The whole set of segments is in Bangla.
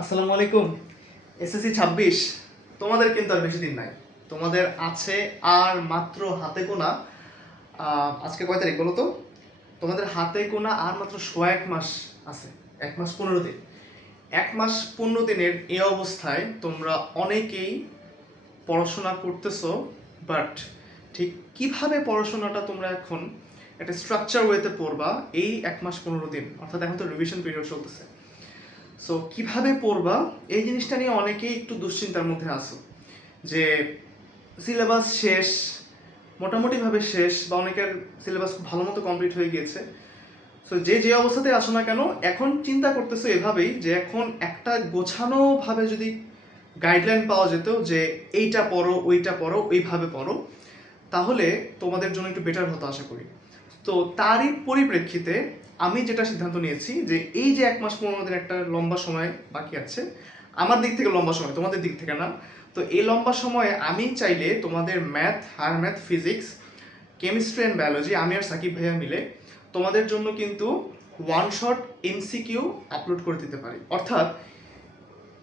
আসসালামু আলাইকুম। এসএসসি 26 তোমাদের কিন্তু আর বেশি দিন নাই। তোমাদের আছে আর মাত্র হাতে গোনা আজকে কয় তারিখ বলো তো? তোমাদের হাতে গোনা আর মাত্র সোয়া 1 মাস আছে। 1 মাস 15 দিন। 1 মাস 15 দিনের এই অবস্থায় তোমরা অনেকেই পড়াশোনা করতেছো, বাট ঠিক কিভাবে পড়াশোনাটা তোমরা এখন একটা স্ট্রাকচার ওয়েতে পড়বা এই 1 মাস 15 দিন, অর্থাৎ এখন তো রিভিশন পিরিয়ড চলতেছে। সো কিভাবে পড়বা এই জিনিসটা নিয়ে অনেকেই একটু দুশ্চিন্তার মধ্যে আছো যে সিলেবাস শেষ, মোটামুটিভাবে শেষ, বা অনেকের সিলেবাস খুব ভালো মতো কমপ্লিট হয়ে গিয়েছে। সো যে যে অবস্থাতে আসো না কেন, এখন চিন্তা করতেছো এভাবেই যে এখন একটা গোছানোভাবে যদি গাইডলাইন পাওয়া যেত যে এইটা পড়ো ওইটা পড়ো ওইভাবে পড়ো, তাহলে তোমাদের জন্য একটু বেটার হতো আশা করি। তো তারই পরিপ্রেক্ষিতে আমি যেটা সিদ্ধান্ত নিয়েছি যে এই যে 1 মাস 15 দিন একটা লম্বা সময় বাকি আছে, আমার দিক থেকে লম্বা সময়, তোমাদের দিক থেকে না। তো এই লম্বা সময়ে আমি চাইলে তোমাদের math, higher math, physics, chemistry and biology, আমি আর সাকিব ভাইয়া মিলে তোমাদের জন্য কিন্তু ওয়ান শট এমসিকিউ আপলোড করে দিতে পারি। অর্থাৎ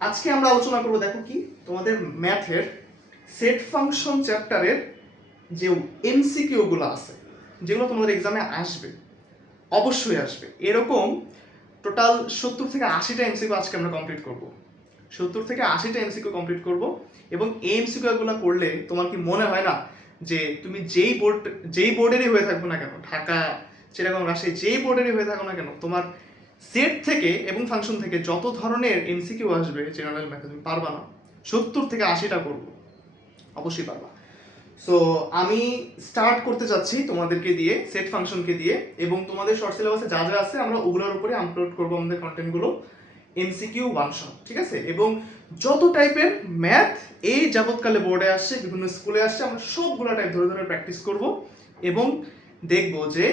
আজকে আমরা আলোচনা করবো, দেখো কি, তোমাদের ম্যাথের সেট ফাংশন চ্যাপ্টারের যে এমসিকিউ গুলো আছে, যেগুলো তোমাদের এক্সামে আসবে, অবশ্যই আসবে, এরকম টোটাল 70 থেকে 80টা এমসিকিউ আজকে আমরা কমপ্লিট করব। 70 থেকে 80টা এমসিকিউ কমপ্লিট করব। এবং এই এমসিকিউ গুলো করলে তোমার কি মনে হয় না যে তুমি যেই বোর্ডেরই হয়ে থাকবো না কেন, ঢাকা, চিটাগং, রাজশাহী, যেই বোর্ডেরই হয়ে থাকো না কেন, তোমার সেট থেকে এবং ফাংশন থেকে যত ধরনের এমসিকিউ আসবে জেনারেল ম্যাথে তুমি পারবা না? 70 থেকে 80টা করবো, অবশ্যই পারবা। সো আমি স্টার্ট করতে যাচ্ছি তোমাদেরকে দিয়ে, সেট ফাংশনকে দিয়ে, এবং তোমাদের শর্ট সিলেবাসে যা যা আছে আমরা ওগুলোর উপরে আপলোড করবো আমাদের কন্টেন্টগুলো, এমসিকিউ ওয়ান শট, ঠিক আছে? এবং যত টাইপের ম্যাথ এই যাবৎকালে বোর্ডে আসছে, বিভিন্ন স্কুলে আসছে, আমরা সবগুলো টাইপ ধরে ধরে প্র্যাকটিস করব এবং দেখব যে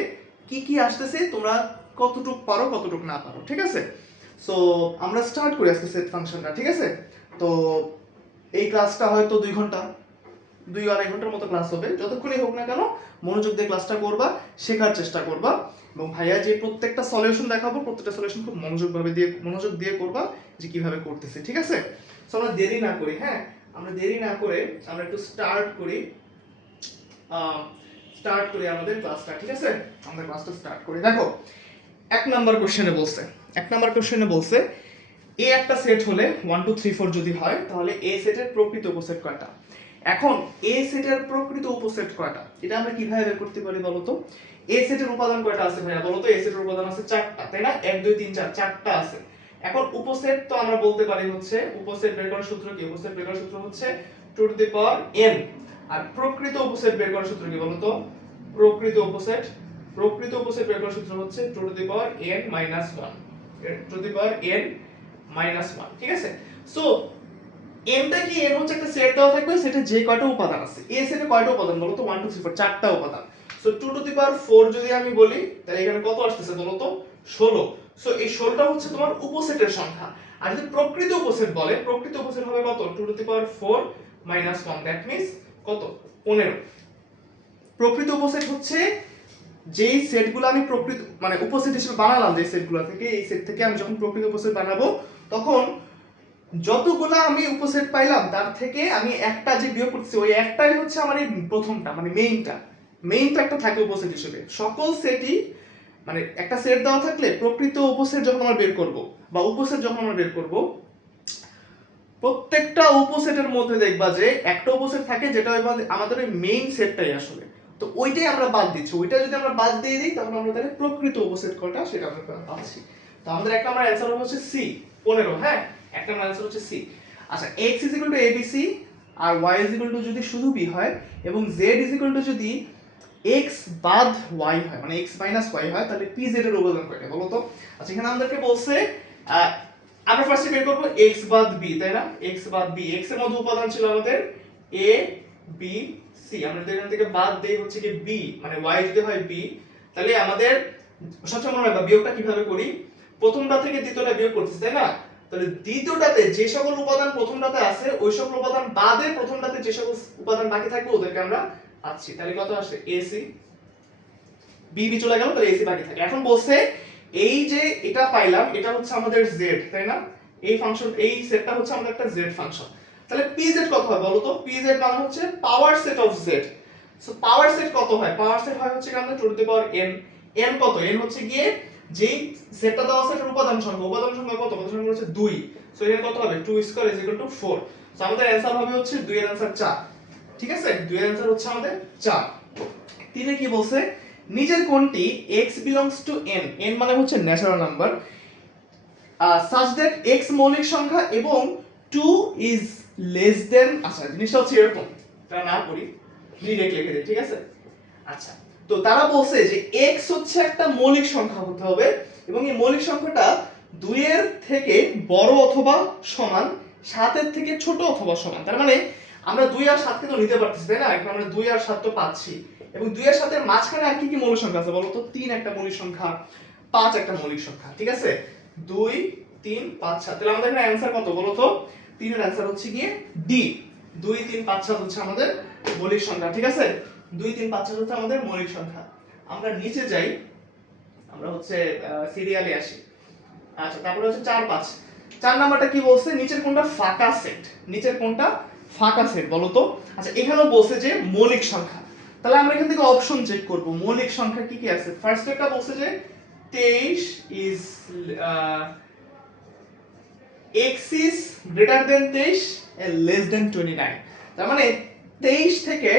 কি কি আসতেছে, তোমরা কতটুক পারো কতটুক না পারো, ঠিক আছে? সো আমরা স্টার্ট করি আজকে সেট ফাংশনটা, ঠিক আছে? তো এই ক্লাসটা হয়তো 2 ঘন্টা, 2-2.5 ঘন্টার মতো ক্লাস হবে। যতক্ষণই হোক না কেন মনোযোগ দিয়ে ক্লাসটা করবা, শেখার চেষ্টা করবা, এবং ভাইয়া যে প্রত্যেকটা সলিউশন দেখাবো, প্রত্যেকটা সলিউশন খুব মনোযোগ দিয়ে করবা যে কিভাবে করতেছে, ঠিক আছে? সো আমরা দেরি না করি, হ্যাঁ, আমরা দেরি না করে আমরা একটু স্টার্ট করি আমাদের ক্লাসটা, ঠিক আছে? আমাদের ক্লাসটা স্টার্ট করি। দেখো, 1 নাম্বার কোশ্চেনে বলছে এ একটা সেট হলে 1 2 3 4 যদি হয়, তাহলে এ সেটের প্রকৃত উপসেট কয়টা? এখন এ সেটের প্রকৃত উপসেট কয়টা, এটা আমরা কিভাবে বের করতে পারি বলো তো? এ সেটের উপাদান কয়টা আছে ভাইয়া বলো তো? এ সেটের উপাদান আছে 4টা, তাই না? 1 2 3 4, 4টা আছে। এখন উপসেট তো আমরা বলতে পারি হচ্ছে, উপসেট বের করার সূত্র কি? উপসেট বের করার সূত্র হচ্ছে 2 টু দি পাওয়ার n। আর প্রকৃত উপসেট বের করার সূত্র কি বলো তো? প্রকৃত উপসেট বের করার সূত্র হচ্ছে 2 two the power n minus 1, 2 two the power n minus 1, ঠিক আছে? সো এমটা কি, এর হচ্ছে একটা সেট দেওয়া থাকবে, সেটে যে কয়টা উপাদান আছে, এই সেটে কয়টা উপাদান বলো তো? 1 2 3 4, 4টা উপাদান। সো 2 টু দি পাওয়ার 4 যদি আমি বলি, তাহলে এখানে কত আসতেছে বলো তো? 16। সো এই 16টা হচ্ছে তোমার উপসেটের সংখ্যা। আর যদি প্রকৃত উপসেট বলে, প্রকৃত উপসেট হবে কত? 2 two the power 4 minus 1, that means কত? 15। প্রকৃত উপসেট হচ্ছে যেই সেটগুলো আমি প্রকৃত মানে উপসেট হিসেবে বানালাম, যে সেটগুলো থেকে, এই সেট থেকে আমি যখন প্রকৃত উপসেট বানাবো, তখন যতগুলো আমি উপসেট পাইলাম তার থেকে আমি একটা যে বিয়োগ করতেছি, ওই একটাই হচ্ছে আমার এই প্রথমটা, মানে মেইনটা একটা থাকে উপসেট হিসেবে। সকল সেটই মানে একটা সেট দেওয়া থাকলে প্রকৃত উপসেট যখন আমরা বের করব, বা উপসেট যখন আমরা বের করব, প্রত্যেকটা উপসেটের মধ্যে দেখবা যে একটা উপসেট থাকে যেটা আমাদের ওই মেইন সেটটাই আসলে। তো ওইটাই আমরা বাদ দিচ্ছি, ওইটা যদি আমরা বাদ দিয়ে দিই তখন আমরা তাহলে প্রকৃত উপসেট কয়টা সেটা আমরা পাচ্ছি। তো আমাদের একটা আমরা অ্যানসার হচ্ছে সি, 15, হ্যাঁ, একটা আমরা অ্যানসার হচ্ছে সি। আচ্ছা, x abc আর y যদি শুধু b হয়, এবং z যদি x বাদ y হয়, মানে x মাইনাস y হয়, তাহলে pz এর উপাদান কয়টা বলো তো? আচ্ছা, এখানে আমাদেরকে বলছে আমরা ফার্স্টে বের করব x বাদ b, তাই না? x বাদ b, x এর মধ্যে উপাদান ছিল আমাদের a b c, আমরা যদি এখান থেকে বাদ দেই হচ্ছে কি b, মানে y যদি হয় b, তাহলে আমাদের সবসময় মনে রাখবা বিয়োগটা কিভাবে করি, প্রথমটা থেকে দ্বিতীয়টা বিয়োগ করতেছি, তাই না? তাহলে দ্বিতীয়টাতে যে সকল উপাদান প্রথমটাতে আছে, ওই সকল উপাদান বাদে প্রথমটাতে যে সকল উপাদান বাকি থাকবে ওদেরকে আমরা পাচ্ছি। তাহলে কত আসে? ac, b চলে গেল, তাহলে ac বাকি থাকে। এখন বলছে এই যে এটা পাইলাম, এটা হচ্ছে আমাদের z, তাই না? এই ফাংশন এই সেটটা হচ্ছে আমাদের একটা জেড ফাংশন। তাহলে pz কত হয় বলো তো? pz মানে হচ্ছে power set of z। So power set কত হয়? পাওয়ার সেট হয় হচ্ছে আমাদের two to the power n। n কত? n হচ্ছে গিয়ে যেই সেটটা দেওয়া আছে এটার উপাদান সংখ্যা। উপাদান সংখ্যা কত? উপাদান সংখ্যা হচ্ছে 2। সো এর কত হবে? 2 square is equal two 4। So আমাদের অ্যানসার হবে হচ্ছে 2 এর অ্যানসার 4। ঠিক আছে? 2 এর অ্যানসার হচ্ছে আমাদের 4। তিনে কি বলছে? নিচের কোনটি x belongs to n, n মানে হচ্ছে natural number, such that x মৌলিক সংখ্যা এবং 2 is less than, আচ্ছা জিনিসটা হচ্ছে এরকম, এটা না পড়ি ডিরেক্ট লিখে দিই, ঠিক আছে? আচ্ছা, তো তারা বলছে যে x হচ্ছে একটা মৌলিক সংখ্যা হতে হবে এবং এই মৌলিক সংখ্যাটা 2 এর থেকে বড় অথবা সমান, 7 এর থেকে ছোট অথবা সমান। তার মানে আমরা 2 আর 7 কে তো নিতে পারতেছি, তাই না? এখন আমরা 2 আর 7 তো পাচ্ছি, এবং 2 আর 7 এর মাঝখানে আর কি কি মৌলিক সংখ্যা আছে বলো তো? 3 একটা মৌলিক সংখ্যা, 5 একটা মৌলিক সংখ্যা, ঠিক আছে? 2 3 5 7। তাহলে আমাদের এখানে অ্যানসার কত বলো তো? 3 এর অ্যানসার হচ্ছে গিয়ে ডি। 2 3 5 7 হচ্ছে আমাদের মৌলিক সংখ্যা, ঠিক আছে? 2 3 5 7 হচ্ছে আমাদের মৌলিক সংখ্যা। আমরা নিচে যাই, আমরা হচ্ছে সিরিয়ালে আসি। আচ্ছা, তারপরে হচ্ছে 4 5। 4 নাম্বারটা কি বলছে? নিচের কোনটা ফাঁকা সেট? নিচের কোনটা ফাঁকা সেট বলো তো? আচ্ছা, এখানেও বলছে যে মৌলিক সংখ্যা। তাহলে আমরা এখান থেকে অপশন চেক করব মৌলিক সংখ্যা কি কি আছে। ফার্স্ট একটা বলছে যে 23 is x is greater than 23 and less than 29। তার মানে 23 থেকে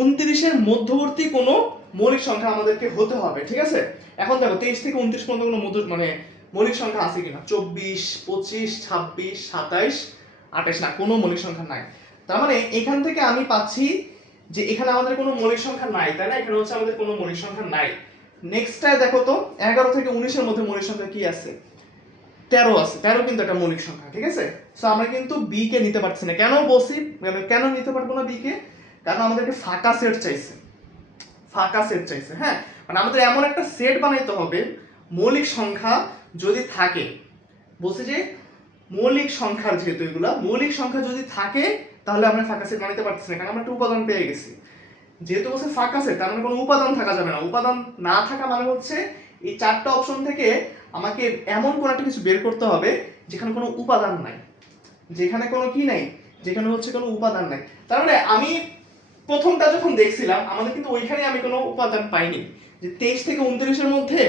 29 এর মধ্যবর্তী কোনো মৌলিক সংখ্যা আমাদেরকে হতে হবে, ঠিক আছে? এখন দেখো 23 থেকে 29 পর্যন্ত কোনো মানে মৌলিক সংখ্যা আছে কিনা? 24 25 26 27 28, না, কোনো মৌলিক সংখ্যা নাই। তার মানে এখান থেকে আমি পাচ্ছি যে এখানে আমাদের কোনো মৌলিক সংখ্যা নাই, তাই না? এখানে হচ্ছে আমাদের কোনো মৌলিক সংখ্যা নাই। নেক্সটটায় দেখো তো 11 থেকে 19 এর মধ্যে মৌলিক সংখ্যা কি আছে? 13 আছে। 13 কিন্তু একটা মৌলিক সংখ্যা, ঠিক আছে? সো আমরা কিন্তু বি কে নিতে পারছি না। কেন বলছি কেন নিতে পারবো না বি কে? কারণ আমাদেরকে ফাঁকা সেট চাইছে, ফাঁকা সেট চাইছে। হ্যাঁ, মানে আমাদের এমন একটা সেট বানাইতে হবে মৌলিক সংখ্যা যদি থাকে, বলছে যে মৌলিক সংখ্যার, যেহেতু এগুলা মৌলিক সংখ্যা যদি থাকে তাহলে আমরা ফাঁকা সেট বানাইতে পারতেছি না, কারণ আমরা একটা উপাদান পেয়ে গেছি। যেহেতু বলছে ফাঁকা সেট, তার মানে কোনো উপাদান থাকা যাবে না। উপাদান না থাকা মানে হচ্ছে এই 4টা অপশন থেকে আমাকে এমন কোন একটা কিছু বের করতে হবে যেখানে কোনো উপাদান নাই, যেখানে কোনো কি নাই, যেখানে হচ্ছে কোনো উপাদান নাই। তার মানে আমি প্রথমটা যখন দেখছিলাম আমাদের কিন্তু ওইখানে আমি কোনো উপাদান পাইনি, যে 23 থেকে 29 এর মধ্যে,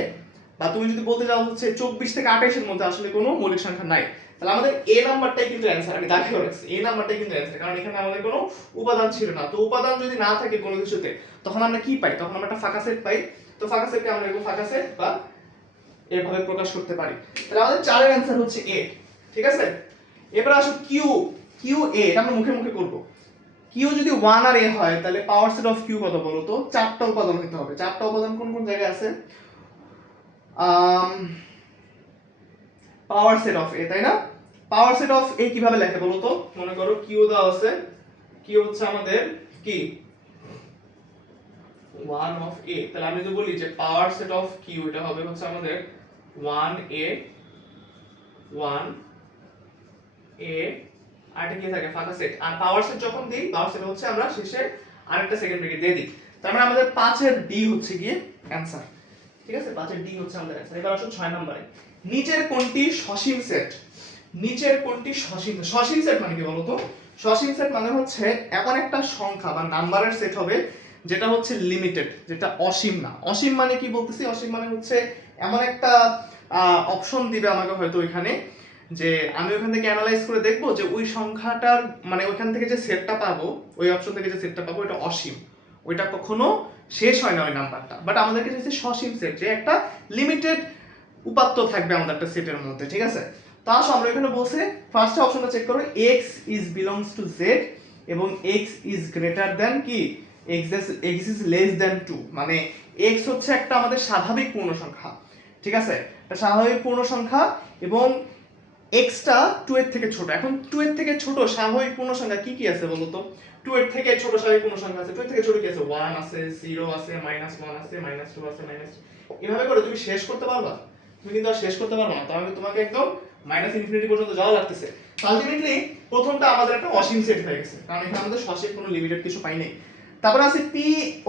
বা তুমি যদি বলতে যাও হচ্ছে 24 থেকে 28 এর মধ্যে আসলে কোনো মৌলিক সংখ্যা নাই। তাহলে আমাদের এ নাম্বারটাই কিন্তু অ্যানসার, আমি দাবি করেছি এ নাম্বারটাই কিন্তু অ্যানসার, কারণ এখানে আমাদের কোনো উপাদান ছিল না। তো উপাদান যদি না থাকে কোনো কিছুতে, তখন আমরা কি পাই? তখন আমরা একটা ফাঁকা সেট পাই। তো ফাঁকা সেটকে আমরা এরকম ফাঁকা সেট বা এভাবে প্রকাশ করতে পারি। তাহলে আমাদের 4 এর অ্যানসার হচ্ছে এ, ঠিক আছে? এবার আসো কিউ। কিউ এ, এটা আমরা মুখে মুখে করব। কিউ যদি 1 আর এ হয় তাহলে পাওয়ার সেট অফ কিউ কত বলো তো? 4টা উপাদান হতে হবে। 4টা উপাদান কোন কোন জায়গায় আছে? পাওয়ার সেট অফ এ, তাই না? পাওয়ার সেট অফ এ কিভাবে লেখে বলো তো? মনে করো কিউ দেওয়া আছে, কিউ হচ্ছে আমাদের কি 1 অফ এ। তাহলে আমি যদি বলি যে পাওয়ার সেট অফ কিউ, এটা হবে হচ্ছে আমাদের 1 এ 1 এ, আর এটা কি থাকে? ফাঁকা সেট। আর পাওয়ার সেট যখন দিই, পাওয়ার সেট হচ্ছে আমরা শেষে আরেকটা সেকেন্ড ব্রেকেট দিয়ে দিই। তার মানে আমাদের 5 এর ডি হচ্ছে গিয়ে অ্যানসার, ঠিক আছে? 5 এর ডি হচ্ছে আমাদের অ্যানসার। এবার আসো 6 নম্বরে। নিচের কোনটি সসীম সেট? নিচের কোনটি সসীম? সসীম সেট মানে কি বলো তো? সসীম সেট মানে হচ্ছে এমন একটা সংখ্যা বা নাম্বারের সেট হবে যেটা হচ্ছে লিমিটেড, যেটা অসীম না। অসীম মানে কি বলতেছি? অসীম মানে হচ্ছে এমন একটা অপশন দিবে আমাকে হয়তো ওইখানে, যে আমি ওখান থেকে অ্যানালাইজ করে দেখবো যে ওই সংখ্যাটার মানে ওইখান থেকে যে সেটটা পাবো, ওই অপশন থেকে যে সেটটা পাবো এটা অসীম, ওইটা কখনো শেষ হয় না ওই নাম্বারটা। বাট আমাদেরকে চাইছে সসীম সেট, যে একটা লিমিটেড উপাত্ত থাকবে আমাদের একটা সেটের মধ্যে, ঠিক আছে? তো আসো আমরা এখানে বলছে ফার্স্ট অপশনটা চেক করো, x is belongs to z এবং x is greater than কি x is less than 2, মানে x হচ্ছে একটা আমাদের স্বাভাবিক পূর্ণ সংখ্যা, ঠিক আছে? এটা স্বাভাবিক পূর্ণ সংখ্যা এবং x টা 2 এর থেকে ছোট। এখন 2 এর থেকে ছোট স্বাভাবিক পূর্ণ সংখ্যা কি কি আছে বলো তো? 2 এর থেকে ছোট স্বাভাবিক পূর্ণ সংখ্যা আছে, 2 এর থেকে ছোট কি আছে? 1 আছে, 0 আছে, -1 আছে, -2 আছে, এভাবে করে তুমি শেষ করতে পারবা? তুমি কিন্তু আর শেষ করতে পারবে না, তাহলে তোমাকে একদম −ইনফিনিটি পর্যন্ত যাওয়া লাগতেছে। আলটিমেটলি প্রথমটা আমাদের একটা অসীম সেট হয়ে গেছে, কারণ এখানে আমাদের সসীম কোনো লিমিটেড কিছু পাই নাই। তারপর আছে p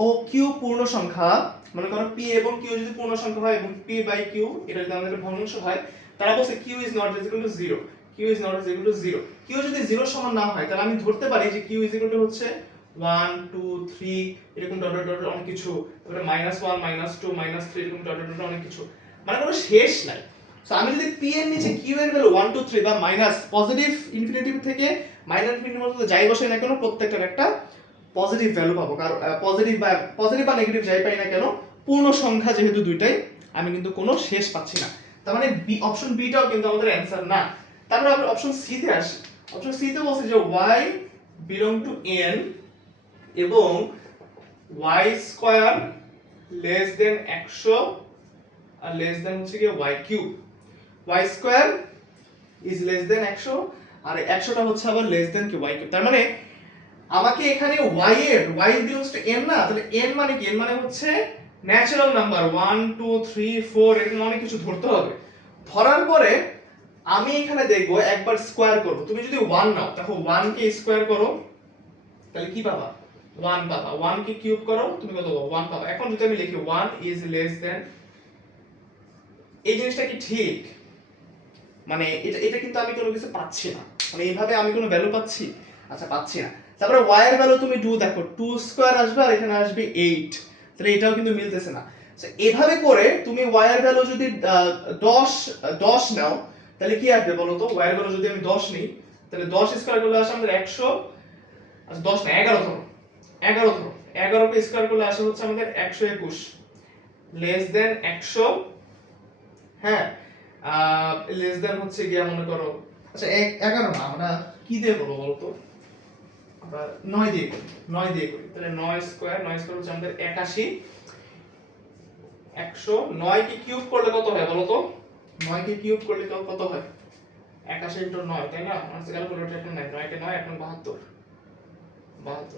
ও q পূর্ণ সংখ্যা। মনে করো p এবং q যদি পূর্ণ সংখ্যা হয় এবং p বাই q এটা যদি আমাদের ভগ্নাংশ হয়, তারা বলছে q is not is equal to 0, q is not is equal to 0, q যদি 0 সমান না হয় তাহলে আমি ধরতে পারি যে q is equal to হচ্ছে 1 2 3 এরকম ডট ডট ডট অনেক কিছু, তারপরে -1 -2 -3 এরকম ডট ডট ডট অনেক কিছু, মানে কোনো শেষ নাই। সো আমি যদি p এর নিচে q এর ভ্যালু 1 2 3 বা মাইনাস পজিটিভ ইনফিনিটিভ থেকে মাইনাস ইনফিনিটিভ মধ্যে যাই বসাই না কেন প্রত্যেকটার একটা পজিটিভ ভ্যালু পাবো, কারণ পজিটিভ বা নেগেটিভ যাই পাই না কেন পূর্ণ সংখ্যা যেহেতু দুইটাই আমি কিন্তু কোনো শেষ পাচ্ছি না, তার মানে বি অপশন বিটাও কিন্তু আমাদের অ্যানসার না। তারপরে আমরা অপশন সি তে আসি। অপশন সি তে বলছে যে y বিলং টু n এবং y স্কয়ার লেস দেন 100 আর লেস দেন হচ্ছে কি y cube, y square is less দেন 100 আর 100টা হচ্ছে আবার লেস দেন কি y কিউব। তার মানে আমাকে এখানে y এর y বিলংস টু n না, তাহলে n মানে কি, n মানে হচ্ছে ন্যাচারাল নাম্বার 1 2 3 4 এরকম অনেক কিছু ধরতে হবে। ধরার পরে আমি এখানে দেখব একবার স্কয়ার করব। তুমি যদি 1 নাও দেখো 1 কে স্কয়ার করো তাহলে কি পাবা 1 পাবা, 1 কে কিউব করো তুমি কত পাবা 1 পাবা। এখন যদি আমি লিখি 1 ইজ লেস দেন, এই জিনিসটা কি ঠিক, মানে এটা এটা কিন্তু আমি কোনো কিছু পাচ্ছি না, মানে এইভাবে আমি কোনো ভ্যালু পাচ্ছি, আচ্ছা পাচ্ছি না। তারপরে y এর ভ্যালু তুমি 2 দেখো 2 স্কয়ার আসবে আর এখানে আসবে 8, তাহলে এটাও কিন্তু মিলতেছে না। সো এভাবে করে তুমি y এর ভ্যালু যদি 10 নাও তাহলে কি আসবে বলো তো, y এর ভ্যালু যদি আমি 10 নিই তাহলে 10 স্কয়ার করলে আসে আমাদের 100, আচ্ছা 10 না 11 ধরো, 11 ধরো, 11 কে স্কয়ার করলে আসে হচ্ছে আমাদের 121 লেস দেন 100, হ্যাঁ লেস দেন হচ্ছে গিয়া মনে করো, আচ্ছা 11 না আমরা কি দিয়ে করব বলতো, আমরা 9 দিয়ে করি, 9 দিয়ে করি, তাহলে 9 স্কয়ার হচ্ছে আমাদের 81, 100, 9 কে কিউব করলে কত হয় বলো তো, 9 কে কিউব করলে কত হয় 81 ইনটু 9, তাই না, আমার ক্যালকুলেটর একটা নাই, 9 কে 9 এখন 72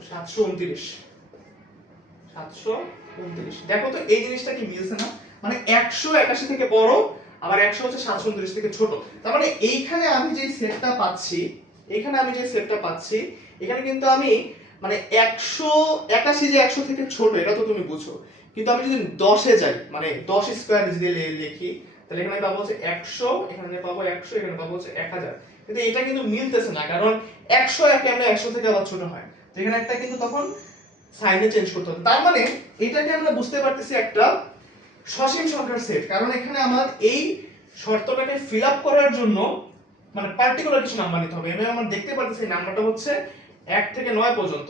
729, 729। দেখো তো এই জিনিসটা কি মিলছে না, মানে 181 থেকে বড় আবার 100 হচ্ছে 729 থেকে ছোট। তার মানে এইখানে আমি যে সেটটা পাচ্ছি, এখানে কিন্তু আমি মানে 181 যে 100 থেকে ছোট এটা তো তুমি বুঝো, কিন্তু আমি যদি 10 এ যাই মানে 10 স্কয়ার যদি লিখি তাহলে এখানে পাবো হচ্ছে 100, এখানে পাবো 100, এখানে পাবো হচ্ছে 1000, কিন্তু এটা কিন্তু মিলতেছে না, কারণ 100 একে আমরা 100 থেকে আবার ছোট হয়, তো এখানে একটা কিন্তু তখন সাইনে চেঞ্জ করতে হবে। তার মানে এটাকে আমরা বুঝতে পারতেছি একটা সসীম সংখ্যার সেট, কারণ এখানে আমার এই শর্তটাকে ফিল আপ করার জন্য মানে পার্টিকুলার কিছু নাম্বার নিতে হবে। এখানে আমরা দেখতে পারতেছি নাম্বারটা হচ্ছে 1 থেকে 9 পর্যন্ত,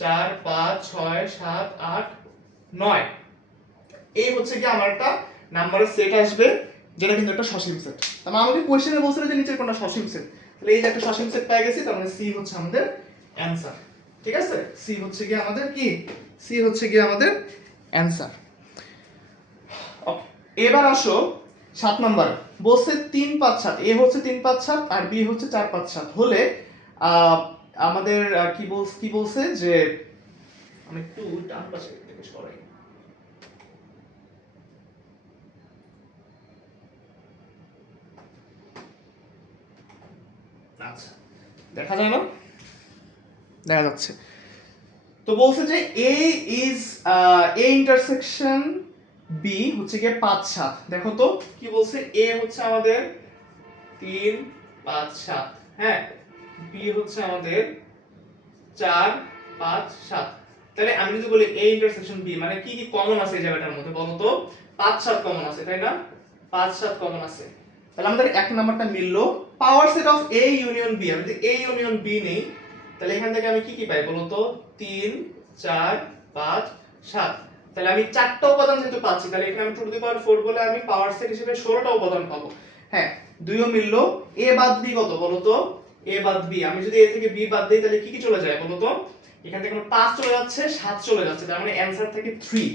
4 5 6 7 8 9, এই হচ্ছে কি আমার একটা নাম্বারের সেট আসবে যেটা কিন্তু একটা সসীম সেট। তার মানে আমাকে কোশ্চেনে বলছিল যে নিচের কোনটা সসীম সেট, তাহলে এই যে একটা সসীম সেট পেয়ে গেছি, তার মানে সি হচ্ছে আমাদের অ্যানসার। ঠিক আছে, সি হচ্ছে কি আমাদের কি, সি হচ্ছে কি আমাদের অ্যানসার। এবার আসো 7 নাম্বার, বলছে 3 5 7, এ হচ্ছে 3 5 7 আর বি হচ্ছে 4 5 7 হলে আমাদের কি বলছে যে আমি একটু ডান পাশে থেকে সরাই, আচ্ছা দেখা যায় না, দেখা যাচ্ছে। তো বলছে যে এ ইজ এ ইন্টারসেকশন বি হচ্ছে গিয়ে 5 7, দেখো তো কি বলছে, এ হচ্ছে আমাদের 3 5 7, হ্যাঁ বি হচ্ছে আমাদের 4 5 7, তাহলে আমি যদি বলি এ ইন্টারসেকশন বি মানে কি কি কমন আছে এই জায়গাটার মধ্যে বলো তো, 5 7 কমন আছে তাই না, 5 7 কমন আছে, তাহলে আমাদের এক নাম্বারটা মিললো। Power set of A union B, আমি যদি এ ইউনিয়ন বি নেই তাহলে এখান থেকে আমি কি কি পাই বলো তো, 3 4 5 7, তাহলে আমি 4টা উপাদান যেহেতু পাচ্ছি তাহলে এখানে আমি 2 টু দি পাওয়ার 4 বলে আমি পাওয়ার সেট হিসেবে 16টা উপাদান পাবো। হ্যাঁ দুইও মিললো। এ বাদ বি কত বলো তো, এ বাদ বি, আমি যদি এ থেকে বি বাদ দেই তাহলে কি কি চলে যায় বলো তো, এখান থেকে 5 চলে যাচ্ছে 7 চলে যাচ্ছে, তার মানে অ্যানসার থেকে 3,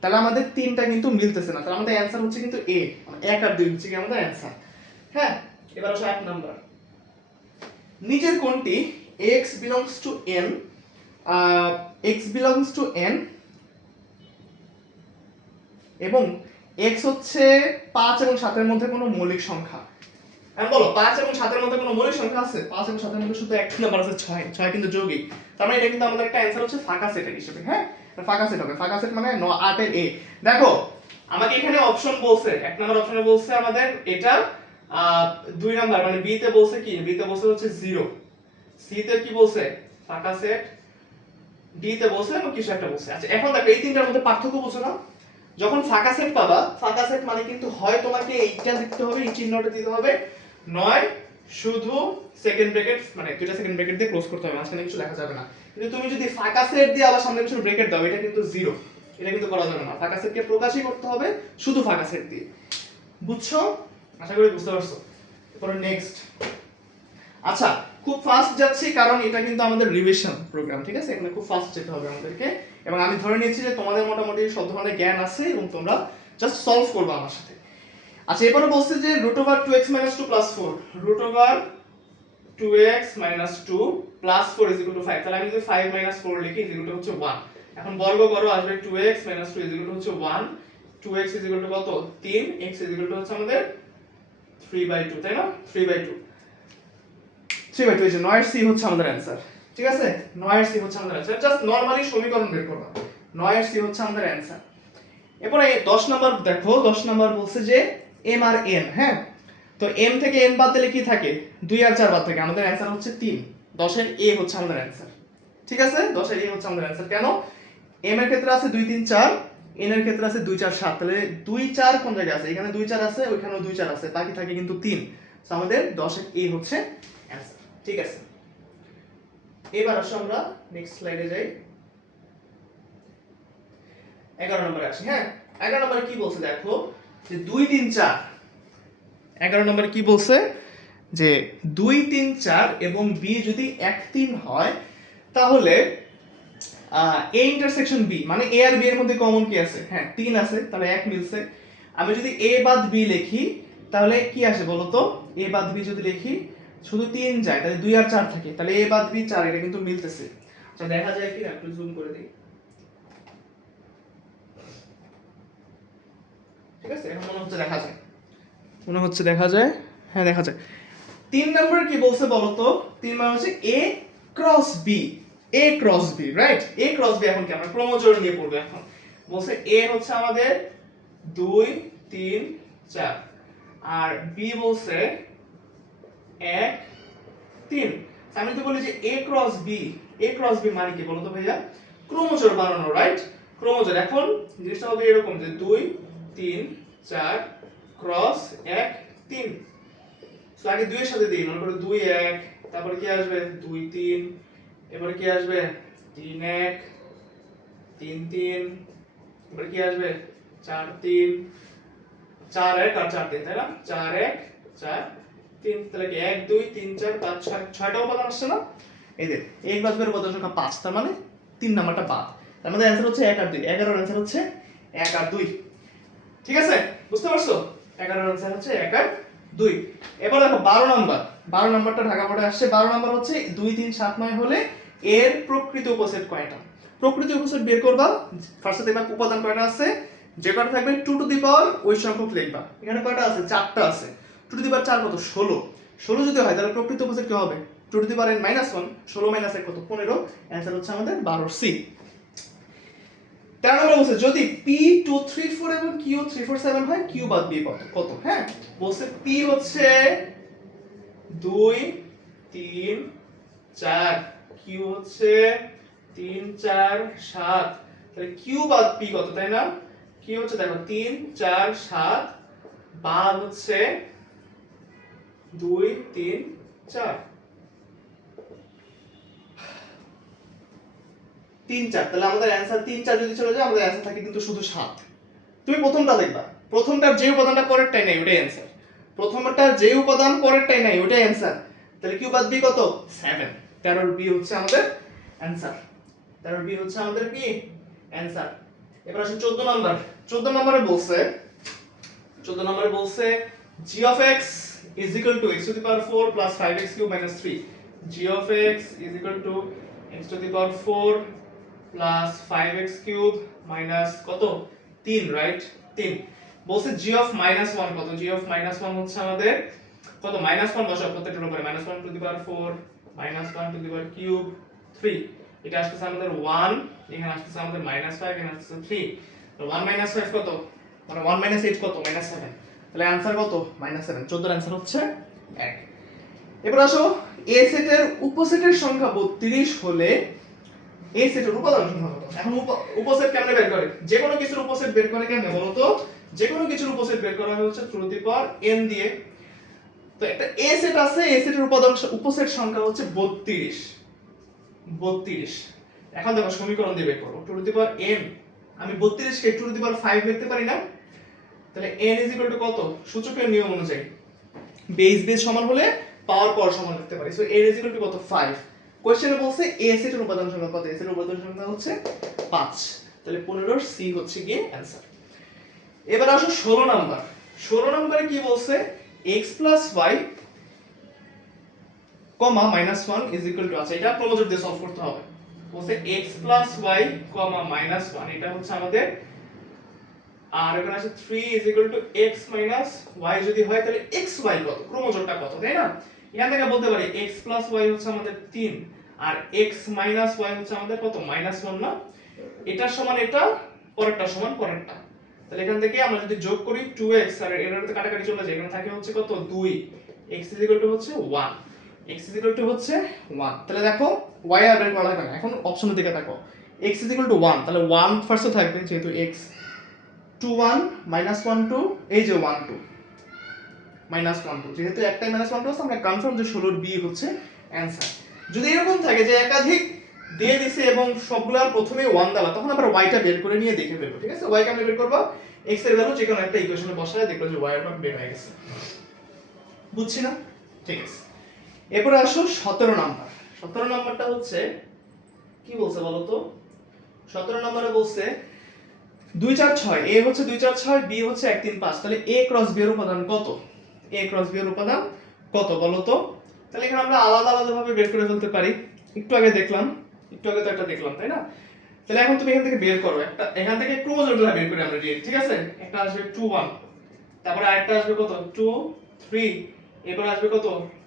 তাহলে আমাদের তিনটা কিন্তু মিলতেছে না, তাহলে আমাদের অ্যানসার হচ্ছে কিন্তু এ, মানে 1 আর 2 হচ্ছে কি আমাদের অ্যানসার। হ্যাঁ এবার আসো 1 নাম্বার, নিচের কোনটি x belongs to n, x belongs to n এবং x হচ্ছে 5 এবং 7 এর মধ্যে কোনো মৌলিক সংখ্যা। এখন বলো 5 এবং 7 এর মধ্যে কোনো মৌলিক সংখ্যা আছে, 5 এবং 7 এর মধ্যে শুধু একটা নাম্বার আছে 6, 6 কিন্তু যৌগিক, তার মানে এটা কিন্তু আমাদের একটা অ্যানসার হচ্ছে ফাঁকা সেটের হিসেবে। হ্যাঁ ফাঁকা সেট হবে, ফাঁকা সেট মানে 8 এর a। দেখো আমাকে এখানে অপশন বলছে, এক নাম্বার অপশনে বলছে আমাদের এটা 2 নাম্বার মানে বি তে বলছে কি, বি তে বলছে হচ্ছে 0, সি তে কি বলছে ফাঁকা সেট, ডি তে বলছে এবং কিছু একটা বলছে। আচ্ছা এখন দেখো এই তিনটার মধ্যে পার্থক্য বুঝো না? যখন ফাঁকা সেট পাবা, ফাঁকা সেট মানে কিন্তু হয় তোমাকে এইটা লিখতে হবে, এই চিহ্নটা দিতে হবে, নয় শুধু সেকেন্ড ব্র্যাকেট মানে দুইটা সেকেন্ড ব্র্যাকেট দিয়ে ক্লোজ করতে হবে, মাঝখানে কিছু লেখা যাবে না। কিন্তু তুমি যদি ফাঁকা সেট দিয়ে আবার সামনে কিছু ব্র্যাকেট দাও, এটা কিন্তু জিরো, এটা কিন্তু করা যাবে না। ফাঁকা সেটকে প্রকাশই করতে হবে শুধু ফাঁকা সেট দিয়ে। বুঝছো? আশা করি বুঝতে পারছো। এরপর নেক্সট। আচ্ছা খুব ফাস্ট যাচ্ছি কারণ এটা কিন্তু আমাদের রিভিশন প্রোগ্রাম, ঠিক আছে? এখানে খুব ফাস্ট যেতে হবে আমাদেরকে, এবং আমি ধরে নিয়েছি যে তোমাদের মোটামুটি সব ধরনের জ্ঞান আছে এবং তোমরা জাস্ট সলভ করবে আমার সাথে। আচ্ছা এবারে বলছে যে √2x - 2 + 4, √2x - 2 + 4 = 5, তাহলে আমি যদি 5 - 4 লিখি = হচ্ছে 1। এখন বর্গ করো, আসবে 2x - 2 = হচ্ছে 1, 2x = কত 3, x = হচ্ছে আমাদের 3/2, তাই না? 3/2, 3/2 এই যে 9 এর c হচ্ছে আমাদের অ্যানসার। ঠিক আছে, 9 এর c হচ্ছে আমাদের অ্যানসার। জাস্ট নরমালি সমীকরণ বের করবা, 9 এর c হচ্ছে আমাদের অ্যানসার। এরপরে 10 নাম্বার দেখো, 10 নাম্বার বলছে যে m আর n, হ্যাঁ? তো m থেকে n বাদ দিলে কি থাকে? 2 আর 4 বাদ থাকে, আমাদের অ্যানসার হচ্ছে 3। 10 এর a হচ্ছে আমাদের অ্যানসার। ঠিক আছে, 10 এর a হচ্ছে আমাদের অ্যানসার। কেন? m এর ক্ষেত্রে আছে 2 3 4, n এর ক্ষেত্রে আছে 2 4 7, তাহলে 2 4 কোন জায়গায় আছে? এখানে 2 4 আছে, ওইখানেও 2 4 আছে, বাকি থাকে কিন্তু 3। সো আমাদের 10 এর a হচ্ছে অ্যানসার। ঠিক আছে, এবার আসো আমরা নেক্সট স্লাইডে যাই। 11 নম্বরে আসি। হ্যাঁ, 11 নম্বরে কি বলছে দেখো, যে 2 3 4, 11 নম্বরে কি বলছে যে 2 3 4 এবং b যদি 1 3 হয় তাহলে a ইন্টারসেকশন b, মানে a আর b এর মধ্যে কমন কি আছে? হ্যাঁ 3 আছে, তাহলে 1 মিলছে। আমি যদি a বাদ b লিখি তাহলে কি আসে বলো তো? a বাদ b যদি লিখি শুধু 3 যায়, তাহলে 2 আর 4 থাকে, তাহলে a বাদ b 4, এটা কিন্তু মিলতেছে। আচ্ছা দেখা যায় কি, একটু জুম করে দিই। ঠিক আছে, এখন মনে হচ্ছে দেখা যায়, মনে হচ্ছে দেখা যায়, হ্যাঁ দেখা যায়। 3 নাম্বার কি বলছে বলো তো? 3 মানে হচ্ছে a cross b, a cross b, right? a cross b এখন কি আমরা ক্রমজোড় নিয়ে পড়ব এখন। বলছে a হচ্ছে আমাদের 2 3 4 আর b বলছে 1 3। আমি তো বলি যে a cross b, a cross b মানে কি বলো তো ভাইয়া? ক্রমজোড় বানানো, রাইট? ক্রমজোড়। এখন জিনিসটা হবে এরকম যে 2 3 4 ক্রস 1 3। সো আগে 2 এর সাথে দিই, মনে করো 2 1, তারপর কি আসবে 2 3, এবারে কি আসবে 3 1 3 3, এবারে কি আসবে 4 3, 4 1 আর 4 3, তাই না? 4 1 4 3, তাহলে কি 1 2 3 4 5 6, 6টা উপাদান আসছে না? এই যে এক বাদ উপাদান সংখ্যা 5, তার মানে 3 নাম্বারটা বাদ। তার মানে অ্যানসার হচ্ছে 1 আর 2, 11 এর অ্যানসার হচ্ছে 1 আর 2। ঠিক আছে, বুঝতে পারছো? 11 এর অ্যানসার হচ্ছে 1 আর 2। এবার দেখো 12 নাম্বার, 12 নাম্বারটা ঢাকা বোর্ডে আসছে। 12 নাম্বার হচ্ছে 2 3 7 9 হলে এর প্রকৃত উপসেট কয়টা? প্রকৃত উপসেট বের করবা। ফার্স্টে দেখবা উপাদান কয়টা আছে, যে কয়টা থাকবে 2 টু দি পাওয়ার ওই সংখ্যক লিখবা। এখানে কয়টা আছে? 4টা আছে। 2 টু দি পাওয়ার 4 কত? 16। 16 যদি হয় তাহলে প্রকৃত উপসেট কি হবে? 2 টু দি পাওয়ার n - 1, 16 - 1 কত? 15। অ্যানসার হচ্ছে আমাদের 12 সি। 13 নম্বর বলছে যদি p 2 3 4 এবং q 3 4 7 হয়, q বাদ b কত? হ্যাঁ বলছে p হচ্ছে 2 3 4, q হচ্ছে 3 4 7, তাহলে q বাদ p কত, তাই না? q হচ্ছে দেখো 3 4 7 বাদ হচ্ছে 2 3 4, 3 4, তাহলে আমাদের অ্যানসার 3 4 যদি চলে যায় আমাদের অ্যানসার থাকে কিন্তু শুধু 7। তুমি প্রথমটা দেখবা, প্রথমটার যে উপাদানটা পরেরটাই নাই ওটাই অ্যানসার। প্রথমটার যে উপাদান পরেরটাই নাই ওটাই অ্যানসার। তাহলে কিউ বাদ বি কত? 7। 13 বি হচ্ছে আমাদের অ্যানসার। 13 বি হচ্ছে আমাদের কি অ্যানসার। এবার আসুন 14 নাম্বার। 14 নম্বরে বলছে, 14 নম্বরে বলছে g of x is equal to x to the power 4 plus 5x cube minus 3. g of x is equal to x to the power 4 plus 5x cube minus কত? 3, রাইট? 3 বলছে g of minus 1 কত? g of minus 1 হচ্ছে আমাদের কত? minus 1 বসাও প্রত্যেকটার উপরে, minus 1 to the power 4 minus 1 to the power cube 3, এটা আসছে আমাদের 1, এখানে আসছে আমাদের minus 5, এখানে আসছে 3। তো 1 minus 5 কত? মানে 1 minus 8 কত? minus 7। তাহলে অ্যান্সার কত? -7। 14 অ্যান্সার হচ্ছে 1। এবার আসো এ সেটের উপসেটের সংখ্যা 32 হলে এ সেটের উপাদান সংখ্যা কত? এখন উপসেট কেমনে বের করে? যে কোনো কিছুর উপসেট বের করে কেমনে বলো তো? যে কোনো কিছুর উপসেট বের করা হয় হচ্ছে two to the power n দিয়ে। তো একটা এ সেট আছে, এ সেটের উপাদান উপসেট সংখ্যা হচ্ছে 32। 32। এখন দেখো সমীকরণ দিয়ে বের করো। Two to the power n, আমি 32 কে টু টু দি পাওয়ার 5 লিখতে পারি না? তাহলে n ইজ ইকুয়াল টু কত? সূচকের নিয়ম অনুযায়ী বেস বেস সমান হলে পাওয়ার পাওয়ার সমান লিখতে পারি। So n is equal to কত? 5। কোশ্চেনে বলছে এ সেটের উপাদান সংখ্যা কত? এ সেটের উপাদান সংখ্যা হচ্ছে 5। তাহলে 15 সি হচ্ছে গিয়ে অ্যানসার। এবার আসো 16 নাম্বার। 16 নম্বরে কি বলছে? x y comma -1 is equal two, আচ্ছা এটা ক্রমজোর দিয়ে সলভ করতে হবে। বলছে x y কমা -1, এটা হচ্ছে আমাদের, আর এখানে আছে 3 is equal two x y যদি হয় তাহলে xy কত? ক্রমজোরটা কত, তাই না? এখান থেকে বলতে পারি x y হচ্ছে আমাদের 3 আর x y হচ্ছে আমাদের কত? -1 না? এটার সমান এটা, পরেরটা সমান পরেরটা। তাহলে এখান থেকে আমরা যদি যোগ করি 2x আর এটাতে কাটাকাটি চলে যায়, এখানে থাকে হচ্ছে কত? 2। x ইজ ইকুয়াল টু হচ্ছে 1। x ইজ ইকুয়াল টু হচ্ছে 1। তাহলে দেখো y আর বের করা লাগবে না, এখন অপশনের দিকে তাকাও। x ইজ ইকুয়াল টু 1, তাহলে 1 ফার্স্টে থাকবে যেহেতু x 2 1 -1 2, এই যে 1 2 -1 2, যেহেতু একটাই -1 2 আছে, আমরা কনফার্ম যে 16 বি হচ্ছে অ্যানসার। যদি এরকম থাকে যে একাধিক দিয়ে দিছে এবং সবগুলোর প্রথমে 1 দেওয়া, তখন আবার y টা বের করে নিয়ে দেখে ফেলবো, ঠিক আছে? y কেমনে বের করব? x এর ভ্যালু যে কোনো একটা ইকুয়েশনে বসায় দেখলো যে y এর মান বের হয়ে গেছে। বুঝছি না? ঠিক আছে। এরপর আসো 17 নাম্বার। 17 নাম্বারটা হচ্ছে কি বলছে বলো তো? 17 নম্বরে বলছে 2 4 6, a হচ্ছে 2 4 6, b হচ্ছে 1 3 5, তাহলে a ক্রস b এর উপাদান কত? a ক্রস b এর উপাদান কত বলো তো? তাহলে এখানে আমরা আলাদা আলাদা ভাবে বের করে ফেলতে পারি। একটু আগে দেখলাম, একটু আগে তো একটা দেখলাম, তাই না? তাহলে এখন তুমি এখান থেকে বের করো, একটা এখান থেকে ক্রোমোজোমগুলো বের করি আমরা ডিরেক্ট, ঠিক আছে? একটা আসবে 2 1, তারপরে আরেকটা আসবে কত? 2 3, এরপর আসবে কত?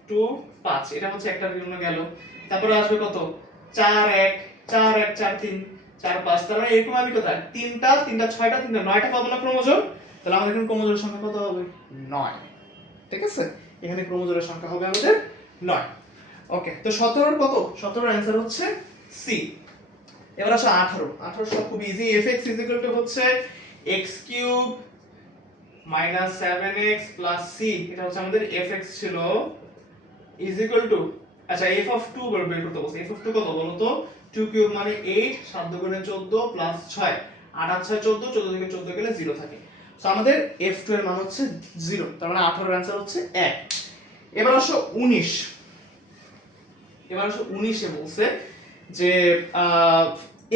2 5, এটা হচ্ছে একটার জন্য গেল। তারপরে আসবে কত? 4 1 4 1 4 3 4 5, তার মানে এরকম আমি কোথায় 3টা 3টা 6টা 3টা 9টা পাবো না ক্রোমোজোম? তাহলে আমাদের এখানে ক্রোমোজোমের সংখ্যা কত হবে? 9। ঠিক আছে, এখানে ক্রোমোজোমের সংখ্যা হবে আমাদের 9। ওকে, তো 17 এর কত? 17 এর অ্যানসার হচ্ছে সি। এবার আসো 18। 18 সব খুব ইজি। fx হচ্ছে x³ - 7x + c, এটা হচ্ছে আমাদের fx ছিল, ইজ ইকুয়াল টু, আচ্ছা f(2) বের করতে বলছে। f(2) কত বলো তো? 2³ মানে 8, 7 দুগুণে 14 প্লাস 6, 8 8 6 14, 14 থেকে 14 গেলে 0 থাকে। সো আমাদের f2 এর মান হচ্ছে 0, তার মানে 18 এর आंसर হচ্ছে 1। এবার আসো 19। এবার আসো 19 এ বলছে যে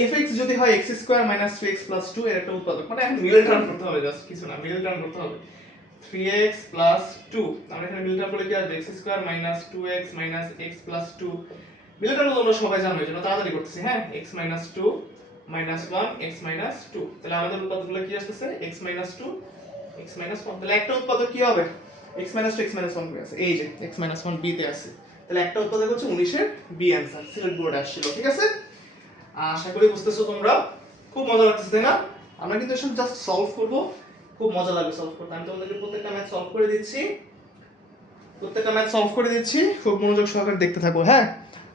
fx যদি হয় x² - 3x + 2 এর একটা উৎপাদক, মানে এখন মিডল টার্ম করতে হবে, জাস্ট কিছু না, মিডল টার্ম করতে হবে। 3x + 2, আমরা এখানে মিডল টার্ম করলে কি আসবে? x² - 2x - x + 2, middle term তোমরা সবাই জানো, এজন্য তাড়াতাড়ি করতেছি, হ্যাঁ? x - 2 - 1 x - 2, তাহলে আমাদের উৎপাদকগুলো কি আসছে? x - 2 x - 1, তাহলে একটা উৎপাদক কি হবে? x - 2 x - 1 কই আছে? এই যে x - 1 b তে আছে, তাহলে একটা উৎপাদক হচ্ছে 19 এর বি অ্যানসার। সিলেট বোর্ডে আসছিল, ঠিক আছে? আশা করি বুঝতেছো তোমরা। খুব মজা লাগতেছে, তাই না? আমরা কিন্তু এসব জাস্ট সলভ করব, খুব মজা লাগবে সলভ করতে। আমি তোমাদেরকে প্রত্যেকটা ম্যাথ সলভ করে দিচ্ছি, প্রত্যেকটা ম্যাথ সলভ করে দিচ্ছি, খুব মনোযোগ সহকারে দেখতে থাকো, হ্যাঁ?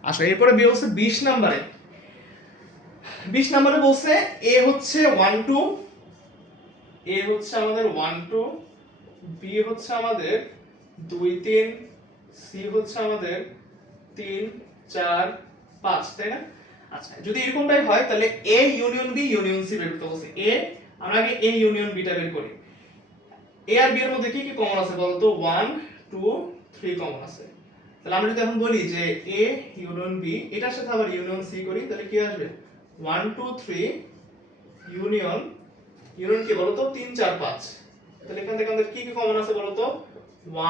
আসো, এরপরে বি হচ্ছে 20 নম্বরে। 20 নম্বরে বলছে a হচ্ছে 1 2, a হচ্ছে আমাদের 1 2, b হচ্ছে আমাদের 2 3, c হচ্ছে আমাদের 3 4 5, তাই না? আচ্ছা, যদি এরকমটাই হয় তাহলে a union b union c বের করতে বলছে। a, আমরা আগে a ইউনিয়ন b টা বের করি। a আর b এর মধ্যে কি কি কমন আছে বলো তো? 1 2 3 কমন আছে। তাহলে আমরা যদি এখন বলি যে a ইউনিয়ন b, এটার সাথে আবার ইউনিয়ন c করি, তাহলে কি আসবে? 1 2 3 ইউনিয়ন, ইউনিয়ন কি বলো তো? 3 4 5, তাহলে এখান থেকে আমাদের কি কি কমন আছে বলো তো?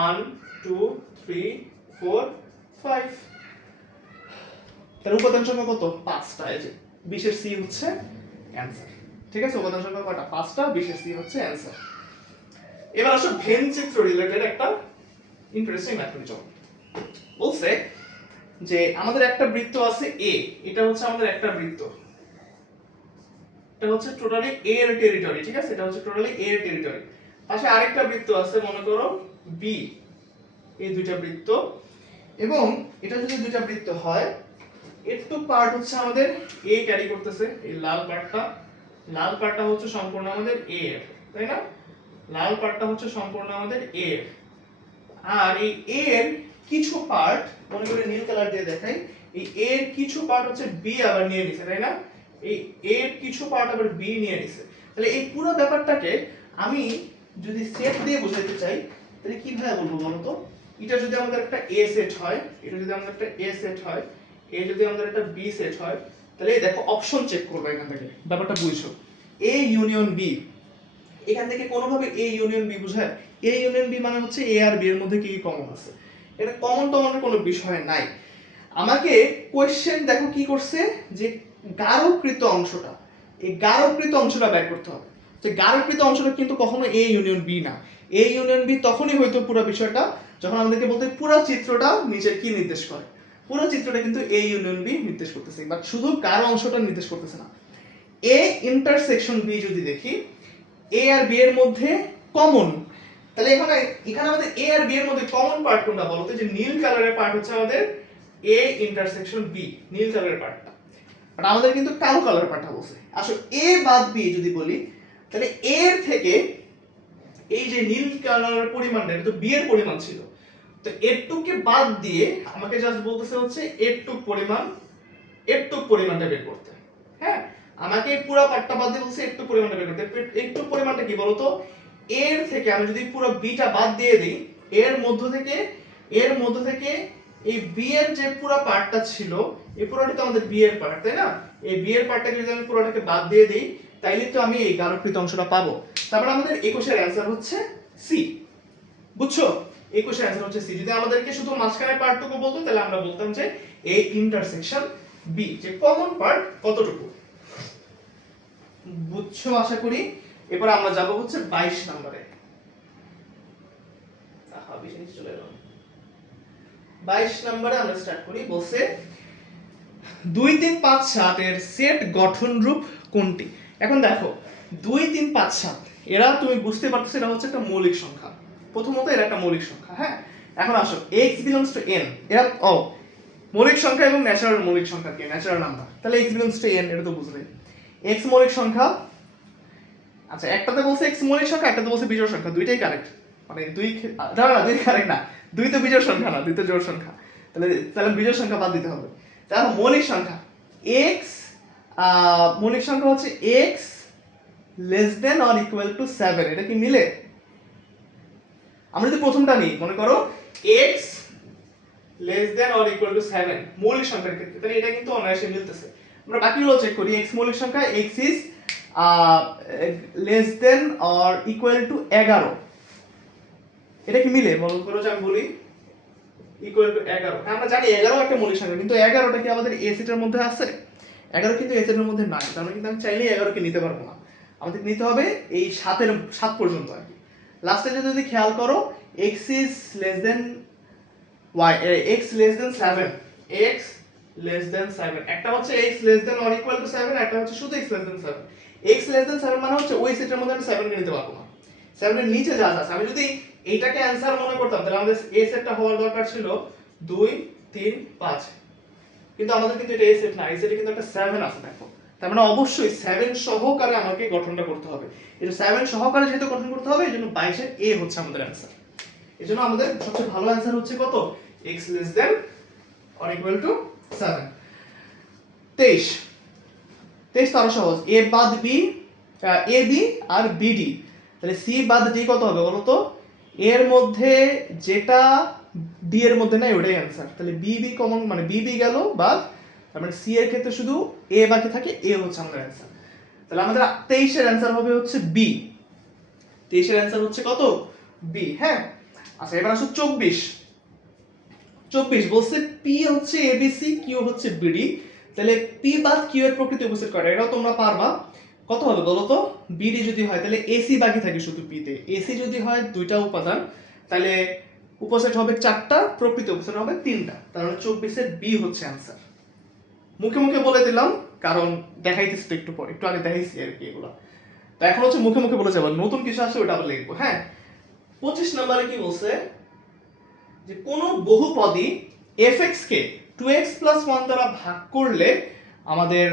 1 2 3 4 5, তার উপাদান সংখ্যা কত? 5টা। এই যে 20 এর সি হচ্ছে অ্যানসার। ঠিক আছে, উপাদান সংখ্যা কয়টা? 5টা, 20 এর সি হচ্ছে অ্যানসার। এবার আসো ভেন চিত্র রিলেটেড একটা ইন্টারেস্টিং ম্যাথ নিয়ে চলো। বলছে যে আমাদের একটা বৃত্ত আছে এ, এটা হচ্ছে আমাদের একটা বৃত্ত, এটা হচ্ছে টোটালি এ এর টেরিটরি, ঠিক আছে? এটা হচ্ছে টোটালি এ এর টেরিটরি। পাশে আরেকটা বৃত্ত আছে মনে করো বি, এই দুইটা বৃত্ত, এবং এটা যদি দুইটা বৃত্ত হয় একটু পার্ট হচ্ছে আমাদের এ ক্যারি করতেছে, এই লাল পার্টটা হচ্ছে সম্পূর্ণ আমাদের এ এর, তাই না? লাল পার্টটা হচ্ছে সম্পূর্ণ আমাদের এ এর, আর এই এ এর কিছু পার্ট মনে করে নীল কালার দিয়ে দেখাই, এই এ এর কিছু পার্ট হচ্ছে বি আবার নিয়ে নিছে, তাই না? এই এ এর কিছু পার্ট আবার বি নিয়ে নিছে। তাহলে এই পুরো ব্যাপারটাকে আমি যদি সেট দিয়ে বোঝাতে চাই তাহলে কিভাবে বলবো বলো তো? এটা যদি আমাদের একটা এ সেট হয়, এটা যদি আমাদের একটা এ সেট হয়, এ যদি আমাদের একটা বি সেট হয়, তাহলে দেখো অপশন চেক করবো এখান থেকে, ব্যাপারটা বুঝছো? এ ইউনিয়ন বি, এখান থেকে কোনোভাবে এ ইউনিয়ন বি বুঝায়? এ ইউনিয়ন বি মানে হচ্ছে এ আর বি এর মধ্যে কি কি কমন আছে, এটা কমন টমনের কোনো বিষয় নাই। আমাকে কোয়েশ্চেন দেখো কি করছে, যে গাঢ়কৃত অংশটা, এই গাঢ়কৃত অংশটা বের করতে হবে। তো গাঢ়কৃত অংশটা কিন্তু কখনো এ ইউনিয়ন বি না। এ ইউনিয়ন বি তখনই হয়তো পুরো বিষয়টা যখন আমাদেরকে বলতে পুরো চিত্রটা নিচের কি নির্দেশ করে, পুরো চিত্রটা কিন্তু এ ইউনিয়ন বি নির্দেশ করতেছে, বাট শুধু গাঢ় অংশটা নির্দেশ করতেছে না। এ ইন্টারসেকশন বি যদি দেখি, এ আর বি এর মধ্যে কমন, তাহলে এখানে এখানে আমাদের এ আর বি এর মধ্যে কমন পার্ট কোনটা বলতো? যে নীল কালারের পার্ট হচ্ছে আমাদের এ ইন্টারসেকশন বি, নীল কালারের পার্টটা। বাট আমাদের কিন্তু কালো কালার পার্টটা বলছে। আসলে এ বাদ বি যদি বলি, তাহলে এর থেকে এই যে নীল কালারের পরিমাণটা, এটা তো বি এর পরিমাণ ছিল, তো এরটুকে বাদ দিয়ে আমাকে জাস্ট বলতেছে হচ্ছে এরটুক পরিমাণটা বের করতে। হ্যাঁ, আমাকে পুরো পার্টটা বাদ দিয়ে বলছে একটু পরিমাণটা বের করতে। একটু পরিমাণটা কি বলতো? এর থেকে আমি যদি পুরো বিটা বাদ দিয়ে দিই, এর মধ্য থেকে এই বি এর যে পুরো পার্টটা ছিল, এই পুরোটা তো আমাদের বি এর পার্ট, তাই না? এই বি এর পার্টটাকে যদি আমি পুরোটাকে বাদ দিয়ে দিই, তাইলে তো আমি এই গাঢ়কৃত অংশটা পাবো। তারপর আমাদের 21 এর অ্যান্সার হচ্ছে সি। বুঝছো? 21 এর অ্যান্সার হচ্ছে সি। যদি আমাদেরকে শুধু মাঝখানের পার্টটুকু বলতো তাহলে আমরা বলতাম যে এ ইন্টারসেকশন বি, যে কমন পার্ট কতটুকু। বুঝছো আশা করি। এরপর আমরা যাব হচ্ছে 22 নম্বরে। আহা, বেশি নিচে চলে গেলাম। 22 নম্বরে আমরা স্টার্ট করি, বলছে 2 3 5 7 এর সেট গঠন রূপ কোনটি? এখন দেখো 2 3 5 7 এরা তুমি বুঝতে পারতেছো এটা হচ্ছে একটা মৌলিক সংখ্যা। প্রথমত এরা একটা মৌলিক সংখ্যা, হ্যাঁ। এখন আসো x belongs to n, এরা মৌলিক সংখ্যা এবং ন্যাচারাল মৌলিক সংখ্যা কি? ন্যাচারাল নাম্বার, তাহলে x belongs to n, এটা তো বুঝলে। x মৌলিক সংখ্যা, আচ্ছা একটাতে বলছে x মৌলিক সংখ্যা, একটাতে বলছে বিজোড় সংখ্যা, দুইটাই কারেক্ট। মানে দুই দাঁড়া, দুই কারেক্ট না, দুই তো বিজোড় সংখ্যা না, দুই তো জোড় সংখ্যা, তাহলে তাহলে বিজোড় সংখ্যা বাদ দিতে হবে। তাহলে মৌলিক সংখ্যা x, মৌলিক সংখ্যা হচ্ছে x less than or equal to 7, এটা কি মিলে? আমরা যদি প্রথমটা নিই, মনে করো x less than or equal to 7 মৌলিক সংখ্যার ক্ষেত্রে, তাহলে এটা কিন্তু অনায়াসে মিলতেছে। আমরা বাকিগুলো চেক করি। x মৌলিক সংখ্যা, x is less than or equal to 11, এটা কি মিলে? মনে করো যে আমি বলি ইকুয়াল টু 11, হ্যাঁ আমরা জানি 11 একটা মৌলিক সংখ্যা, কিন্তু 11টা কি আমাদের এ সেটের মধ্যে আছে? 11 কিন্তু এ সেটের মধ্যে নাই, তার মানে কিন্তু আমি চাইলেই 11 কে নিতে পারবো না, আমাদের নিতে হবে এই 7 পর্যন্ত আর কি। লাস্টে যদি খেয়াল করো x is less then y, x less than 7, x less than 7, একটা হচ্ছে x less than or equal to 7, একটা হচ্ছে শুধু x less than 7। x less than 7 মানে হচ্ছে ওই সেটের মধ্যে আমি 7 কে নিতে পারবো না, 7 এর নিচে যা আছে। আমি যদি এইটাকে অ্যানসার মনে করতাম তাহলে আমাদের a সেটটা হওয়ার দরকার ছিল 2 3 5, কিন্তু আমাদের কিন্তু এটা a সেট না, এই সেটে কিন্তু একটা 7 আছে দেখো, তার মানে অবশ্যই 7 সহকারে আমাকে গঠনটা করতে হবে। এটা 7 সহকারে যেহেতু গঠন করতে হবে, এজন্য 22 এর a হচ্ছে আমাদের অ্যানসার। এজন্য আমাদের সবচেয়ে ভালো অ্যানসার হচ্ছে কত? x less than or equal to 7। 23 তো আরো সহজ, a বাদ b, a b R b d, তাহলে c বাদ d কত হবে বলো তো? a এর মধ্যে যেটা d এর মধ্যে নাই ওটাই অ্যানসার, তাহলে b b কমন, মানে b b গেল বাদ, তার মানে c এর ক্ষেত্রে শুধু a বাকি থাকে, a হচ্ছে আমাদের অ্যানসার। তাহলে আমাদের 23 এর অ্যানসার হবে হচ্ছে b। 23 এর অ্যানসার হচ্ছে কত? b, হ্যাঁ। আচ্ছা এবার আসো 24 বলছে p হচ্ছে abc, q হচ্ছে bd, তাহলে p বাদ q এর প্রকৃতি উপস্থিত করে, এটাও তোমরা পারবা। কত হবে বলো তো? bd যদি হয় তাহলে ac বাকি থাকে শুধু p তে, ac যদি হয় দুইটা উপাদান তাহলে উপসেট হবে 4টা, প্রকৃতি উপসেট হবে 3টা, তার মানে 24 এর b হচ্ছে অ্যানসার। মুখে মুখে বলে দিলাম কারণ দেখাইতেছি তো একটু পর, একটু আগে দেখাইছি আর কি এগুলা। তো এখন হচ্ছে মুখে মুখে বলে যাবো, নতুন কিছু আসে ওটা আবার লিখবো। হ্যাঁ, 25 নম্বরে কি বলছে যে কোনো বহুপদী fx কে 2x plus 1 দ্বারা ভাগ করলে আমাদের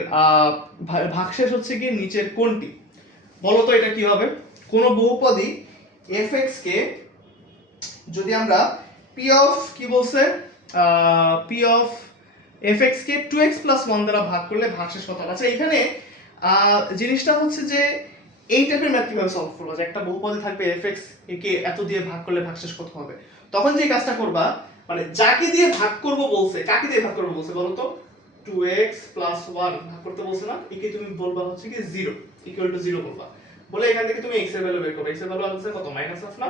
ভাগশেষ হচ্ছে কি নিচের কোনটি? বলো তো এটা কি হবে? কোনো বহুপদী fx কে যদি আমরা p of কি বলছে p of fx K 2x plus 1 দ্বারা ভাগ করলে ভাগশেষ কত হবে? আচ্ছা এখানে জিনিসটা হচ্ছে যে এই টাইপের ম্যাথ কিভাবে সলভ করবো, যে একটা বহুপদী থাকবে fx একে এত দিয়ে ভাগ করলে ভাগশেষ কত হবে, তখন যে কাজটা করবা মানে যাকে দিয়ে ভাগ করব বলছে, কাকে দিয়ে ভাগ করব বলছে বলো তো? 2x plus 1 ভাগ করতে বলছে না, একে তুমি বলবা হচ্ছে কি 0 ইকুয়াল টু 0 বলবা, বলে এখান থেকে তুমি x এর ভ্যালু বের করবে। x এর ভ্যালু আছে কত? -1 না,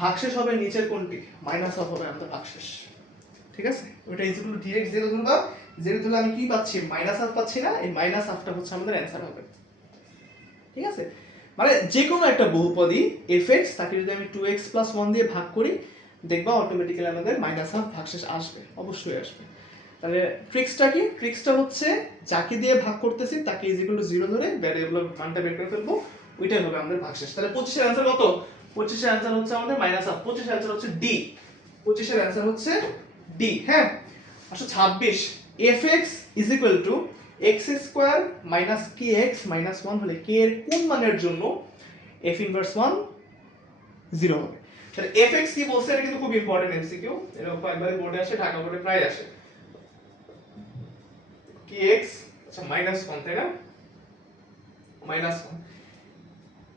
ভাগশেষ হবে নিচের কোনটি? -1 হবে আমাদের ভাগশেষ। ঠিক আছে, ওটা ইকুয়াল টু dx 0 ধরবা, 0 ধরলে আমি কি পাচ্ছি? -1 পাচ্ছি না, এই -1টা হচ্ছে আমাদের অ্যানসার হবে। ঠিক আছে, মানে যে কোনো একটা বহুপদী fx তাকে যদি আমি 2x plus 1 দিয়ে ভাগ করি, দেখবা অটোমেটিক্যালি আমাদের -1 ভাগশেষ আসবে, অবশ্যই আসবে। তাহলে ট্রিক্সটা কি? ট্রিক্সটা হচ্ছে যাকে দিয়ে ভাগ করতেছি তাকে ইজ ইকুয়াল টু 0 ধরে ভ্যারিয়েবলের মানটা বের করে ফেলবো, ওইটাই হবে আমাদের ভাগশেষ। তাহলে 25 এর অ্যানসার কত? 25 এর অ্যানসার হচ্ছে আমাদের -1, 25 এর অ্যানসার হচ্ছে ডি, 25 এর অ্যানসার হচ্ছে ডি। হ্যাঁ, আচ্ছা 26 fx is equal two x square minus kx minus 1 হলে k এর কোন মানের জন্য f ইনভার্স 1 0 হবে? তাহলে fx কি বলছে, এটা কিন্তু খুব ইম্পর্টেন্ট এমসিকিউ, এটা কয়েকবার বোর্ডে আসে, ঢাকা বোর্ডে প্রায় আসে। kx আচ্ছা মাইনাস 1, তাই না? মাইনাস 1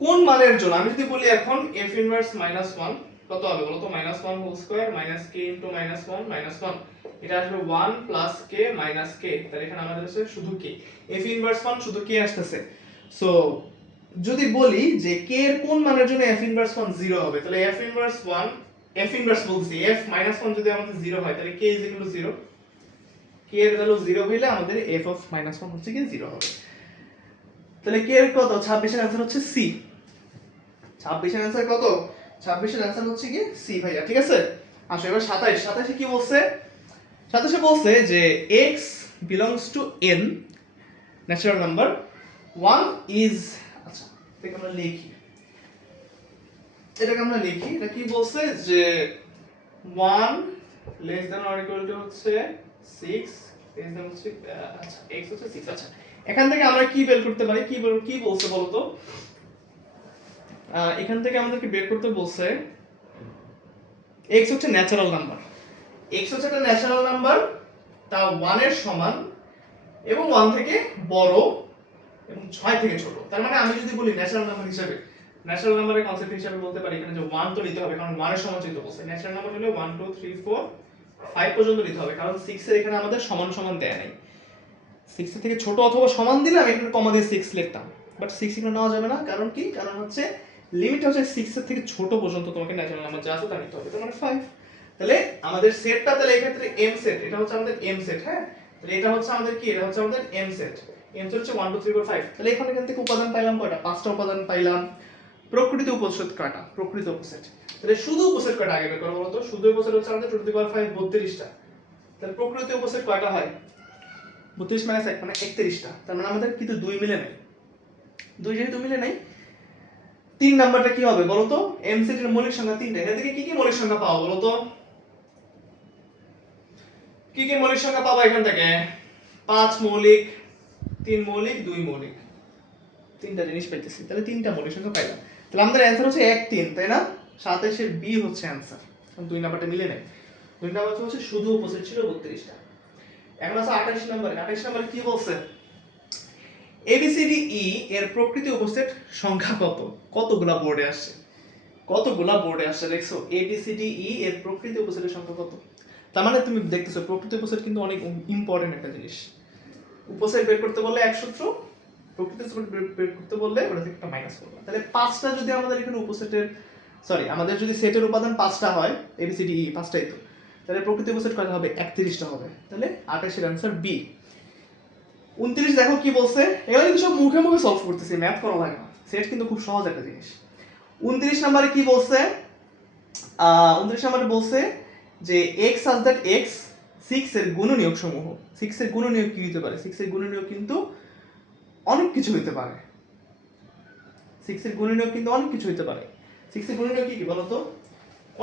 কোন মানের জন্য? আমি যদি বলি এখন f ইনভার্স -1 কত হবে বলো তো? -1 whole square minus k into -1 -1, এটা আসবে 1 প্লাস k মাইনাস k, তাহলে এখানে আমাদের আছে শুধু k, f ইনভার্স 1 শুধু k আসতেছে। সো যদি বলি যে k এর কোন মানের জন্য f ইনভার্স 1 0 হবে, তাহলে f ইনভার্স 1 f ইনভার্স বলছি f -1 যদি আমাদের 0 হয়, তাহলে k 0, k এর ভ্যালু 0 হইলে আমাদের f অফ -1 হচ্ছে কি 0 হবে। তাহলে k এর কত? 26 এর आंसर হচ্ছে c। 26 এর आंसर কত? 26 এর आंसर হচ্ছে কি c ভাইয়া, ঠিক আছে। আসো এবার 27 এ কি বলছে? 27 এ বলছে যে x belongs to n natural number 1 is, আচ্ছা এটাকে আমরা লিখি, এটা কি বলছে যে 1 less than or equal to হচ্ছে 6 লেস দ্যান হচ্ছে আচ্ছা x হচ্ছে 6। আচ্ছা এখান থেকে আমরা কি বের করতে পারি? কি বলছে বলো তো? এখান থেকে আমাদেরকে বের করতে বলছে x হচ্ছে ন্যাচারাল নাম্বার, x হচ্ছে একটা ন্যাচারাল নাম্বার, তা 1 এর সমান এবং 1 থেকে বড় এবং 6 থেকে ছোট। তার মানে আমি যদি বলি ন্যাচারাল নাম্বার হিসেবে, ন্যাচারাল নাম্বারের কনসেপ্ট হিসেবে বলতে পারি এখানে যে 1 তো নিতে হবে, কারণ 1 এর সমান যেহেতু বলছে। ন্যাচারাল নাম্বার হলে 1 2 3 4 5 পর্যন্ত নিতে হবে, কারণ 6 এর এখানে আমাদের সমান সমান দেয়া নাই। 6 এর থেকে ছোট অথবা সমান দিলে আমি এখানে কমা দিয়ে 6 লিখতাম, বাট 6 এখানে নেওয়া যাবে না। কারণ কি? কারণ হচ্ছে লিমিট হচ্ছে 6 এর থেকে ছোট পর্যন্ত তোমাকে ন্যাচারাল নাম্বার যা আছে তা নিতে হবে, তার মানে 5। তাহলে আমাদের সেটটা তাহলে এই ক্ষেত্রে m সেট, এটা হচ্ছে আমাদের m সেট। হ্যাঁ, তাহলে এটা হচ্ছে আমাদের কি? এটা হচ্ছে আমাদের m সেট। m সেট হচ্ছে 1 2 3 4 5। তাহলে এখান থেকে উপাদান পাইলাম কয়টা? 5টা উপাদান পাইলাম। প্রকৃত উপসেট কয়টা? প্রকৃত উপসেট। তাহলে শুধু উপসেট কয়টা আগে বের করব বলতো? শুধু উপসেট হচ্ছে আমাদের 2 টু দি পাওয়ার 5 32টা। তাহলে প্রকৃত উপসেট কয়টা হয়? 32 - 1 মানে 31টা। তার মানে আমাদের কিন্তু 2 মিলে নাই। 2 যেহেতু মিলে নাই, 3 নাম্বারটা কি হবে বলো তো? m সেটের মৌলিক সংখ্যা 3টা। এখান থেকে কি কি মৌলিক সংখ্যা পাবো বলো তো? কি কি মৌলিক সংখ্যা পাবো এখান থেকে? 5 মৌলিক, 3 মৌলিক, 2 মৌলিক, তিনটা জিনিস পাইতেছি। তাহলে 3টা মৌলিক সংখ্যা পাইলাম। তাহলে আমাদের অ্যানসার হচ্ছে 1 3, তাই না? 27 এর বি হচ্ছে অ্যানসার। কারণ 2 নাম্বারটা মিলে নাই। 2 নাম্বারটা হচ্ছে শুধু উপসেট ছিল 32টা। এখন আছে 28 নম্বরে। 28 নম্বরে কি বলছে? ABCDE এর প্রকৃত উপসেট সংখ্যা কত? কতগুলা বোর্ডে আসছে? কতগুলা বোর্ডে আসছে দেখছো? ABCDE এর প্রকৃত উপসেটের সংখ্যা কত? তার মানে তুমি দেখতেছো প্রকৃত উপসেট কিন্তু অনেক ইম্পর্টেন্ট একটা জিনিস। উপসেট বের করতে বললে এক সূত্র, প্রকৃত উপসেট বের করতে বললে ওটা থেকে একটা মাইনাস করবে। তাহলে 5টা যদি আমাদের এখানে উপসেটের আমাদের যদি সেটের উপাদান 5টা হয়, ABCDE 5টাই তো, তাহলে প্রকৃত উপসেট কয়টা হবে? 31টা হবে। তাহলে 28 এর आंसर বি। 29 দেখো কি বলছে? এগুলো কিন্তু সব মুখে মুখে সলভ করতেছি, ম্যাথ করা লাগে না। সেট কিন্তু খুব সহজ একটা জিনিস। 29 নম্বরে কি বলছে? 29 নম্বরে বলছে যে x such that x 6 এর গুণনীয়ক সমূহ। 6 এর গুণনীয়ক কি হতে পারে? 6 এর গুণনীয়ক কিন্তু অনেক কিছু হইতে পারে। 6 এর গুণনীয়ক কিন্তু অনেক কিছু হইতে পারে। 6 এর গুণনীয়ক কি কি বলো তো?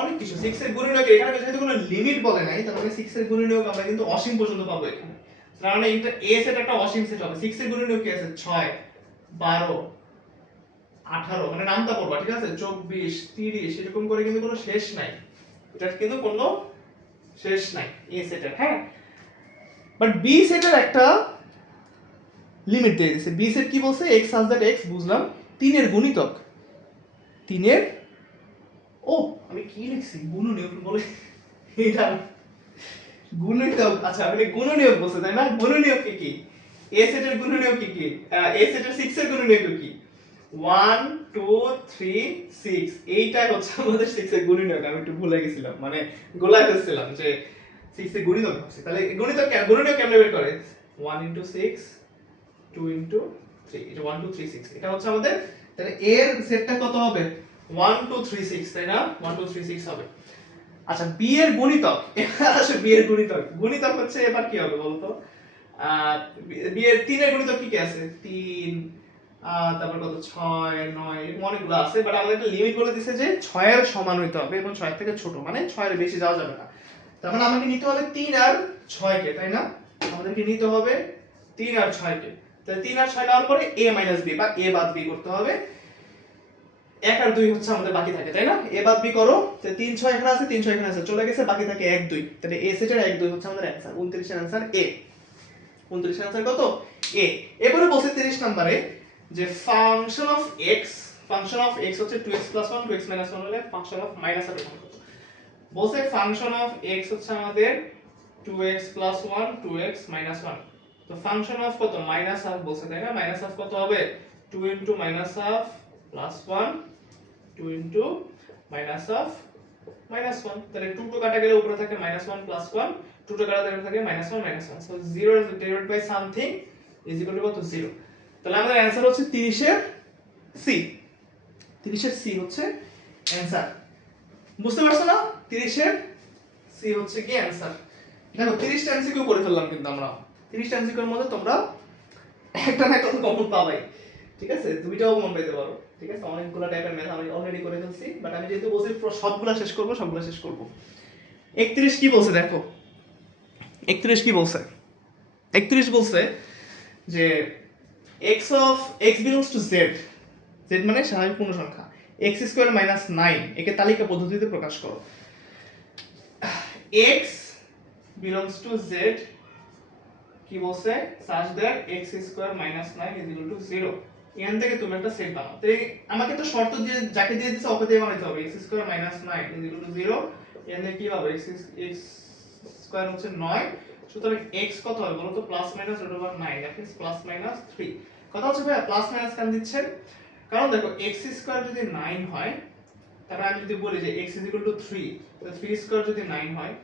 অনেক কিছু। 6 এর গুণনীয়ক এখানে যেহেতু কোনো লিমিট বলে নাই, তার মানে 6 এর গুণনীয়ক আমরা কিন্তু অসীম পর্যন্ত পাবো এখানে। তার মানে এটা a সেট একটা অসীম সেট হবে। 6 এর গুণনীয়ক কি আছে? 6, 12, 18, মানে নামতা পড়বা, ঠিক আছে? 24, 30 এরকম করে কিন্তু কোনো শেষ নাই। এটার কিন্তু কোনো শেষ নাই a সেটের, হ্যাঁ? বাট b সেটের একটা লিমিট দিয়ে দিয়েছে। b সেট কি বলছে? x such that x, বুঝলাম, 3 এর গুণিতক, 3 এর, ও আমি কি লিখছি, গুণনীয়ক বলে এটা গুণনীয়ক। আচ্ছা আমি গুণনীয়ক বলছি, তাই না? গুণনীয়ক কি কি? a সেটের গুণনীয়ক কি কি? a সেটের 6 এর গুণনীয়ক কি? 1 2 3 6, এইটা হচ্ছে আমাদের 6 এর গুণনীয়ক। আমি একটু ভুলে গেছিলাম, মানে গোলায় ফেলছিলাম যে 6 এর গুণিতক হচ্ছে। তাহলে গুণিতক গুণনীয়ক কেমনে বের করে? 1 6 2 3, এটা 1 2 3 6, এটা হচ্ছে আমাদের। তাহলে এর সেটটা কত হবে? 1 2 3 6, তাই না? 1 2 3 6 হবে। আচ্ছা বি এর গুণিতক, এবার আসে বি এর গুণিতক। গুণিতক হচ্ছে এবার কি হবে বলতো? বি এর 3 এর গুণিতক কি কি আছে? 3, তারপর কত 6 9, এরকম অনেকগুলো আছে, বাট আমাদের একটা লিমিট বলে দিয়েছে যে 6 এর সমান হইতে হবে এবং 6 এর থেকে ছোট, মানে 6 এর বেশি যাওয়া যাবে না। তার মানে আমাকে নিতে হবে 3 আর 6 কে, তাই না? আমাদেরকে নিতে হবে 3 আর 6 কে। তাহলে 3 আর 6 নেওয়ার পরে a - b বা a বাদ b করতে হবে। 1 আর 2 হচ্ছে আমাদের বাকি থাকে, তাই না? a বাদ b করো। তাহলে 3 6 এখানে আছে, 3 6 এখানে আছে, চলে গেছে, বাকি থাকে 1 2। তাহলে a সেটের 1 2 হচ্ছে আমাদের অ্যানসার। 29 এর অ্যানসার a। 29 এর অ্যানসার কত? a। এবারে বলছে 30 নম্বরে যে function of x, function of x হচ্ছে 2x 1 2x 1 হলে ফাংশন অফ মাইনাস হবে কত? বলছে ফাংশন অফ x হচ্ছে আমাদের 2x 1 2x 1। তো ফাংশন অফ কত? মাইনাস হাফ বলছে, তাই না? মাইনাস হাফ কত হবে? 2 minus half plus 1, 2 minus half minus 1। তাহলে 2 টু কাটা গেলে উপরে থাকে -1 প্লাস 1, 2 টু কাটা গেলে থাকে -1 1। So 0 divided by something is equal to কত? 0। তাহলে আমাদের অ্যানসার হচ্ছে 30 এর সি। 30 এর সি হচ্ছে অ্যানসার। বুঝতে পারছো না? 30 এর সি হচ্ছে কি অ্যানসার। দেখো 30 টা এমসিকিউ করে ফেললাম কিন্তু আমরা। 30 টা এমসিকিউর মধ্যে তোমরা একটা না একটা কমন পাবাই, ঠিক আছে? দুইটাও কমন পেতে পারো, ঠিক আছে? অনেকগুলো টাইপের ম্যাথ আমি অলরেডি করে ফেলছি, বাট আমি যেহেতু বলছি সবগুলা শেষ করব, সবগুলা শেষ করব। 31 কি বলছে দেখো, 31 কি বলছে? 31 বলছে যে x of x belongs to z, z মানে স্বাভাবিক পূর্ণ সংখ্যা, x স্কয়ার মাইনাস 9 একে তালিকা পদ্ধতিতে প্রকাশ করো। x belongs to z কি বলছে? such that x square minus 9 is equal to 0। এখান থেকে তুমি একটা সেট বানাও। তো আমাকে তো শর্ত দিয়ে যাকে দিয়ে দিছে ওকে দিয়ে বানাইতে হবে। x square minus 9 is equal to 0। এখানে কি হবে? x স্কয়ার হচ্ছে 9, সুতরাং x কত হবে বলো তো? Plus minus root over 9, that means plus minus 3। কথা হচ্ছে ভাই প্লাস মাইনাস কেন দিচ্ছেন? কারণ দেখো x স্কয়ার যদি 9 হয়, তাহলে আমি যদি বলি যে x 3, তাহলে 3 স্কয়ার যদি 9 হয়,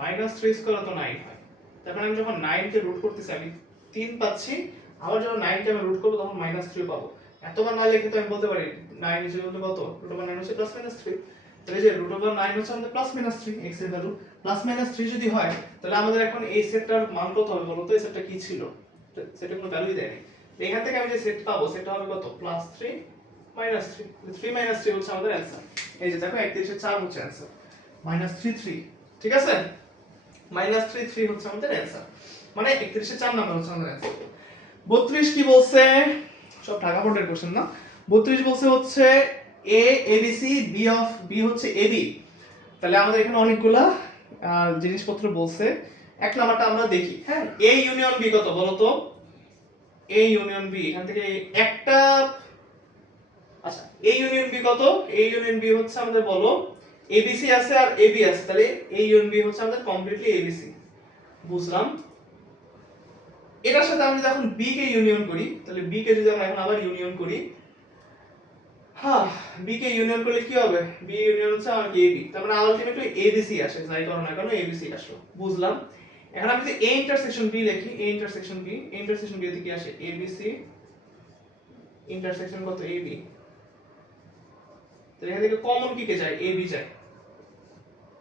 মাইনাস 3 স্কয়ার তো 9 হয়। তারপর আমি যখন 9 কে রুট করতেছি আমি 3 পাচ্ছি, আবার যখন 9 কে আমি রুট করব তখন -3 পাবো। এতবার না লিখে তো আমি বলতে পারি 9 ইজ ইকুয়াল টু কত? রুট ওভার 9 হচ্ছে +-3। তাহলে যে রুট ওভার 9 হচ্ছে আমাদের +-3, x এর ভ্যালু +-3 যদি হয়, তাহলে আমাদের এখন এই সেটটার মান কত হবে বলো তো? এই সেটটা কি ছিল? সেটা কোনো ভ্যালুই দেয়নি। এখান থেকে আমি যে সেট পাবো সেটা হবে কত? +3 -3। 3 3 হচ্ছে আমাদের অ্যানসার। এই যে দেখো 31 এর 4 হচ্ছে অ্যানসার। -3 3, ঠিক আছে? -3 3 হচ্ছে আমাদের অ্যানসার। মানে 31 এর 4 নাম্বার হচ্ছে আমাদের অ্যানসার। 32 কি বলছে? সব ঢাকা বোর্ডের কোশ্চেন না। 32 বলছে হচ্ছে a abc b of b হচ্ছে ab। তাহলে আমাদের এখানে অনেকগুলা জিনিসপত্র বলছে। এক নাম্বারটা আমরা দেখি, হ্যাঁ? a ইউনিয়ন b কত বলো তো? a ইউনিয়ন b, এখান থেকে একটা, আচ্ছা a ইউনিয়ন b কত? a ইউনিয়ন b হচ্ছে আমাদের বলো abc আছে আর ab আছে, তাহলে a ইউনিয়ন b হচ্ছে আমাদের কমপ্লিটলি abc। বুঝলাম। এটার সাথে আমি যদি এখন b কে ইউনিয়ন করি, তাহলে b কে যদি আমরা এখন আবার ইউনিয়ন করি, হ্যাঁ b কে ইউনিয়ন করলে কি হবে? b ইউনিয়ন হচ্ছে আমার কি ab, তার মানে আলটিমেটলি abc আসে, যাই করো না কেন abc আসলো। বুঝলাম। এখন আমি যদি a ইন্টারসেকশন b লিখি, a intersection b, a intersection b তে কি আসে? abc ইন্টারসেকশন কত? ab। তাহলে এখান থেকে কমন কি কে যায়? ab যায়।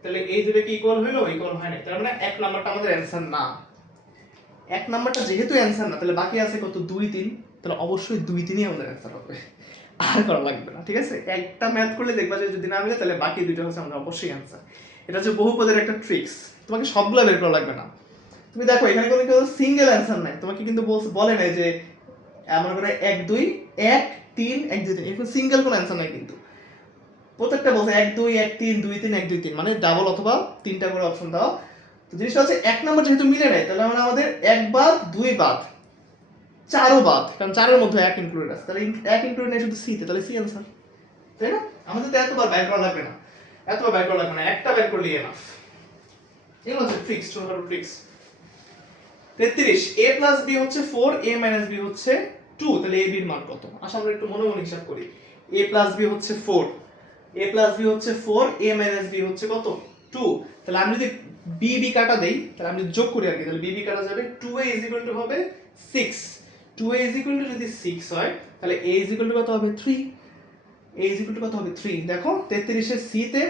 তাহলে এই দুটো কি ইকুয়াল হলো? ইকুয়াল হয় না। তার মানে এক নাম্বারটা আমাদের অ্যানসার না। এক নাম্বারটা যেহেতু অ্যানসার না, তাহলে বাকি আছে কত? 2 3। তাহলে অবশ্যই 2-3ই আমাদের অ্যান্সার হবে, আর করা লাগবে না। ঠিক আছে, একটা ম্যাথ করলে দেখবা যে যদি না মিলে তাহলে বাকি দুইটা হচ্ছে আমাদের অবশ্যই অ্যান্সার। এটা হচ্ছে বহুপদের একটা ট্রিক্স, তোমাকে সবগুলো বের করা লাগবে না। তুমি দেখো এখানে কোনো কেউ সিঙ্গেল অ্যান্সার নাই, তোমাকে কিন্তু বলে নাই যে মনে করে 1 2 1 3 1 2 3, এরকম সিঙ্গেল কোনো অ্যান্সার নাই কিন্তু, প্রত্যেকটা বলছে 1 2 1 3 2 3 1 2 3, মানে ডাবল অথবা তিনটা করে অপশন দাও। তো জিনিসটা হচ্ছে এক নাম্বার যেহেতু মিলে নেয় তাহলে আমরা আমাদের 1 বাদ 2 বাদ 4ও বাদ, কারণ 4-এর মধ্যে 1 ইনক্লুডেড আছে, তাহলে 1 ইনক্লুডেড নেই শুধু সি তে, তাহলে সি অ্যান্সার, তাই না? আমাদের তো এতবার বের করা লাগবে না, এতবার বের করা লাগবে না, একটা বের করলেই এনাফ। এগুলো হচ্ছে ট্রিক্স, ছোটখাটো ট্রিক্স। 33 a প্লাস b হচ্ছে 4, a মাইনাস b হচ্ছে 2, তাহলে a b এর মান কত? আসলে আমরা একটু মনে মনে হিসাব করি। a প্লাস b হচ্ছে 4, a প্লাস b হচ্ছে 4, a মাইনাস b হচ্ছে কত? 2। তাহলে আমি যদি b b কাটা দেই, তাহলে আমি যোগ করি আর কি, তাহলে b b কাটা যাবে, 2a ইজ ইকুয়াল টু হবে 6, 2a ইজ ইকুয়াল টু যদি 6 হয় তাহলে a ইজ ইকুয়াল টু কত হবে? 3, a ইজ ইকুয়াল টু কত হবে? 3। দেখো 33 এর c তে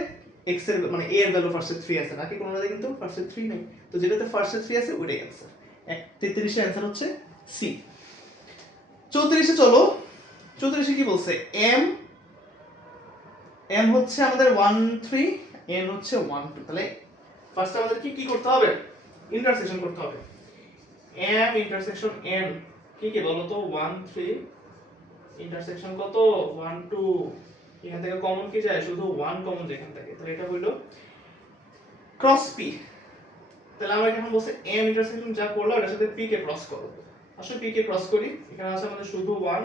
x এর মানে a এর ভ্যালু ফার্স্টে 3 আছে, নাকি কোনোটাতে কিন্তু ফার্স্টে 3 নেই, তো যেটাতে ফার্স্টে 3 আছে ওইটাই आंसर। 33 এর आंसर হচ্ছে সি। 34 এ চলো, 34 এ কি বলছে? m হচ্ছে আমাদের 1 3, n হচ্ছে 1 2, তাহলে ফার্স্ট আমাদের কি করতে হবে? ইন্টারসেকশন করতে হবে। m ইন্টারসেকশন n কি বলো তো? 1 3 ইন্টারসেকশন কত? 1 2, এখান থেকে কমন কি যায়? শুধু 1 কমন যেখান থেকে, তাহলে এটা হইলো ক্রস p। তাহলে আমরা এখন বলছি m ইন্টারসেকশন যা করলো এটার সাথে p কে ক্রস করো। আসলে p কে ক্রস করি, এখানে আছে আমাদের শুধু 1,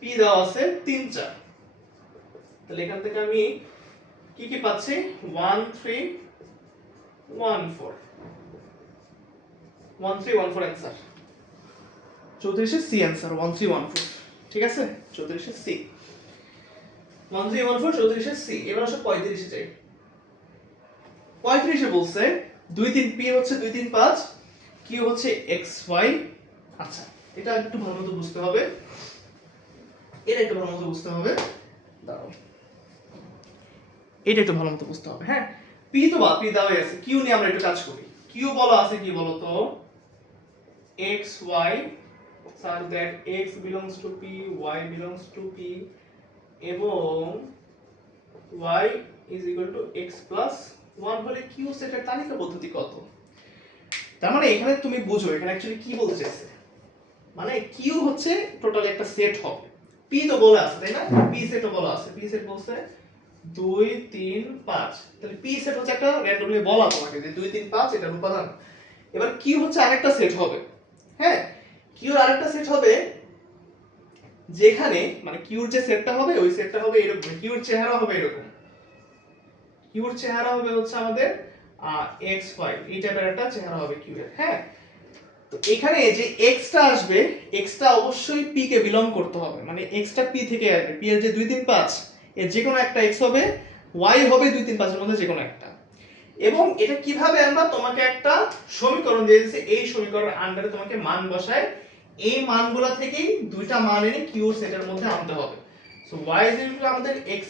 p দেওয়া আছে 3 4, তাহলে এখান থেকে আমি কি পাচ্ছি? 1 3 1 4, 1 3 1 4 आंसर। 34 এর সি आंसर 1 3 1 4, ঠিক আছে? 34 এর সি 1 3 1 4, 34 এর সি। এবার আসলে 35 এ যাই। 35 এ বলছে 2 3 p হচ্ছে 2 3 5, q হচ্ছে xy। আচ্ছা, এটা একটু ভালোমতো বুঝতে হবে, এটা একটু ভালোমতো বুঝতে হবে, দাঁড়াও, এটা একটু ভালোমতো বুঝতে হবে। হ্যাঁ, p তো বা p দেওয়াই আছে, q নিয়ে আমরা একটু কাজ করি। q বলা আছে কি বলো তো? xy such that x belongs to p, y belongs to p এবং y is equal to x plus 1 হলে q সেটের তালিকা পদ্ধতি কত? তার মানে এখানে তুমি বুঝো এখানে অ্যাকচুয়ালি কি বলতে চাইছে, মানে কিউ হচ্ছে টোটাল একটা সেট হবে, পি তো বলা আছে তাই না, পি সেটও বলা আছে, পি সেট বলছে 2 3 5, তাহলে পি সেট হচ্ছে একটা র্যান্ডমলি বলা তোমাকে যে 2 3 5 এটার উপাদান। এবার কিউ হচ্ছে আরেকটা সেট হবে, হ্যাঁ, কিউ এর আরেকটা সেট হবে যেখানে মানে কিউর যে সেটটা হবে ওই সেটটা হবে এরকম, কিউর চেহারা হবে এরকম, কিউর চেহারা হবে হচ্ছে আমাদের xy, এই টাইপের একটা চেহারা হবে কিউ এর। হ্যাঁ, তো এখানে যে x টা আসবে, x টা অবশ্যই p কে বিলং করতে হবে, মানে x টা p থেকে আসবে, p এর যে 2 3 5 এর যে কোনো একটা x হবে, y হবে 2 3 5 এর মধ্যে যে কোনো একটা। এবং এটা কিভাবে আমরা তোমাকে একটা সমীকরণ দিয়ে দিয়েছি, এই সমীকরণের আন্ডারে তোমাকে মান বসায় এই মানগুলা থেকেই দুইটা মান এনে q সেটের মধ্যে আনতে হবে। So y is equal two আমাদের x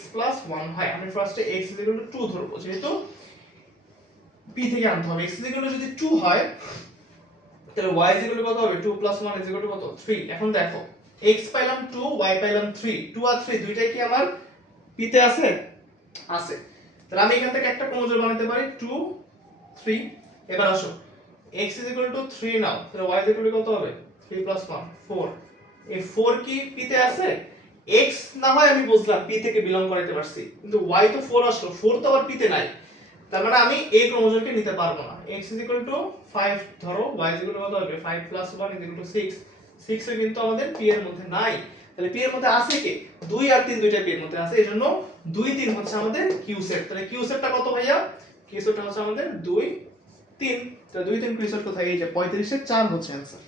1 হয়, আমি ফার্স্টে x ইজ ইকুয়াল টু 2 ধরব, যেহেতু p থেকে আনতে হবে। x ইজ ইকুয়াল টু যদি 2 হয় তাহলে y ইজ ইকুয়াল টু কত হবে? 2 + 1 ইজ ইকুয়াল টু কত? 3। এখন দেখো x পাইলাম 2, y পাইলাম 3, 2 আর 3 দুইটাই কি আমার p তে আছে? আছে। তাহলে আমি এখান থেকে একটা ক্রমজোড় বানাতে পারি 2 3। এবার আসো x ইজ ইকুয়াল টু 3 নাও, তাহলে y ইজ ইকুয়াল টু কত হবে? 3 + 1 4। এই 4 কি p তে আছে? x না হয় আমি বুঝলাম p থেকে বিলং করাইতে পারছি, কিন্তু y তো 4 আসলো, 4 তো আবার p তে নাই, তার মানে আমি এই ক্রমজোড়কে নিতে পারবো না। x ইজ ইকুয়াল টু 5 ধরো, y ইজ ইকুয়াল টু কত হবে? 5 + 1 ইজ ইকুয়াল টু 6। 6 এ কিন্তু আমাদের p এর মধ্যে নাই, তাহলে p এর মধ্যে আছে কি? 2 আর 3 দুইটা p এর মধ্যে আছে, এজন্য 2 3 হচ্ছে আমাদের q সেট। তাহলে q সেটটা কত ভাইয়া? q সেটটা হচ্ছে আমাদের 2 3, তাহলে 2 3 q সেট কোথায়? এই যে 35 এর 4 হচ্ছে आंसर।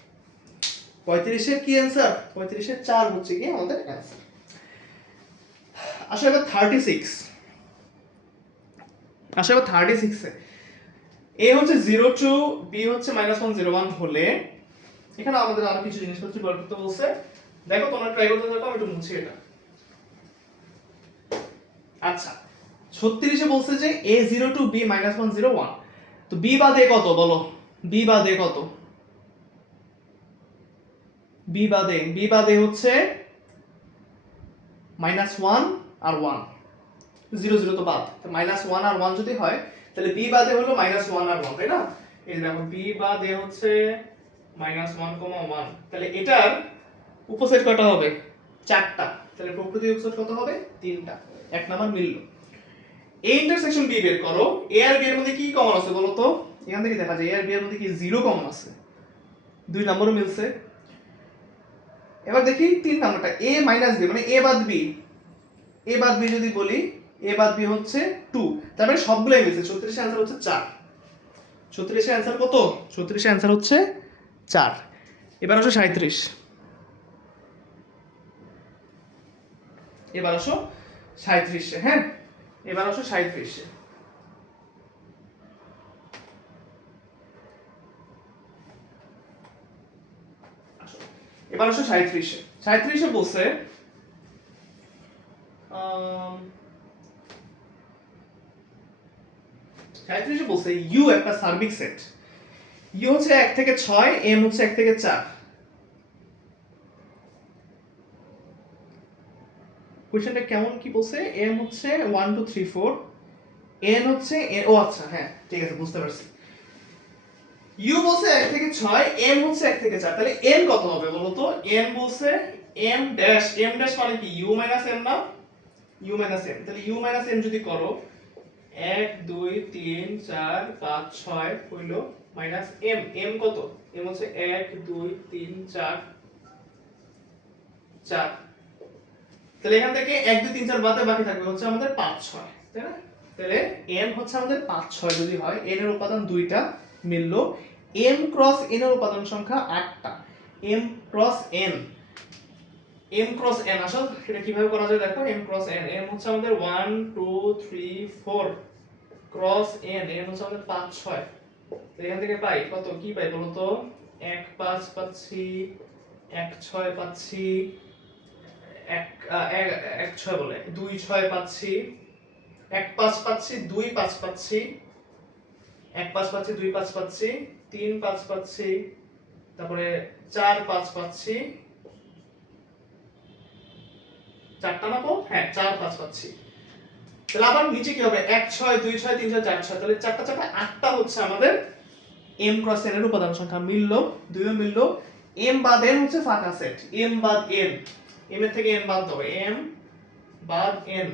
35 এর কি आंसर? 35 এর 4 হচ্ছে কি আমাদের आंसर। আসলে এবার 36, আসলে এবার 36 এ a হচ্ছে 0 টু b হচ্ছে -1 0 1 হলে এখানে আমাদের আরো কিছু জিনিসপত্র বের করতে বলছে। দেখো তোমরা ট্রাই করতে থাকো, আমি একটু মুছি এটা। আচ্ছা, 36 এ বলছে যে a 0 টু b -1 0 1, তো b বাদে কত বলো? b বাদে কত? b বি বাদে হচ্ছে -1 আর 1, 0 0 তো বাদ, তো -1 আর 1 যদি হয় তাহলে বি বাদে হলো -1 আর 1, তাই না? এই যে দেখো বি বাদে হচ্ছে -1, 1, তাহলে এটার উপসেট কয়টা হবে? 4টা। তাহলে প্রকৃতির উপসেট কত হবে? 3টা। এক নাম্বার মিলল। এ ইন্টারসেকশন বি বের করো। এ আর বি এর মধ্যে কি কমন আছে বলো তো? এখান থেকে দেখা যায় এ আর বি এর মধ্যে কি 0 কমন আছে, 2 নম্বরও মিলছে। এবার দেখি 3 নাম্বারটা, এ মাইনাস বি মানে এ বাদ বি, এ বাদ বি যদি বলি এ বাদ বি হচ্ছে 2, তার মানে সবগুলাই মিলছে। 36 এর অ্যানসার হচ্ছে 4। 36 এর অ্যানসার কত? 36 এর অ্যানসার হচ্ছে 4। এবার আসো 37, এবার আসো 37, হ্যাঁ এবার আসো 37। এবার আসো 37, 37 বলছে আম, 37 বলছে ইউ একটা সার্বিক সেট। ইউ হচ্ছে 1 থেকে 6, এম হচ্ছে 1 থেকে 4। কোশ্চেনটা কেমন কি বলছে? এম হচ্ছে 1 2 3 4, এন হচ্ছে ও আচ্ছা হ্যাঁ ঠিক আছে বুঝতে পারছি। ইউ বলছে 1 থেকে 6, এম হচ্ছে 1 থেকে 4, তাহলে এন কত হবে বলো তো? এন বলছে এম ড্যাশ, এম ড্যাশ মানে কি ইউ মাইনাস এম না? ইউ মাইনাস এম, তাহলে ইউ মাইনাস এম যদি করো 1 2 3 4 5 6 হইল মাইনাস এম, এম কত? এম হচ্ছে 1 2 3 4 4, তাহলে এখান থেকে 1 2 3 4 বাদে বাকি থাকবে হচ্ছে আমাদের 5 6, তাই না? তাহলে এম হচ্ছে আমাদের 5 6 যদি হয়, এন এর উপাদান 2টা মিললো। এম ক্রস এন এর উপাদান সংখ্যা 8টা। M cross N, M cross N আসলে এটা কিভাবে করা যায় দেখো। এম ক্রস এন, এম হচ্ছে আমাদের 1 2 3 4 ক্রস এন, এন হচ্ছে আমাদের 5 6, তো এখান থেকে পাই কত? কি পাই বলো তো? 1 5 পাচ্ছি, 1 6 পাচ্ছি, 1 6 বলে 2 6 পাচ্ছি, 1 5 পাচ্ছি, 2 5 পাচ্ছি, 1 5 পাচ্ছি, 2 5 পাচ্ছি, 3 5 পাচ্ছি, তারপরে 4 5 পাচ্ছি, 4টা না পো, হ্যাঁ 4 5 পাচ্ছি। তাহলে আবার নিচে কি হবে? 1 6 2 6 3 6 4 6, তাহলে 4টা 4টা 8টা হচ্ছে আমাদের এম ক্রস এন এর উপাদান সংখ্যা। মিললো, দুইও মিললো। এম বাদ এন হচ্ছে ফাঁকা সেট, এম বাদ এন, এম এর থেকে এন বাদ দাও, এম বাদ এন,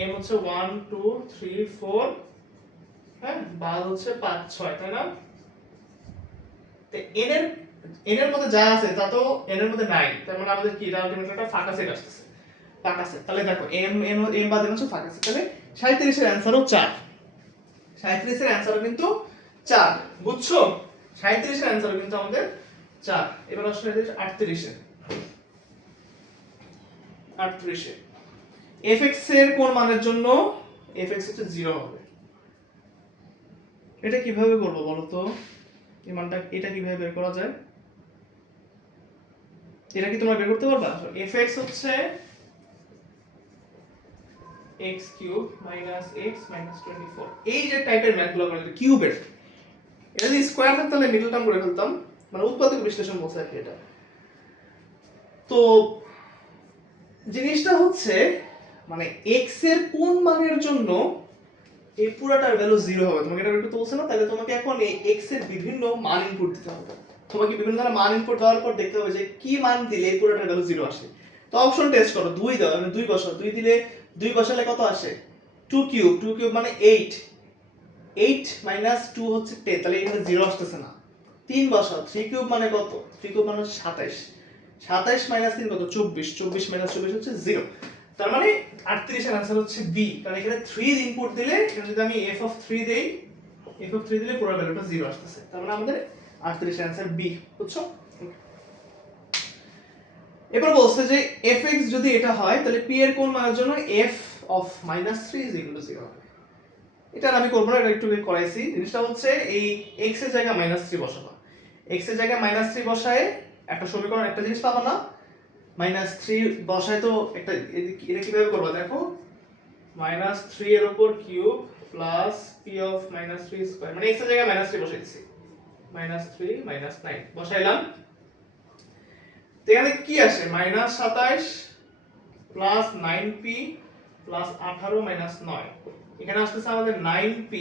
এম হচ্ছে 1 2 3 4, হ্যাঁ বাদ হচ্ছে 5 6, তাই না? তো এন এর মধ্যে যা আছে তা তো এন এর মধ্যে নাই, তার মানে আমাদের কি এটা আলটিমেটলি একটা ফাঁকা সেট আসছে, ফাঁকা সেট। তাহলে দেখো এম এন এম বাদ এন হচ্ছে ফাঁকা সেট, তাহলে 37 এর অ্যানসারও 4। 37 এর অ্যানসারও কিন্তু 4, বুঝছো? 37 এর অ্যানসারও কিন্তু আমাদের 4। এবার আসলে 38 এ, 38 এ fx এর কোন মানের জন্য fx হচ্ছে 0 হবে? এটা কিভাবে করব বলো তো? এই মানটা এটা কিভাবে বের করা যায়? এটা কি তোমরা বের করতে পারবা? fx হচ্ছে x cube minus x minus 24, এই যে টাইপের ম্যাথগুলো করে কিউবের, এটা যদি স্কয়ার থাকতো তাহলে মিডল টার্ম করে ফেলতাম, মানে উৎপাদক বিশ্লেষণ বলছে আর কি এটা। তো জিনিসটা হচ্ছে মানে x এর কোন মানের জন্য এই পুরাটার ভ্যালু 0 হবে, তোমাকে এটা বের করতে বলছে না? তাহলে তোমাকে এখন এই x এর বিভিন্ন মান ইনপুট দিতে হবে। তোমাকে বিভিন্ন ধরনের মান ইনপুট দেওয়ার পর দেখতে হবে যে কি মান দিলে এই পুরাটার ভ্যালু 0 আসে। তো অপশন টেস্ট করো, 2 দাও, মানে 2 বসাও, 2 দিলে 2 বসালে কত আসে? 2 কিউব, 2 কিউব মানে 8, 8 মাইনাস 2 হচ্ছে 10, তাহলে এখানে 0 আসতেছে না। 3 বসাও, 3 কিউব মানে কত? 3 কিউব মানে 27, 27 মাইনাস 3 কত? 24, 24 মাইনাস 24 হচ্ছে 0। তার মানে 38 এর आंसर হচ্ছে বি, কারণ এখানে 3 ইনপুট দিলে, এখানে যদি আমি f অফ 3 দেই, f অফ 3 দিলে পুরো ভ্যালুটা 0 আসতেছে, তার মানে আমাদের 38 এর आंसर বি, বুঝছো? এবার বলছে যে fx যদি এটা হয় তাহলে p এর কোন মানের জন্য f অফ -3 0 হবে। এটা আমি করব না, এটা একটু করাইছি। জিনিসটা হচ্ছে এই x এর জায়গায় -3 বসাবো, x এর জায়গায় -3 বসায় একটা সমীকরণ, একটা জিনিস পাবো না? -3 বসায় তো একটা, এটা কিভাবে করব দেখো, -3 এর উপর cube plus p of -3 square, মানে x এর জায়গায় -3 বসাই দিছি, -3 -9 বসাইলাম। তো এখানে কি আসে -27 প্লাস 9p প্লাস 18 মাইনাস 9, এখানে আসতেছে আমাদের 9p,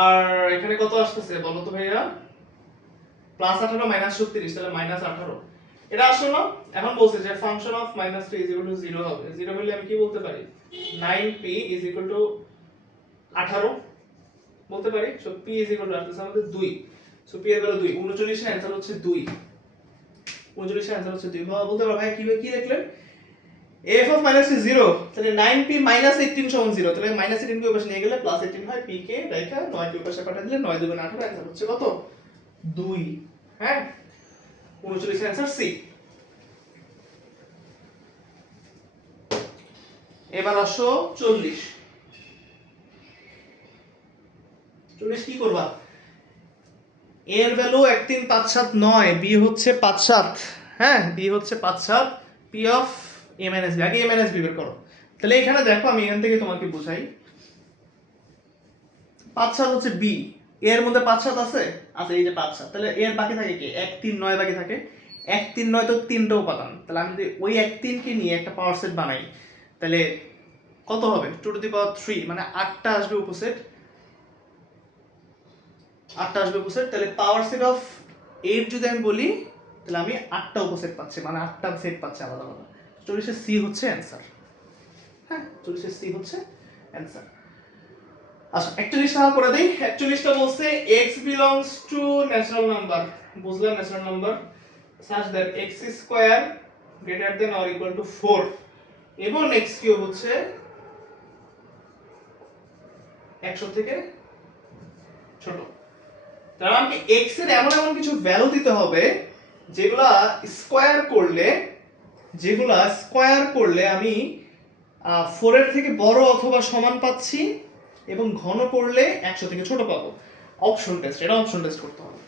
আর এখানে কত আসতেছে বলো তো ভাইয়া, প্লাস 18 মাইনাস 36, তাহলে -18 এটা আসলো না। এখন বলছে যে ফাংশন অফ -3 0 হবে, 0 হলে আমি কি বলতে পারি 9p 18 বলতে পারি। সো p আসতেছে আমাদের 2, সো p এর ভ্যালু 2, 39 এর आंसर হচ্ছে 2, 39 এর आंसर হচ্ছে 2। বাবা বলতে পারো ভাই কি লিখলেন, f অফ -3 0, তাহলে 9p -18 সমান 0, তাহলে -18 কে ওপাশে নিয়ে গেলে +18 হয়, p কে রাইখা 9 কে ওপাশে পাঠিয়ে দিলে 9 2 18, आंसर হচ্ছে কত 2। হ্যাঁ, 39 এর आंसर সি। এবার আসো 40 কি করবা, এর ভ্যালু 1 3 5 7 9, বি হচ্ছে 5 7, হ্যাঁ বি হচ্ছে 5 7, P of A minus B, আগে এ মাইনাস বি বের করো। তাহলে এখানে দেখো আমি এখান থেকে তোমাকে বুঝাই, 5 7 হচ্ছে বি, এর মধ্যে 5 7 আছে, আচ্ছা এই যে 5 7, তাহলে এর বাকি থাকে কি 1 3 9 বাকি থাকে, 1 3 9 তো তিনটা উপাদান, তাহলে আমি যদি ওই 1 3 কে নিয়ে একটা পাওয়ার সেট বানাই, তাহলে কত হবে 2 টু দি পাওয়ার 3, মানে 8টা আসবে উপসেট, 8টা আসবে উপসেট। তাহলে পাওয়ার সেট অফ 8 যদি আমি বলি, তাহলে আমি 8টা উপসেট পাচ্ছি, মানে 8টা সেট পাচ্ছি আলাদা আলাদা। 40 এর সি হচ্ছে অ্যানসার। হ্যাঁ 40 এর সি হচ্ছে অ্যানসার। আচ্ছা 41টা করে দেই। 41টা বলছে x belongs to natural number, বুঝলাম natural number such that x square greater than or equal to 4 এবং x কিউব হচ্ছে 100 থেকে ছোট। তার মানে কি x এর এমন এমন কিছু ভ্যালু দিতে হবে যেগুলা স্কয়ার করলে আমি 4 এর থেকে বড় অথবা সমান পাচ্ছি, এবং ঘন করলে 100 থেকে ছোট পাবো। অপশন টেস্ট, এটা অপশন টেস্ট করতে হবে।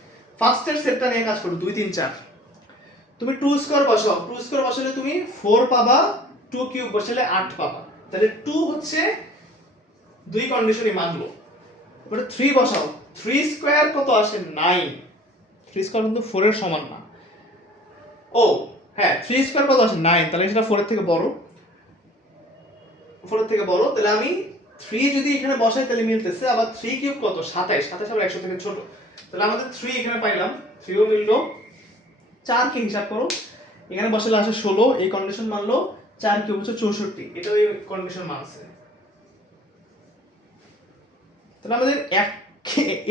ফার্স্টের সেটটা নিয়ে কাজ করো, 2 3 4, তুমি 2 স্কয়ার বসাও, 2 স্কয়ার বসালে তুমি 4 পাবা, 2 কিউব বসালে 8 পাবা, তাহলে 2 হচ্ছে দুই কন্ডিশনই মানলো। এবারে 3 বসাও, 3 স্কয়ার কত আসে 9, 3 স্কয়ার কিন্তু 4 এর সমান না। ও হ্যাঁ 3 স্কয়ার কত আসে 9, তাহলে সেটা 4 এর থেকে বড়, 4 এর থেকে বড়, তাহলে আমি 3 যদি এখানে বসাই তাহলে মিলতেছে। আবার 3 কিউব কত 27, 27 আবার 100 থেকে ছোট, তাহলে আমাদের 3 এখানে পাইলাম, 3 ও মিললো। 4 কে হিসাব করো, এখানে বসালে আসে 16, এই কন্ডিশন মানলো, 4 কিউব হচ্ছে 64, এটাও এই কন্ডিশন মানছে। তাহলে আমাদের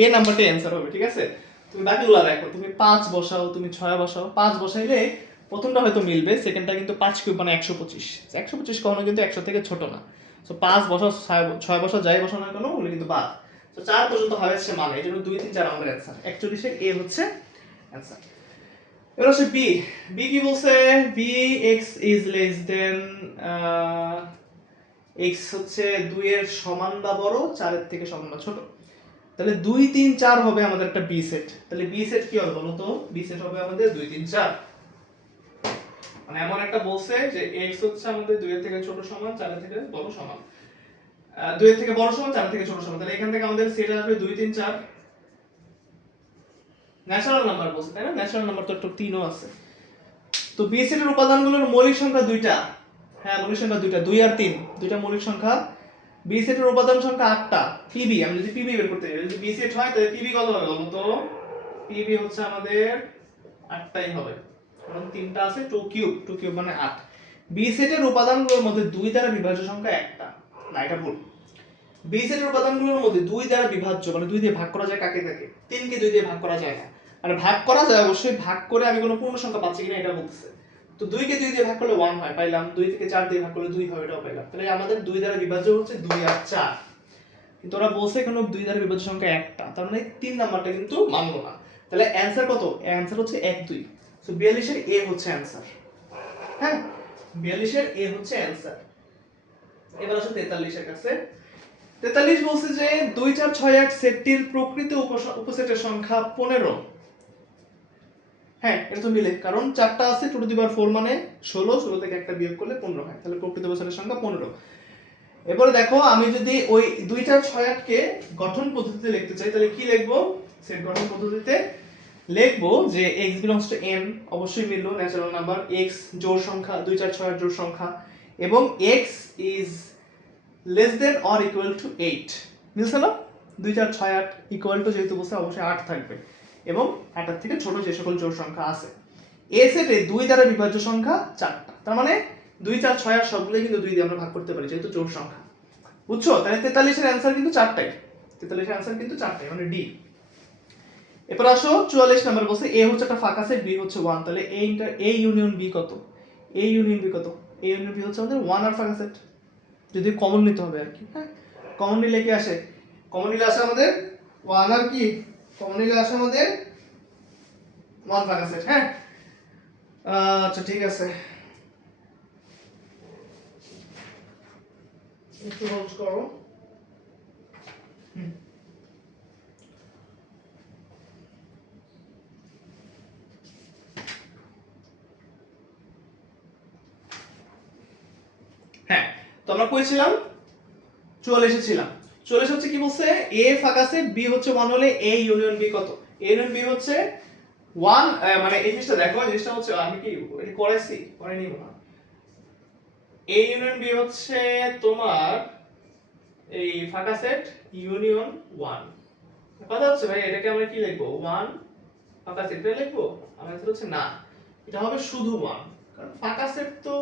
এ নাম্বারটা অ্যানসার হবে, ঠিক আছে। তুমি বাকিগুলো দেখো, তুমি 5 বসাও, তুমি 6 বসাও, 5 বসাইলে প্রথমটা হয়তো মিলবে, সেকেন্ডটা কিন্তু 5 কিউব মানে 125, 125 কখনো কিন্তু 100 থেকে ছোট না। সো 5 বসাও 6 বসাও যাই বসাও না কেন ওগুলো কিন্তু বাদ। তো 4 পর্যন্ত হবে সে মানে, এই জন্য 2 3 4 আমাদের অ্যানসার, 41 এর এ হচ্ছে অ্যানসার। এবার হচ্ছে বি, বি কি বলছে, B X is less than X হচ্ছে 2 এর সমান বা বড়, 4 এর থেকে সমান বা ছোট, তাহলে 2 3 4 হবে আমাদের একটা বি সেট। তাহলে বি সেট কি হবে বলো তো, বি সেট হবে আমাদের 2 3 4, মানে এমন একটা বলছে যে x হচ্ছে আমাদের 2 এর থেকে ছোট সমান, 4 এর থেকে বড় সমান, 2 এর থেকে বড় সমান, 4 এর থেকে ছোট সমান, তাহলে এখান থেকে আমাদের সেট আসবে 2 3 4, ন্যাচারাল নাম্বার বলছে তাই না, ন্যাচারাল নাম্বার তো একটা 3 ও আছে। তো বি সেটের উপাদানগুলোর মৌলিক সংখ্যা দুইটা, হ্যাঁ মৌলিক সংখ্যা দুইটা, 2 আর 3, দুইটা মৌলিক সংখ্যা। বি সেটের উপাদান সংখ্যা 8টা, পিবি আমি যদি পিবি বের করতে যাই, যদি বি সেট হয় তাহলে পিবি কত হবে বলো তো, পিবি হচ্ছে আমাদের 8টাই হবে, কারণ 3টা আছে, 2 কিউব মানে 8। বি সেটের উপাদানগুলোর মধ্যে 2 দ্বারা বিভাজ্য সংখ্যা একটা, না এটা ভুল। বি সেটের উপাদানগুলোর মধ্যে 2 দ্বারা বিভাজ্য মানে 2 দিয়ে ভাগ করা যায় কাকে কাকে, 3 কে 2 দিয়ে ভাগ করা যায় না, মানে ভাগ করা যায় অবশ্যই, ভাগ করে আমি কোনো পূর্ণ সংখ্যা পাচ্ছি কিনা এটা বলতেছে। তো 2 কে 2 দিয়ে ভাগ করলে 1 হয় পাইলাম, 2 থেকে 4 দিয়ে ভাগ করলে 2 হয় এটাও পাইলাম। তাহলে আমাদের 2 দ্বারা বিভাজ্য হচ্ছে 2 আর 4, কিন্তু ওরা বলছে এখানে 2 দ্বারা বিভাজ্য সংখ্যা একটা, তার মানে 3 নাম্বারটা কিন্তু মানলো না। তাহলে অ্যানসার কত, অ্যানসার হচ্ছে 1 2, সো 42 এর এ হচ্ছে অ্যানসার। হ্যাঁ 42 এর এ হচ্ছে অ্যানসার। এবার আসো 43 এর কাছে। 43 বলছে যে 2 4 6 8 সেটটির প্রকৃত উপসেটের সংখ্যা 15। হ্যাঁ এটা তো মিলে, কারণ 4টা আছে, 2 টু দি পাওয়ার 4 মানে 16, 16 থেকে একটা বিয়োগ করলে 15 হয়, তাহলে প্রকৃত উপসেটের সংখ্যা 15। এবারে দেখো আমি যদি ওই 2 4 6 8 কে গঠন পদ্ধতিতে লিখতে চাই তাহলে কি লিখবো, সেট গঠন পদ্ধতিতে লিখবো যে x বিলংস টু n, অবশ্যই মিললো, ন্যাচারাল নাম্বার, x জোড় সংখ্যা, 2 4 6 8 জোড় সংখ্যা, এবং x is less than or equal to 8, মিলছে না? 2 4 6 8 ইকুয়াল টু যেহেতু বলছে অবশ্যই 8 থাকবে, এবং 8 এর থেকে ছোট যে সকল জোড় সংখ্যা আছে। এ সেটে 2 দ্বারা বিভাজ্য সংখ্যা 4টা, তার মানে 2 4 6 8 সবগুলোই কিন্তু 2 দিয়ে আমরা ভাগ করতে পারি যেহেতু জোড় সংখ্যা, বুঝছো? তাহলে 43 এর অ্যানসার কিন্তু 4টাই, 43 এর অ্যানসার কিন্তু 4টাই, মানে ডি। এরপর আসো 44 নাম্বার বলছে এ হচ্ছে একটা ফাঁকা সেট, বি হচ্ছে 1, তাহলে এ ইউনিয়ন বি কত? এ ইউনিয়ন বি কত? এ ইউনিয়ন বি হচ্ছে আমাদের 1 আর ফাঁকা সেট, যদি কমন নিতে হবে আর কি। হ্যাঁ, কমন নিলে কি আসে? কমন নিলে আসে আমাদের 1 আর কি, কমন নিলে আসে আমাদের 1 ফাঁকা সেট। হ্যাঁ, আচ্ছা ঠিক আছে, একটু হোল্ড করো। হ্যাঁ, তো আমরা কইছিলাম 44 ছিলাম। 44 হচ্ছে কি বলছে? এ ফাঁকা সেট, বি হচ্ছে 1 হলে এ ইউনিয়ন বি কত? এ ইউনিয়ন বি হচ্ছে 1, মানে এই জিনিসটা দেখো, জিনিসটা হচ্ছে আমি কি এটা করাইছি করাই নিব না। এ ইউনিয়ন বি হচ্ছে তোমার এই ফাঁকা সেট ইউনিয়ন 1, কথা হচ্ছে ভাই এটাকে আমরা কি লিখবো? 1 ফাঁকা সেট এটা লিখবো? আমার অ্যানসার হচ্ছে না, এটা হবে শুধু 1, কারণ ফাঁকা সেট তো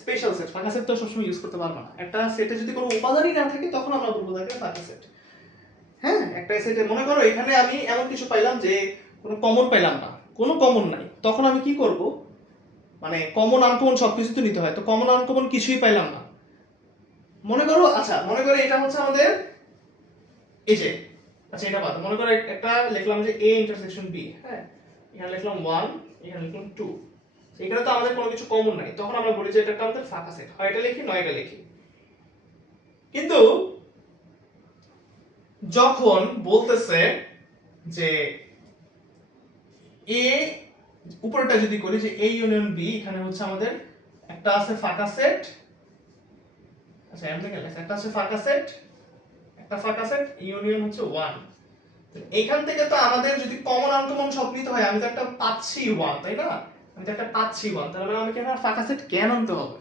স্পেশাল সেট, ফাঁকা সেট তো সবসময় ইউজ করতে পারবো না। একটা সেটে যদি কোনো উপাদানই না থাকে তখন আমরা বলবো তাকে ফাঁকা সেট। হ্যাঁ, একটা সেটে মনে করো এখানে আমি এমন কিছু পাইলাম যে কোনো কমন পাইলাম না, কোনো কমন নাই, তখন আমি কি করব? মানে কমন আনকমন সবকিছু তো নিতে হয়, তো কমন আনকমন কিছুই পাইলাম না। মনে করো, আচ্ছা মনে করো এটা হচ্ছে আমাদের এই যে, আচ্ছা এটা বাদ, মনে করো একটা লিখলাম যে a ইন্টারসেকশন b, হ্যাঁ, এখানে লিখলাম 1, এখানে লিখলাম 2, এখানে তো আমাদের কোনো কিছু কমন নাই, তখন আমরা বলি যে এটা একটা আমাদের ফাঁকা সেট, হয় এটা লিখি নয় এটা লিখি। কিন্তু যখন বলতেছে যে এ, উপরটা যদি করি যে a ইউনিয়ন b, এখানে হচ্ছে আমাদের একটা আছে ফাঁকা সেট, আচ্ছা এমনি গেলে একটা আছে ফাঁকা সেট, একটা ফাঁকা সেট ইউনিয়ন হচ্ছে 1, এইখান থেকে তো আমাদের যদি কমন আনকমন সব নিতে হয়, আমি তো একটা পাচ্ছি 1, তাই না? আমি তো একটা পাচ্ছি 1, তাহলে মানে আমাকে এখানে ফাঁকা সেট কেন আনতে হবে?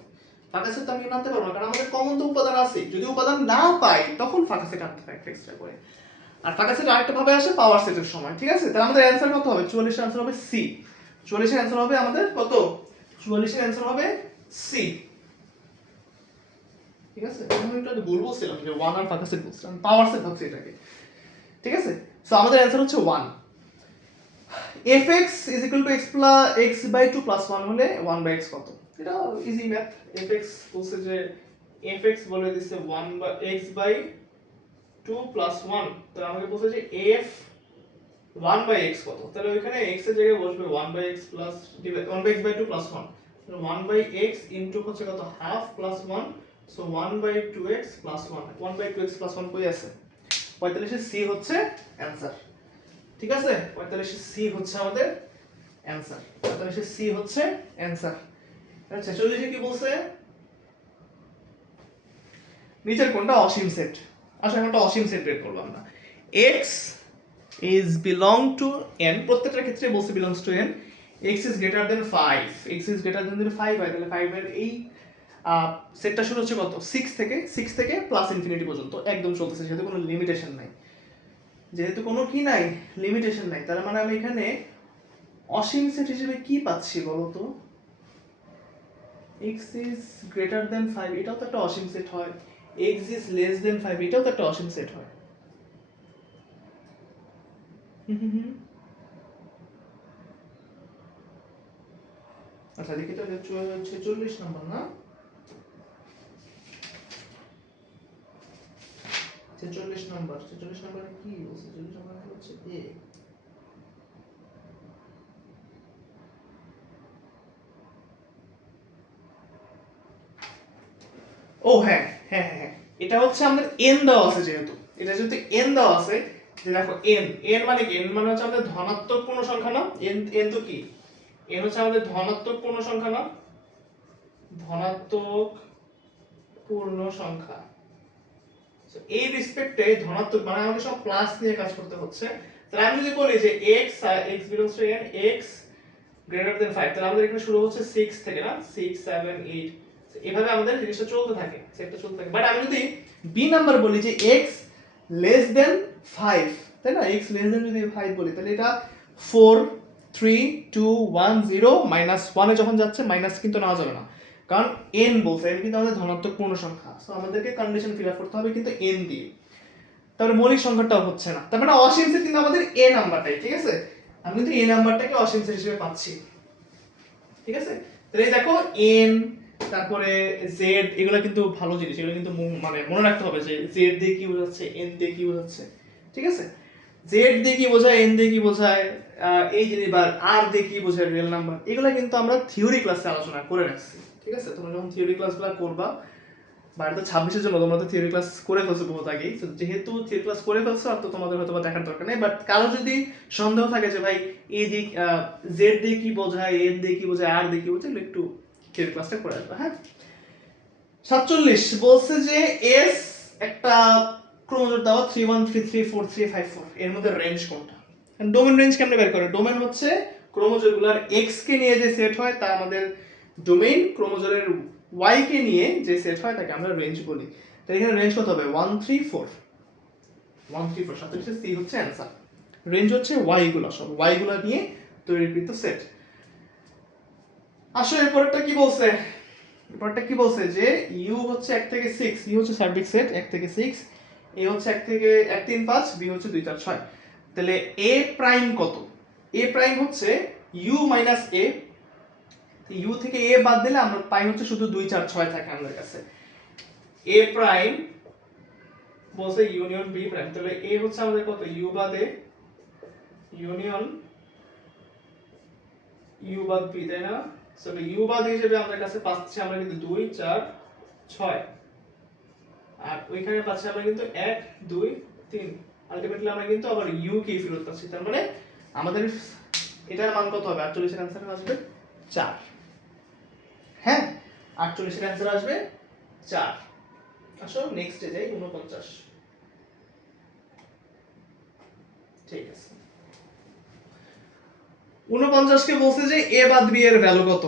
ফাঁকা সেট তো আমি আনতে পারবো না, কারণ আমাদের কমন তো উপাদান আছে, যদি উপাদান না পাই তখন ফাঁকা সেট আনতে হয় এক্সট্রা করে। আর ফাঁকা সেট আরেকটা ভাবে আসে পাওয়ার সেটের সময়, ঠিক আছে? তাহলে আমাদের অ্যানসার কত হবে? 44 এর অ্যানসার হবে সি। 44 এর অ্যানসার হবে আমাদের কত? 44 এর অ্যানসার হবে সি, ঠিক আছে? আমি একটু ভুল বলছিলাম যে 1 আর ফাঁকা সেট বলছিলাম, পাওয়ার সেট হচ্ছে এটাকে, ঠিক আছে? সো আমাদের অ্যানসার হচ্ছে 1। fx is equal to x by 2 plus 1 হলে 1 by x কত? এটা ইজি ম্যাথ। fx বলছে যে fx বলে দিছে 1 by x by 2 plus 1, তো আমাকে বলছে যে f 1 by x কত? তাহলে ওইখানে x এর জায়গায় বসবে 1 by x plus 1 by x by 2 plus 1, তাহলে 1 by x ইনটু হচ্ছে কত? Half plus 1, so 1 by 2x plus 1, 1 by 2x plus 1 কই আছে? 45 এর সি হচ্ছে অ্যানসার, ঠিক আছে? 45 এর সি হচ্ছে আমাদের অ্যানসার, 45 এর সি হচ্ছে অ্যানসার। আচ্ছা 46 এ কি বলছে? নিচের কোনটা অসীম সেট? আসলে কোনটা অসীম সেট বের করব আমরা। x is belong to n, প্রত্যেকটার ক্ষেত্রে বলছে belongs to n, x is greater than 5, x is greater than 5 হয়, তাহলে 5 এর এই সেটটা শুরু হচ্ছে কত? 6 থেকে প্লাস ইনফিনিটি পর্যন্ত একদম চলতেছে, যেহেতু কোনো লিমিটেশন নাই, যেহেতু কোনো কি নাই, লিমিটেশন নাই, তার মানে আমি এখানে অসীম সেট হিসেবে কি পাচ্ছি বলো তো? x is greater than 5, এটাও তো একটা অসীম সেট হয়, x is less than 5, এটাও তো একটা অসীম সেট হয়। আচ্ছা দেখি তো 46 নাম্বার না, 46 নাম্বার, 46 নাম্বারে কি বলছে? 46 নাম্বারে হচ্ছে এ, ও হ্যাঁ হ্যাঁ হ্যাঁ হ্যাঁ, এটা হচ্ছে আমাদের n দেওয়া আছে, যেহেতু এটা যেহেতু n দেওয়া আছে, যে দেখো n মানে কি? n মানে হচ্ছে আমাদের ধনাত্মক পূর্ণ সংখ্যা না? n তো কি? n হচ্ছে আমাদের ধনাত্মক পূর্ণ সংখ্যা না? ধনাত্মক পূর্ণ সংখ্যা, এই রেসপেক্টে ধনাত্মক মানে আমাদের সব প্লাস নিয়ে কাজ করতে হচ্ছে, তাহলে আমি যদি বলি যে x x belongs to n x greater than 5, তাহলে আমাদের এখানে শুরু হচ্ছে 6 থেকে না, 6 7 8, এভাবে আমাদের জিনিসটা চলতে থাকে, সেটটা চলতে থাকে। বাট আমি যদি b নাম্বার বলি যে x less than 5, তাই না, x less than যদি 5 বলি, তাহলে এটা 4 3 2 1 0 -1 এ যখন যাচ্ছে মাইনাস কিন্তু নেওয়া যাবে না, কারণ n বলছে, n কিন্তু আমাদের ধনাত্মক পূর্ণ সংখ্যা, সো আমাদেরকে কন্ডিশন ফিল আপ করতে হবে কিন্তু n দিয়ে। তারপরে মৌলিক সংখ্যাটাও হচ্ছে না, তার মানে অসীম সেট কিন্তু আমাদের a নাম্বারটাই, ঠিক আছে, আমি কিন্তু a নাম্বারটাকে অসীম সেট হিসেবে পাচ্ছি, ঠিক আছে। তাহলে এই দেখো n, তারপরে z, এগুলো কিন্তু ভালো জিনিস, এগুলো কিন্তু মানে মনে রাখতে হবে যে z দিয়ে কি বোঝাচ্ছে, n দিয়ে কি বোঝাচ্ছে, ঠিক আছে। z দিয়ে কি বোঝায়, n দিয়ে কি বোঝায়, এই জিনিস বা r দিয়ে কি বোঝায় রিয়েল নাম্বার, এগুলো কিন্তু আমরা থিওরি ক্লাসে আলোচনা করে রাখছি, ঠিক আছে। তোমরা যখন থিওরি ক্লাসগুলো করবা, বাড়িতে 26-এর জন্য তোমরা তো থিওরি ক্লাস করে ফেলছো বহুত আগেই, তো যেহেতু থিওরি ক্লাস করে ফেলছো আর তো তোমাদের হয়তো দেখার দরকার নেই, বাট কারো যদি সন্দেহ থাকে যে ভাই এই দিক জেড দিয়ে কি বোঝায়, এন দিয়ে কি বোঝায়, আর দিয়ে কি বোঝায়, একটু থিওরি ক্লাসটা করে আসবে। হ্যাঁ, 47 বলছে যে এস একটা ক্রোমোজোম দেওয়া 31334354, এর মধ্যে রেঞ্জ কোনটা। ডোমেন রেঞ্জ কেমনে বের করে, ডোমেন হচ্ছে ক্রোমোজোমগুলোর এক্স কে নিয়ে যে সেট হয় তা আমাদের ডোমেইন, ক্রোমোজোমের ওয়াই কে নিয়ে যে সেট হয় তাকে আমরা রেঞ্জ বলি। তো এখানে রেঞ্জ কত হবে, 134, 47 সি হচ্ছে অ্যানসার। রেঞ্জ হচ্ছে ওয়াই গুলো, সব ওয়াই গুলো নিয়ে তৈরিকৃত সেট। আসলে এরপরটা কি বলছে, এরপরটা কি বলছে যে ইউ হচ্ছে 1 থেকে 6, ইউ হচ্ছে সার্বিক সেট 1 থেকে 6, এ হচ্ছে 1 থেকে 1 3 5, বি হচ্ছে 2 4 6। তাহলে এ প্রাইম কত, এ প্রাইম হচ্ছে ইউ মাইনাস এ, ইউ থেকে এ বাদ দিলে আমরা পাই হচ্ছে শুধু 2 4 6 থাকে আমাদের কাছে। এ প্রাইম বলছে ইউনিয়ন বি প্রাইম, তাহলে এ হচ্ছে আমাদের কত, ইউ বাদ এ ইউনিয়ন ইউ বাদ বি, তাই না। তাহলে ইউ বাদ হিসেবে আমাদের কাছে পাচ্ছি আমরা কিন্তু 2 4 6, আর ওইখানে পাচ্ছি আমরা কিন্তু 1 2 3, আলটিমেটলি আমরা কিন্তু আবার ইউ কে ফেরত পাচ্ছি, তার মানে আমাদের এটার মান কত হবে, 48 এর অ্যানসার আসবে 4। হ্যাঁ, 48 এর অ্যানসার আসবে 4। আসো নেক্সটে যাই, 49। ঠিক আছে, 49 কে বলছে যে এ বাদ বি এর ভ্যালু কত,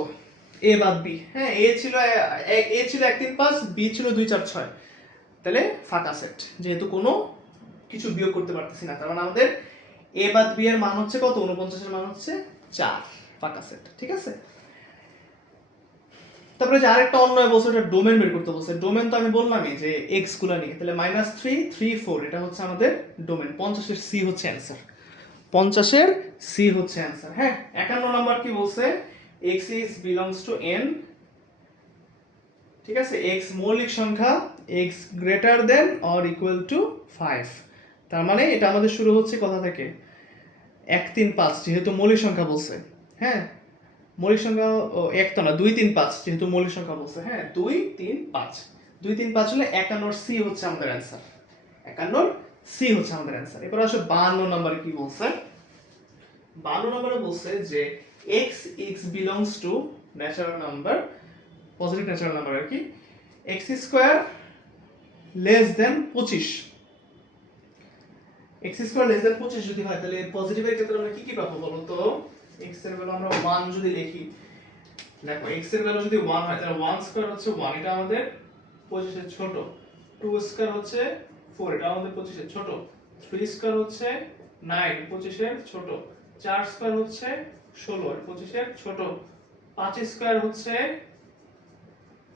এ বাদ বি, হ্যাঁ এ ছিল 1 3 5, বি ছিল 2 4 6, তাহলে ফাঁকা সেট, যেহেতু কোনো কিছু বিয়োগ করতে পারতেছি না, তার মানে আমাদের এ বাদ বি এর মান হচ্ছে কত, 49 এর মান হচ্ছে 4, ফাঁকা সেট, ঠিক আছে। তারপরে যে আরেকটা অন্যয় বলছে, এটা ডোমেন বের করতে বলছে। ডোমেন তো আমি বললামই যে এক্স গুলা নিয়ে, তাহলে -3 3 4 এটা হচ্ছে আমাদের ডোমেন। 50 এর সি হচ্ছে অ্যানসার, 50 এর সি হচ্ছে অ্যানসার। হ্যাঁ, 51 নাম্বার কি বলছে, x is belongs to n, ঠিক আছে, x মৌলিক সংখ্যা, x greater than or equal to 5, তার মানে এটা আমাদের শুরু হচ্ছে কথা থেকে 1 3 5, যেহেতু মৌলিক সংখ্যা বলছে। হ্যাঁ, মৌলিক সংখ্যা এক তো না, 2 3 5, যেহেতু মৌলিক সংখ্যা বলছে। হ্যাঁ, 2 3 5, 2 3 5 হলে 51 সি হচ্ছে আমাদের অ্যানসার, 51 সি হচ্ছে আমাদের অ্যানসার। এবার আসলে 52 নম্বরে কি বলছে, 52 নম্বরে বলছে যে x belongs to natural number, positive natural number আর কি, x square less than 25, x square less than 25 যদি হয়, তাহলে পজিটিভের ক্ষেত্রে আমরা কি কি পাবো বলো তো। x এর ভ্যালু আমরা 1 যদি লিখি, দেখো x এর ভ্যালু যদি 1 হয়, তাহলে 1 স্কয়ার হচ্ছে 1, এটা আমাদের 25 এর ছোট, 2 স্কয়ার হচ্ছে 4, এটা আমাদের 25 এর ছোট, 3 স্কয়ার হচ্ছে 9 25 এর ছোট, 4 স্কয়ার হচ্ছে 16 25 এর ছোট, 5 স্কয়ার হচ্ছে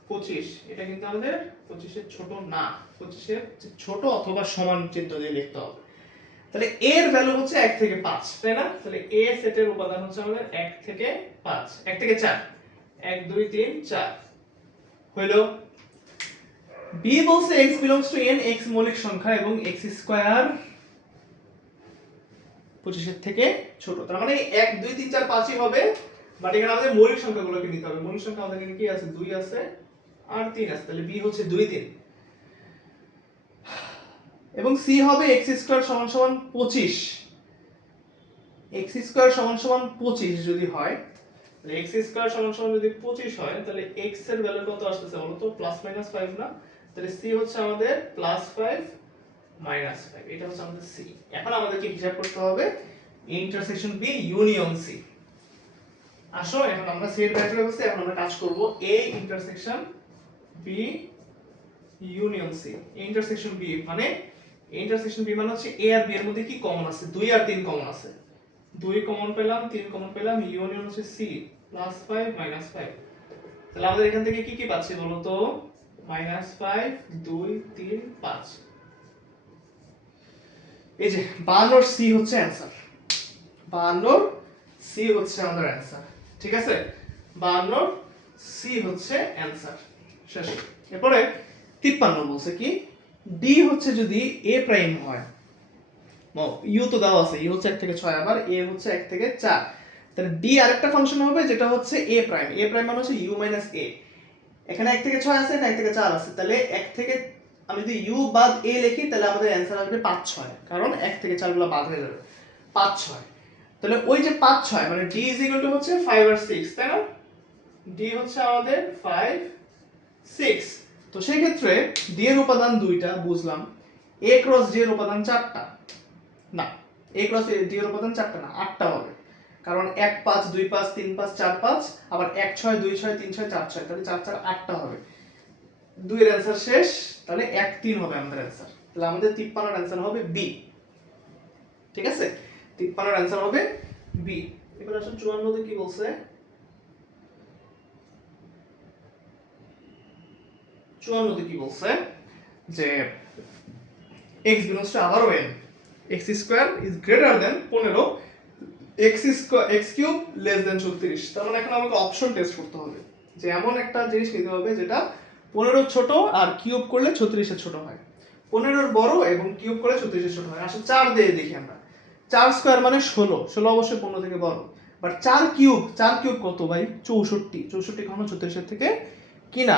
25, এটা কিন্তু আমাদের 25 এর ছোট না, 25 এর ছোট অথবা সমান চিহ্ন দিয়ে লিখতে হবে। তাহলে a এর ভ্যালু হচ্ছে 1 থেকে 5, তাই না। তাহলে a সেটের উপাদান হচ্ছে আমাদের 1 থেকে 5, 1 থেকে 4, 1 2 3 4 হলো। b বলছে x belongs to n, x মৌলিক সংখ্যা এবং x স্কয়ার 25 এর থেকে ছোট, তার মানে 1 2 3 4 5ই হবে, বাট এখানে আমাদের মৌলিক সংখ্যাগুলোকে নিতে হবে। মৌলিক সংখ্যা আমাদের এখানে কি আছে, 2 আছে আর 3 আছে, তাহলে b হচ্ছে 2 3, এবং c হবে x স্কয়ার সমান সমান 25, x স্কয়ার সমান সমান 25 যদি হয়, তাহলে x স্কয়ার সমান সমান যদি 25 হয়, তাহলে x এর ভ্যালু কত আসতেছে বলো তো, প্লাস মাইনাস 5 না, তাহলে c হচ্ছে আমাদের +5 -5 এটা হচ্ছে আমাদের সি। এখন আমাদেরকে হিসাব করতে হবে ইন্টারসেকশন বি ইউনিয়ন সি। আসো এখন আমরা সেট ভেক্টর ব্যবস্থায় এখন আমরা কাজ করব A intersection B union C. Intersection B মানে হচ্ছে এ আর বি এর মধ্যে কি কমন আছে, 2 আর 3 কমন আছে, 2 কমন পেলাম, 3 কমন পেলাম, ইউনিয়ন হচ্ছে সি +5 -5। তাহলে আমাদের এখান থেকে কি কি পাচ্ছি বলো তো, -5 2 3 5। এই যে 52 সি হচ্ছে অ্যানসার, 52 সি হচ্ছে আমাদের অ্যানসার। ঠিক আছে, 52 সি হচ্ছে অ্যানসার। শেষ। এরপরে 53 বলছে কি, ডি হচ্ছে যদি এ প্রাইম হয়, ইউ তো দেওয়া আছে, ইউ হচ্ছে 1 থেকে 6, আবার এ হচ্ছে 1 থেকে 4, তাহলে ডি আরেকটা ফাংশন হবে যেটা হচ্ছে এ প্রাইম। এ প্রাইম মানে হচ্ছে ইউ মাইনাস এ। এখানে 1 থেকে 6 আছে, এখানে 1 থেকে 4 আছে, তাহলে 1 থেকে আমি যদি ইউ বাদ এ লিখি তাহলে আমাদের অ্যানসার আসবে 5 6, কারণ 1 থেকে 4 গুলো বাদ হয়ে যাবে, 5 6। তাহলে ওই যে 5 6 মানে ডি ইজ ইকুয়াল টু হচ্ছে 5 আর 6, তাই না? ডি হচ্ছে আমাদের 5 6। তো সেই ক্ষেত্রে ডি এর উপাদান দুইটা বুঝলাম, এ ক্রস ডি এর উপাদান 4টা, না এ ক্রস ডি এর উপাদান 4টা না 8টা হবে, কারণ 1 5 2 5 3 5 4 5, আবার 1 6 2 6 3 6 4 6, তাহলে 4 4 8টা হবে। 2 এর অ্যানসার শেষ, তাহলে 1 3 হবে আমাদের অ্যানসার। তাহলে আমাদের 53 এর অ্যানসার হবে বি। ঠিক আছে, 53 এর অ্যানসার হবে বি। এবার আসলে 54 তে কি বলছে, 54 তে কি বলছে যে x belongs to আবারও n, x square is greater than 15, x square x cube less than 36। তার মানে এখন আমাকে অপশন টেস্ট করতে হবে যে এমন একটা জিনিস নিতে হবে যেটা 15 ছোট আর কিউব করলে 36 এর ছোট হয়, 15 এর বড় এবং কিউব করলে 36 এর ছোট হয়। আসলে 4 দিয়ে দেখি আমরা, 4 স্কয়ার মানে 16, 16 অবশ্যই 15 থেকে বড়, বাট 4 কিউব, 4 কিউব কত ভাই, 64, 64 কখনো 36 এর থেকে কি না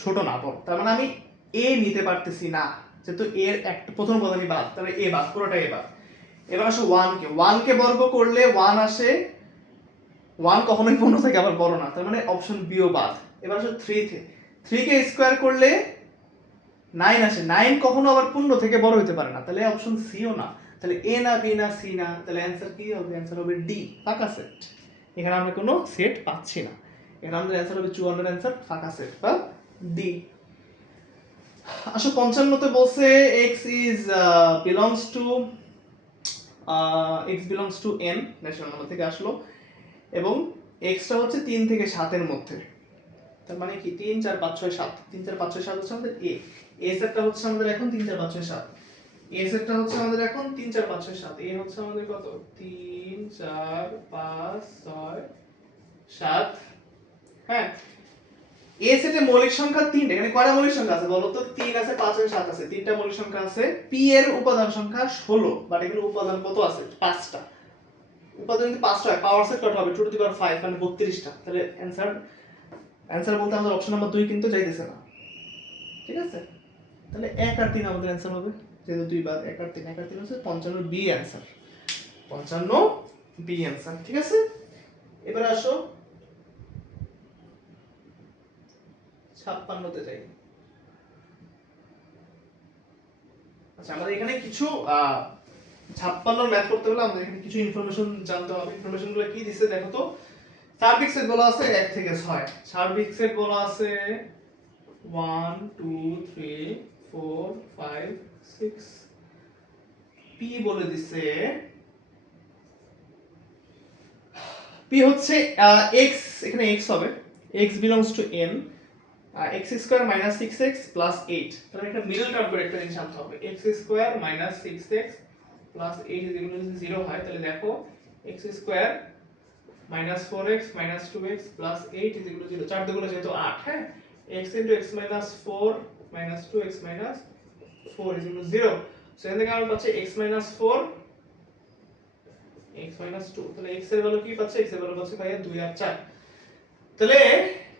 ছোট না বড়। তার মানে আমি এ নিতে পারতেছি না, যেহেতু এর একটা প্রথম পদানি বাদ, তাহলে এ বাদ, পুরোটা এ বাদ। এবার আসো 1 কে বর্গ করলে 1 আসে, 1 কখনোই 15 থেকে আবার বড় না, তার মানে অপশন বি ও বাদ। এবার আসো 3 কে স্কয়ার করলে 9 আসে, 9 কখনো আবার 15 থেকে বড় হতে পারে না, তাহলে অপশন সি ও না। তাহলে এ না বি না সি না, তাহলে অ্যানসার কি হবে, অ্যানসার হবে ডি, ফাঁকা সেট। এখানে আমরা কোনো সেট পাচ্ছি না, এখানে আমাদের অ্যানসার হবে 54 এর অ্যানসার ফাঁকা সেট বা ডি। আসো 55 তে বলছে x is belongs to x belongs to n, national number থেকে আসলো, এবং x টা হচ্ছে 3 থেকে 7 এর মধ্যে। তার মানে কি 3 4 5 6 7, 3 4 5 6 7 হচ্ছে আমাদের a সেটটা হচ্ছে আমাদের এখন 3 4 5 6 7, a সেটটা হচ্ছে আমাদের এখন 3 4 5 6 7, a হচ্ছে আমাদের কত 3 4 5 6 7। হ্যাঁ, এ সেটে মৌলিক সংখ্যা 3, এখানে কয়টা মৌলিক সংখ্যা আছে বলো তো, 3 আছে 5 আছে 7 আছে, 3টা মৌলিক সংখ্যা আছে। পি এর উপাদান সংখ্যা 16, বাট এখানে উপাদান কত আছে 5টা, উপাদান যদি 5টা হয় পাওয়ার সেট কত হবে 2 টু দি পাওয়ার 5 মানে 32টা। তাহলে অ্যানসার বলতে আমাদের অপশন নাম্বার 2 কিন্তু যাইতেছে না। ঠিক আছে, তাহলে 1 আর 3 আমাদের অ্যানসার হবে, যেহেতু 2 বাদ 1 আর 3, 1 আর 3 হচ্ছে 55 বি অ্যানসার, 55 বি অ্যানসার। ঠিক আছে, এবারে আসো 56 তে যাই। আচ্ছা, আমাদের এখানে কিছু 56 ম্যাথ করতে হলে আমাদের এখানে কিছু ইনফরমেশন জানতে হবে। ইনফরমেশন গুলো কি দিছে দেখো তো, সার্বিক সেট বলা আছে 1 থেকে 6, সার্বিক সেট বলা আছে 1 2 3 4 5 6, পি বলে দিছে, পি হচ্ছে x, এখানে x হবে, x belongs to n, x square minus 6x plus 8। তাহলে একটা মিডল টার্ম করে একটা জিনিস আনতে হবে, x square minus 6x plus 8 is equal to 0 হয়, তাহলে দেখো x square minus 4x minus 2x plus 8 is equal to 0, 4 দুগুণ যেহেতু 8, হ্যাঁ, x into x minus 4 minus 2x minus 4 is equal to 0। So এখান থেকে আমরা পাচ্ছি x মাইনাস 4 x মাইনাস 2, তাহলে x এর ভ্যালু কি পাচ্ছে, x এর ভ্যালু পাচ্ছে ভাইয়া 2 আর 4। তাহলে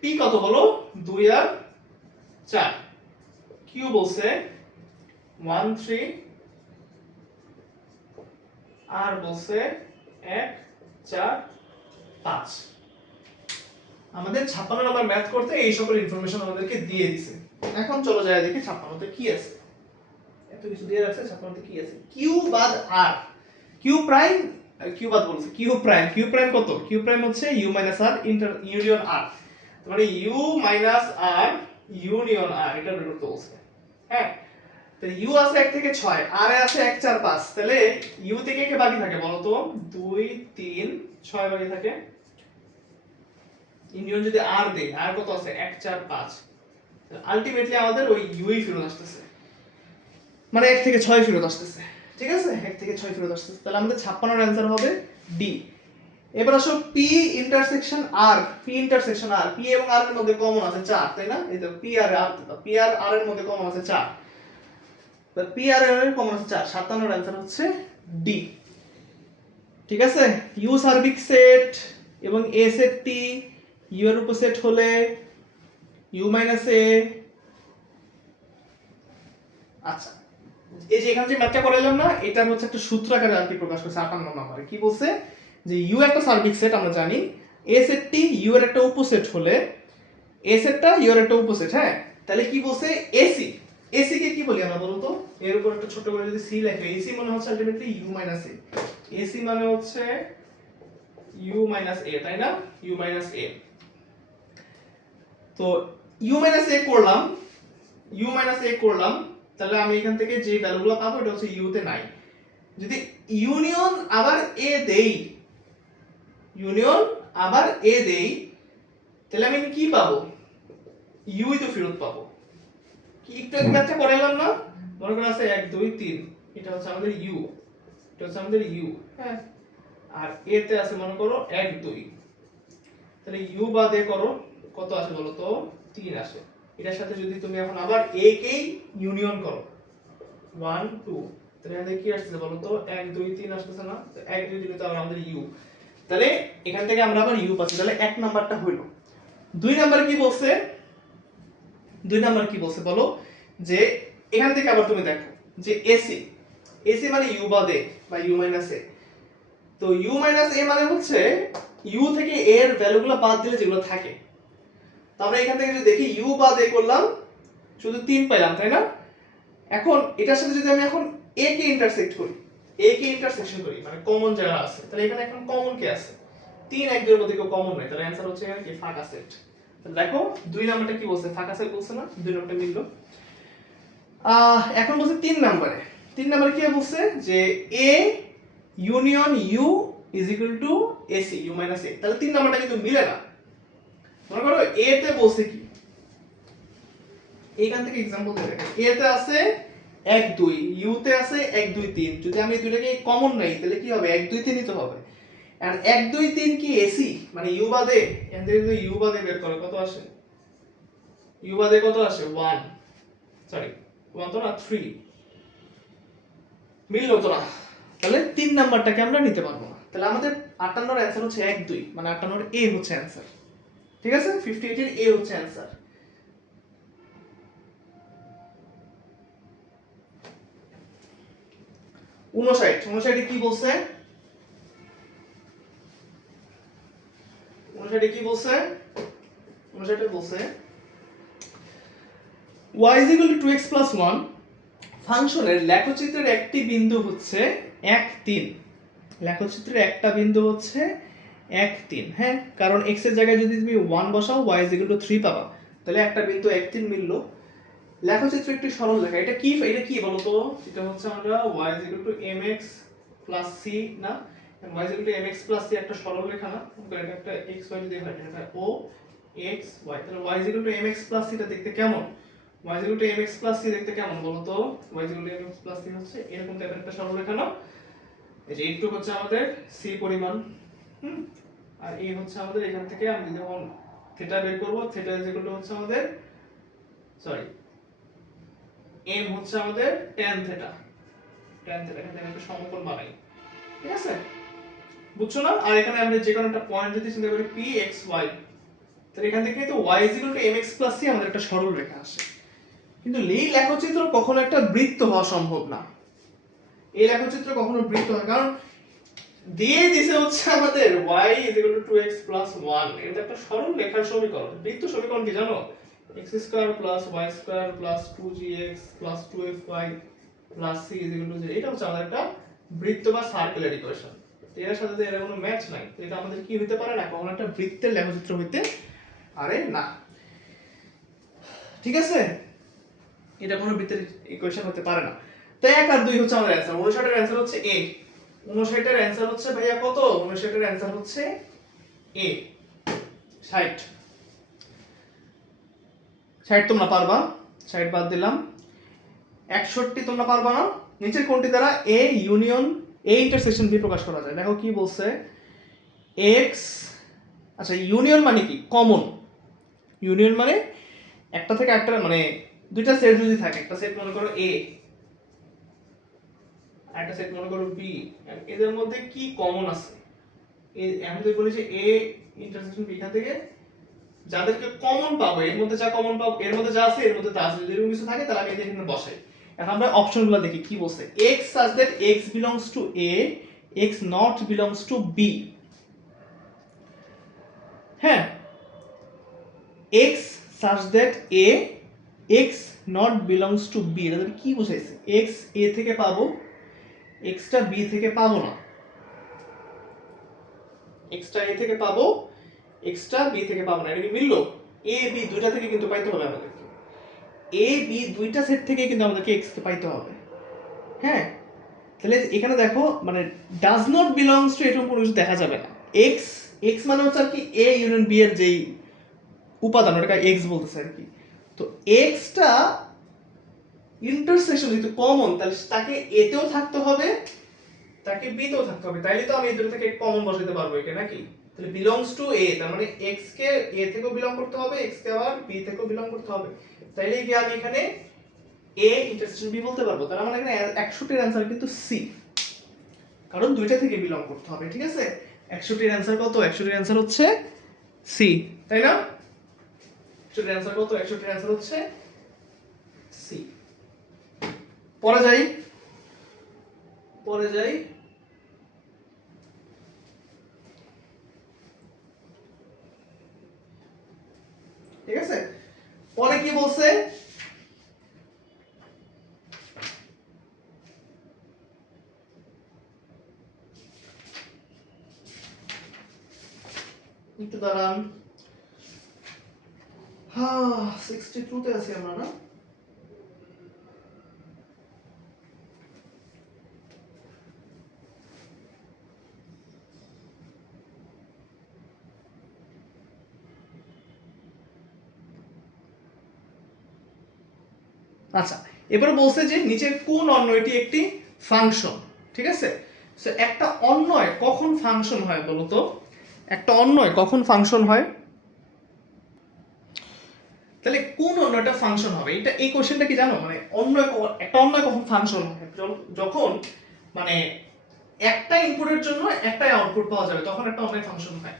p কত বলো 2 আর 4, q বলছে 1 3, আর বলছে 1 4 5। আমাদের 56 নাম্বার ম্যাথ করতে এই সকল ইনফরমেশন আমাদেরকে দিয়ে দিছে। এখন চলো যাই দেখি 56 তে কি আছে। এত কিছু দিয়ে রাখছে 56 তে কি আছে কিউ বাদ আর কিউ প্রাইম কিউ বাদ বলছে কিউ প্রাইম কত কিউ প্রাইম হচ্ছে ইউ মাইনাস আর ইউনিয়ন আর মানে ইউ মাইনাস আর ইউনিয়ন আর এটা বের করতে বলছে হ্যাঁ তো ইউ আছে 1 থেকে 6 আর এ আছে 1 4 5 তাহলে ইউ থেকে কে বাকি থাকে বলো তো 2 3 6 বাকি থাকে ইউনিয়ন যদি আর দেই আর কত আছে 1 4 5 আলটিমেটলি আমাদের ওই ইউই ফেরত আসতেছে মানে 1 থেকে 6 ফেরত আসতেছে ঠিক আছে 1 থেকে 6 ফেরত আসতেছে তাহলে আমাদের 56 এর आंसर হবে ডি এবার আসো পি ইন্টারসেকশন আর পি এবং আর এর মধ্যে কমন আছে 4 তাই না এই তো পি আর আর এর মধ্যে কমন আছে 4 তো পি আর এর কমন আছে 4 57 এর आंसर হচ্ছে ডি ঠিক আছে ইউ সার্বিক সেট এবং এ সেট টি ইউ এর উপসেট হলে ইউ মাইনাস এ আচ্ছা এই যে এখানে যে ম্যাথটা করাইলাম না এটা হচ্ছে একটা সূত্র আকারে আর কি প্রকাশ করছে 58 নম্বরে কি বলছে যে ইউ একটা সার্বিক সেট আমরা জানি এ সেটটি ইউ এর একটা উপসেট হলে এ সেটটা ইউ এর একটা উপসেট হ্যাঁ তাহলে কি বলছে এসি এসি কে কি বলি আমরা বলো তো এর উপর একটা ছোট করে যদি সি লেখে এসি মানে হচ্ছে ultimately U minus A AC মানে হচ্ছে ইউ মাইনাস এ তাই না ইউ মাইনাস এ তো ইউ মাইনাস এ করলাম তাহলে আমি এখান থেকে যে ভ্যালুগুলো পাবো এটা হচ্ছে ইউ তে নাই যদি ইউনিয়ন আবার এ দেই তাহলে আমি কি পাবো ইউই তো ফেরত পাবো কি একটু আগে ম্যাথটা করাইলাম না মনে করে আছে 1 2 3 এটা হচ্ছে আমাদের ইউ হ্যাঁ আর এ তে আছে মনে করো 1 2 তাহলে ইউ বাদে করো কত আসে বলো তো 3 আসে এটার সাথে যদি তুমি এখন আবার এ কেই ইউনিয়ন করো 1 2 তাহলে আমাদের কি আসছে বলো তো 1 2 3 আসছে না 1 2 দিলে তো আবার আমাদের ইউ তাহলে এখান থেকে আমরা আবার ইউ পাচ্ছি তাহলে এক নাম্বারটা হইলো দুই নাম্বার কি বলছে বলো যে এখান থেকে আবার তুমি দেখো যে এসি মানে ইউ বাদে বা ইউ মাইনাস এ তো ইউ মাইনাস এ মানে হচ্ছে ইউ থেকে এ এর ভ্যালুগুলো বাদ দিলে যেগুলো থাকে তো আমরা এখান থেকে যদি দেখি ইউ বাদ এ করলাম শুধু 3 পাইলাম তাই না এখন এটার সাথে যদি আমি এখন এ কে ইন্টারসেকশন করি মানে কমন যারা আছে তাহলে এখানে এখন কমন কে আছে 3 1 2 এর মধ্যে কেউ কমন নাই তাহলে आंसर হচ্ছে এখানে কি ফাঁকা সেট তাহলে দেখো দুই নাম্বারটা কি বলছে ফাঁকা সেট বলছে না দুই নাম্বারটা মিললো এখন বলছে তিন নাম্বারে কি বলছে যে A union U is equal to A C U minus A তাহলে তিন নাম্বারটা কিন্তু মিলে না মনে করো এ তে বলছে কি এইখান থেকে एग्जांपल দিয়ে দেখো এ তে আছে 1 2 ইউ তে আছে 1 2 3 যদি আমি এই দুইটাকে কমন নেই তাহলে কি হবে 1 2 3 নিতে হবে আর 1 2 3 কি এসি মানে ইউ বাদে এখান থেকে যদি ইউ বাদে বের করো কত আসে ইউ বাদে কত আসে 1 সরি 1 তো না 3 মিললো তো না তাহলে তিন নাম্বারটাকে আমরা নিতে পারবো না তাহলে আমাদের 58 এর आंसर হচ্ছে 1 2 মানে 58 এর এ হচ্ছে आंसर ঠিক আছে 58 এর এ হচ্ছে आंसर 59 কি বলছে 59 বলছে y is equal to 2x plus 1 ফাংশনের লেখচিত্রের একটি বিন্দু হচ্ছে 1 3 লেখচিত্রের একটা বিন্দু হচ্ছে 1 3 হ্যাঁ কারণ x এর জায়গায় যদি তুমি 1 বসাও y is equal to 3 পাবা তাহলে একটা বিন্দু 1 3 মিললো লেখচিত্র একটি সরল রেখা এটা কি বলো তো এটা হচ্ছে আমরা y is equal to mx plus c না y is equal to mx plus c একটা সরল রেখা না এটা একটা x y যদি হয় এটা o x y তাহলে y is equal to mx plus c টা দেখতে কেমন y is equal to mx plus c দেখতে কেমন বলো তো y is equal to mx plus c হচ্ছে এরকম টাইপের একটা সরল রেখা না এই যে এইটুকু হচ্ছে আমাদের c পরিমাণ আর এই হচ্ছে আমাদের এখান থেকে আমি যখন থিটা বের করব থিটা is equal to হচ্ছে আমাদের সরি m হচ্ছে আমাদের tan থিটা এখানে একটা সমকোণ বানাই ঠিক আছে বুঝছো না আর এখানে আমরা যে কোনো একটা পয়েন্ট যদি চিন্তা করি p x y তাহলে এখান থেকে তো y is equal to mx plus c আমাদের একটা সরল রেখা আসে কিন্তু এই লেখচিত্র কখনো একটা বৃত্ত হওয়া সম্ভব না এই লেখচিত্র কখনো বৃত্ত হয় কারণ দিয়ে দিছে হচ্ছে আমাদের y is equal to 2x plus 1 এটা একটা সরল রেখার সমীকরণ বৃত্ত সমীকরণ কি জানো x square plus y square plus 2gx plus 2fy plus C is equal to 0। এটা হচ্ছে আমাদের একটা বৃত্ত বা সার্কুলার ইকুয়েশন। এর সাথে এর কোনো ম্যাচ নাই, তো এটা আমাদের কি হতে পারে না, কখনো একটা বৃত্তের লেখচিত্র হইতে পারে না। ঠিক আছে, এটা কোনো বৃত্তের ইকুয়েশন হতে পারে না। তো 1 আর 2 হচ্ছে আমাদের অ্যানসার। 59 এর অ্যানসার হচ্ছে এ। 59 এর অ্যানসার হচ্ছে ভাইয়া কত? 59 এর অ্যানসার হচ্ছে এ 60। 60 তোমরা পারবা, 60 বাদ দিলাম। 61 তোমরা পারবা না। নিচের কোনটি দ্বারা A union A intersection B প্রকাশ করা যায়? দেখো কি বলছে, এক্স, আচ্ছা ইউনিয়ন মানে কি? কমন। ইউনিয়ন মানে একটা থেকে একটা, মানে দুইটা সেট যদি থাকে, একটা সেট মনে করো এ, একটা সেট মনে করো বি, এদের মধ্যে কি কমন আছে? আমি তো বলি যে এ ইন্টারসেকশন বি, এখান থেকে যাদেরকে কমন পাবো, এর মধ্যে যা কমন পাবো, এর মধ্যে যা আছে এর মধ্যে তা আছে, যদি এরকম কিছু থাকে তাহলে আমি এখানে বসাই। এখন আমরা অপশনগুলো দেখি কি বলছে। x such that x belongs to a, x not belongs to b। হ্যাঁ, x such that a, x not belongs to b, এটা কি বুঝাইছে? x a থেকে পাবো, x টা b থেকে পাবো না। x টা a থেকে পাবো, x টা b থেকে পাবো না। এটা কি মিললো? a b দুইটা থেকে কিন্তু পাইতে হবে আমাদেরকে। a b দুইটা সেট থেকে কিন্তু আমাদেরকে x কে পাইতে হবে। হ্যাঁ, তাহলে এখানে দেখো মানে ডাজ নট বিলংস টু এরকম কোনো কিছু দেখা যাবে না। x, x মানে হচ্ছে আর কি a ইউনিয়ন b এর যেই উপাদান, ওটাকে x বলতেছে আর কি। তো x টা ইন্টারসেকশন যেহেতু কমন, তাহলে তাকে a তেও থাকতে হবে, তাকে b তেও থাকতে হবে। তাইলে তো আমি এই দুটো থেকে কমন বসাতে পারবো এখানে নাকি? তাহলে বিলংস টু a, তার মানে x কে a থেকেও বিলং করতে হবে, x কে আবার b থেকেও বিলং করতে হবে। তাইলে কি আমি এখানে a ইন্টারসেকশন b বলতে পারবো। তাহলে আমার এখানে 61 এর অ্যানসার কিন্তু সি, কারণ দুইটা থেকে বিলং করতে হবে। ঠিক আছে, 61 এর অ্যানসার কত? 61 এর অ্যানসার হচ্ছে সি, তাই না? 61 এর অ্যানসার কত? 61 এর অ্যানসার হচ্ছে সি। পরে যাই, পরে যাই। ঠিক আছে, পরে কি বলছে? একটু দাঁড়ান। হ্যাঁ, 62 তে আছি আমরা না? আচ্ছা, এবারে বলছে যে নিচের কোন অন্যটি একটি ফাংশন। ঠিক আছে, সো একটা অন্যয় কখন ফাংশন হয় বলো তো? একটা অন্যয় কখন ফাংশন হয়? তাহলে কোন অন্যটা ফাংশন হবে, এটা এই কোশ্চেনটা কি জানো? মানে একটা অন্যয় কখন ফাংশন হবে? যখন মানে একটা ইনপুটের জন্য একটাই আউটপুট পাওয়া যাবে, তখন একটা অন্যয় ফাংশন হয়।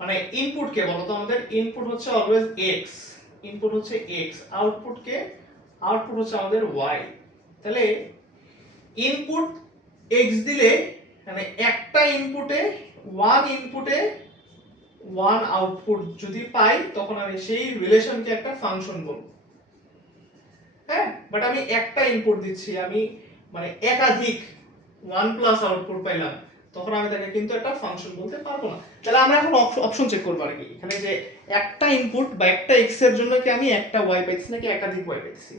মানে ইনপুট কে বলো তো আমাদের? ইনপুট হচ্ছে অলওয়েজ x, ইনপুট হচ্ছে x, আউটপুট কে? আউটপুট হচ্ছে আমাদের y। তাহলে ইনপুট x দিলে, মানে একটা ইনপুটে, ওয়ান ইনপুটে ওয়ান আউটপুট যদি পাই, তখন আমি সেই রিলেশনকে একটা ফাংশন বলবো। হ্যাঁ, বাট আমি একটা ইনপুট দিচ্ছি, আমি মানে একাধিক ওয়ান প্লাস আউটপুট পাইলাম, তখন আমি তাকে কিন্তু একটা ফাংশন বলতে পারবো না। তাহলে আমরা এখন অপশন চেক করবো আর কি, এখানে যে একটা ইনপুট বা একটা এক্স এর জন্য কি আমি একটা ওয়াই পাইছি নাকি একাধিক ওয়াই পাইছি।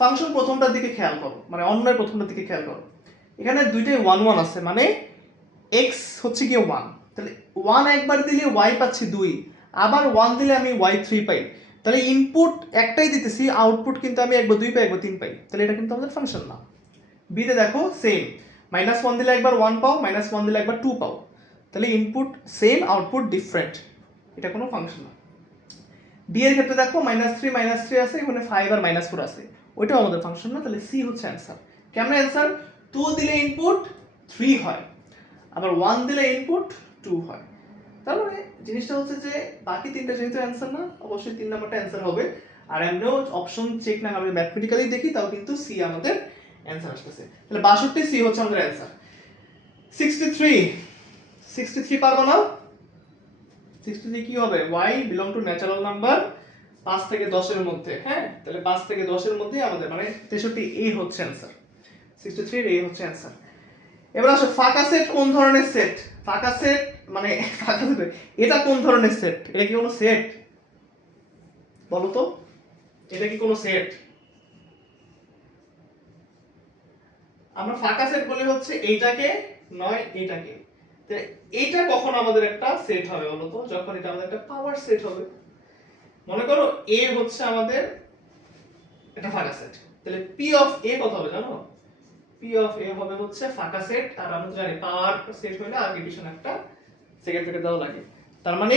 ফাংশন প্রথমটার দিকে খেয়াল করো, মানে অন্যের প্রথমটার দিকে খেয়াল করো। এখানে দুইটাই ওয়ান ওয়ান আছে, মানে এক্স হচ্ছে গিয়ে ওয়ান, তাহলে ওয়ান একবার দিলে ওয়াই পাচ্ছি দুই, আবার ওয়ান দিলে আমি ওয়াই থ্রি পাই। তাহলে ইনপুট একটাই দিতেছি, আউটপুট কিন্তু আমি একবার দুই পাই একবার তিন পাই, তাহলে এটা কিন্তু আমাদের ফাংশন না। বিতে দেখো সেম, মাইনাস ওয়ান দিলে একবার ওয়ান পাও, মাইনাস ওয়ান দিলে একবার টু পাও, তাহলে ইনপুট সেম আউটপুট ডিফারেন্ট, এটা কোনো ফাংশন না। বি এর ক্ষেত্রে দেখো মাইনাস থ্রি আছে, এখানে ফাইভ আর মাইনাস ফোর আছে, ওইটাও আমাদের ফাংশন না, তাহলে সি হচ্ছে অ্যান্সার। কেমন অ্যান্সার? টু দিলে ইনপুট থ্রি হয়, আবার ওয়ান দিলে ইনপুট টু হয়। তার মানে জিনিসটা হচ্ছে যে বাকি তিনটা যেহেতু অ্যান্সার না, অবশ্যই তিন নাম্বারটা অ্যান্সার হবে। আর এমনিও অপশন চেক না আমরা ম্যাথমেটিক্যালি দেখি, তাও কিন্তু সি আমাদের অ্যান্সার আসতেছে। তাহলে 62 সি হচ্ছে আমাদের অ্যান্সার। 63 পারবো না? 63 কি হবে? y belong to natural number 5 থেকে 10 এর মধ্যে। হ্যাঁ, তাহলে 5 থেকে 10 এর মধ্যে আমাদের মানে 63 এ হচ্ছে অ্যান্সার। 63 এর এই হচ্ছে অ্যান্সার। এবার আসো ফাঁকা সেট কোন ধরনের সেট? ফাঁকা সেট মানে ফাঁকা সেট এটা কোন ধরনের সেট? এটা কি কোনো সেট? বলো তো, এটা কি কোনো সেট? আমরা ফাঁকা সেট বলে হচ্ছে এইটাকে নয় এইটাকে। তাহলে এইটা কখন আমাদের একটা সেট হবে বলো তো? যখন এটা আমাদের একটা পাওয়ার সেট হবে। মনে করো এ হচ্ছে আমাদের একটা ফাঁকা সেট, তাহলে পি অফ এ কত হবে জানো? পি অফ এ হবে হচ্ছে ফাঁকা সেট, আর আমরা তো জানি পাওয়ার সেট হলে আগে পিছনে একটা সেকেন্ড ব্র্যাকেট দেওয়া লাগে। তার মানে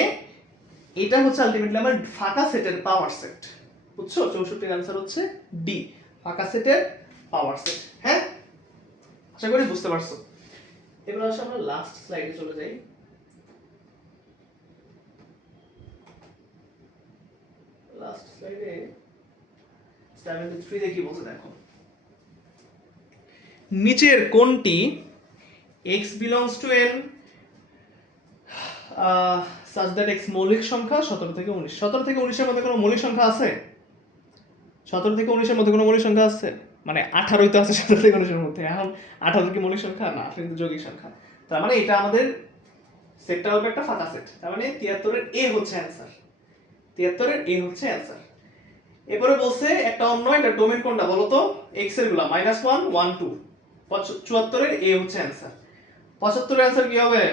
এটা হচ্ছে আলটিমেটলি আমার ফাঁকা সেটের পাওয়ার সেট। বুঝছো? 64 এর आंसर হচ্ছে ডি, ফাঁকা সেটের পাওয়ার সেট। হ্যাঁ, আশা করি বুঝতে পারছো। এবার আসলে আমরা লাস্ট স্লাইডে চলে যাই। লাস্ট স্লাইডে 73 কি বলছে দেখো। নিচের কোনটি x belongs to n such that x মৌলিক সংখ্যা 17 থেকে 19? 17 থেকে 19 এর মধ্যে কোনো মৌলিক সংখ্যা আছে? 17 থেকে 19 এর মধ্যে কোনো মৌলিক সংখ্যা আছে? মানে 18 তো আছে 17 থেকে 19 এর মধ্যে। এখন 18 কি মৌলিক সংখ্যা? না, এটা কিন্তু যৌগিক সংখ্যা। তার মানে এটা আমাদের সেটটা হবে একটা ফাঁকা সেট। তার মানে 73 এর এ হচ্ছে অ্যান্সার। 73 এর এ হচ্ছে অ্যান্সার। এরপরে বলছে একটা অন্য, এটা ডোমেন কোনটা বলো তো? x এর গুলা -1 1 2। 74 এর এ হচ্ছে অ্যান্সার। 75 এর অ্যান্সার কি হবে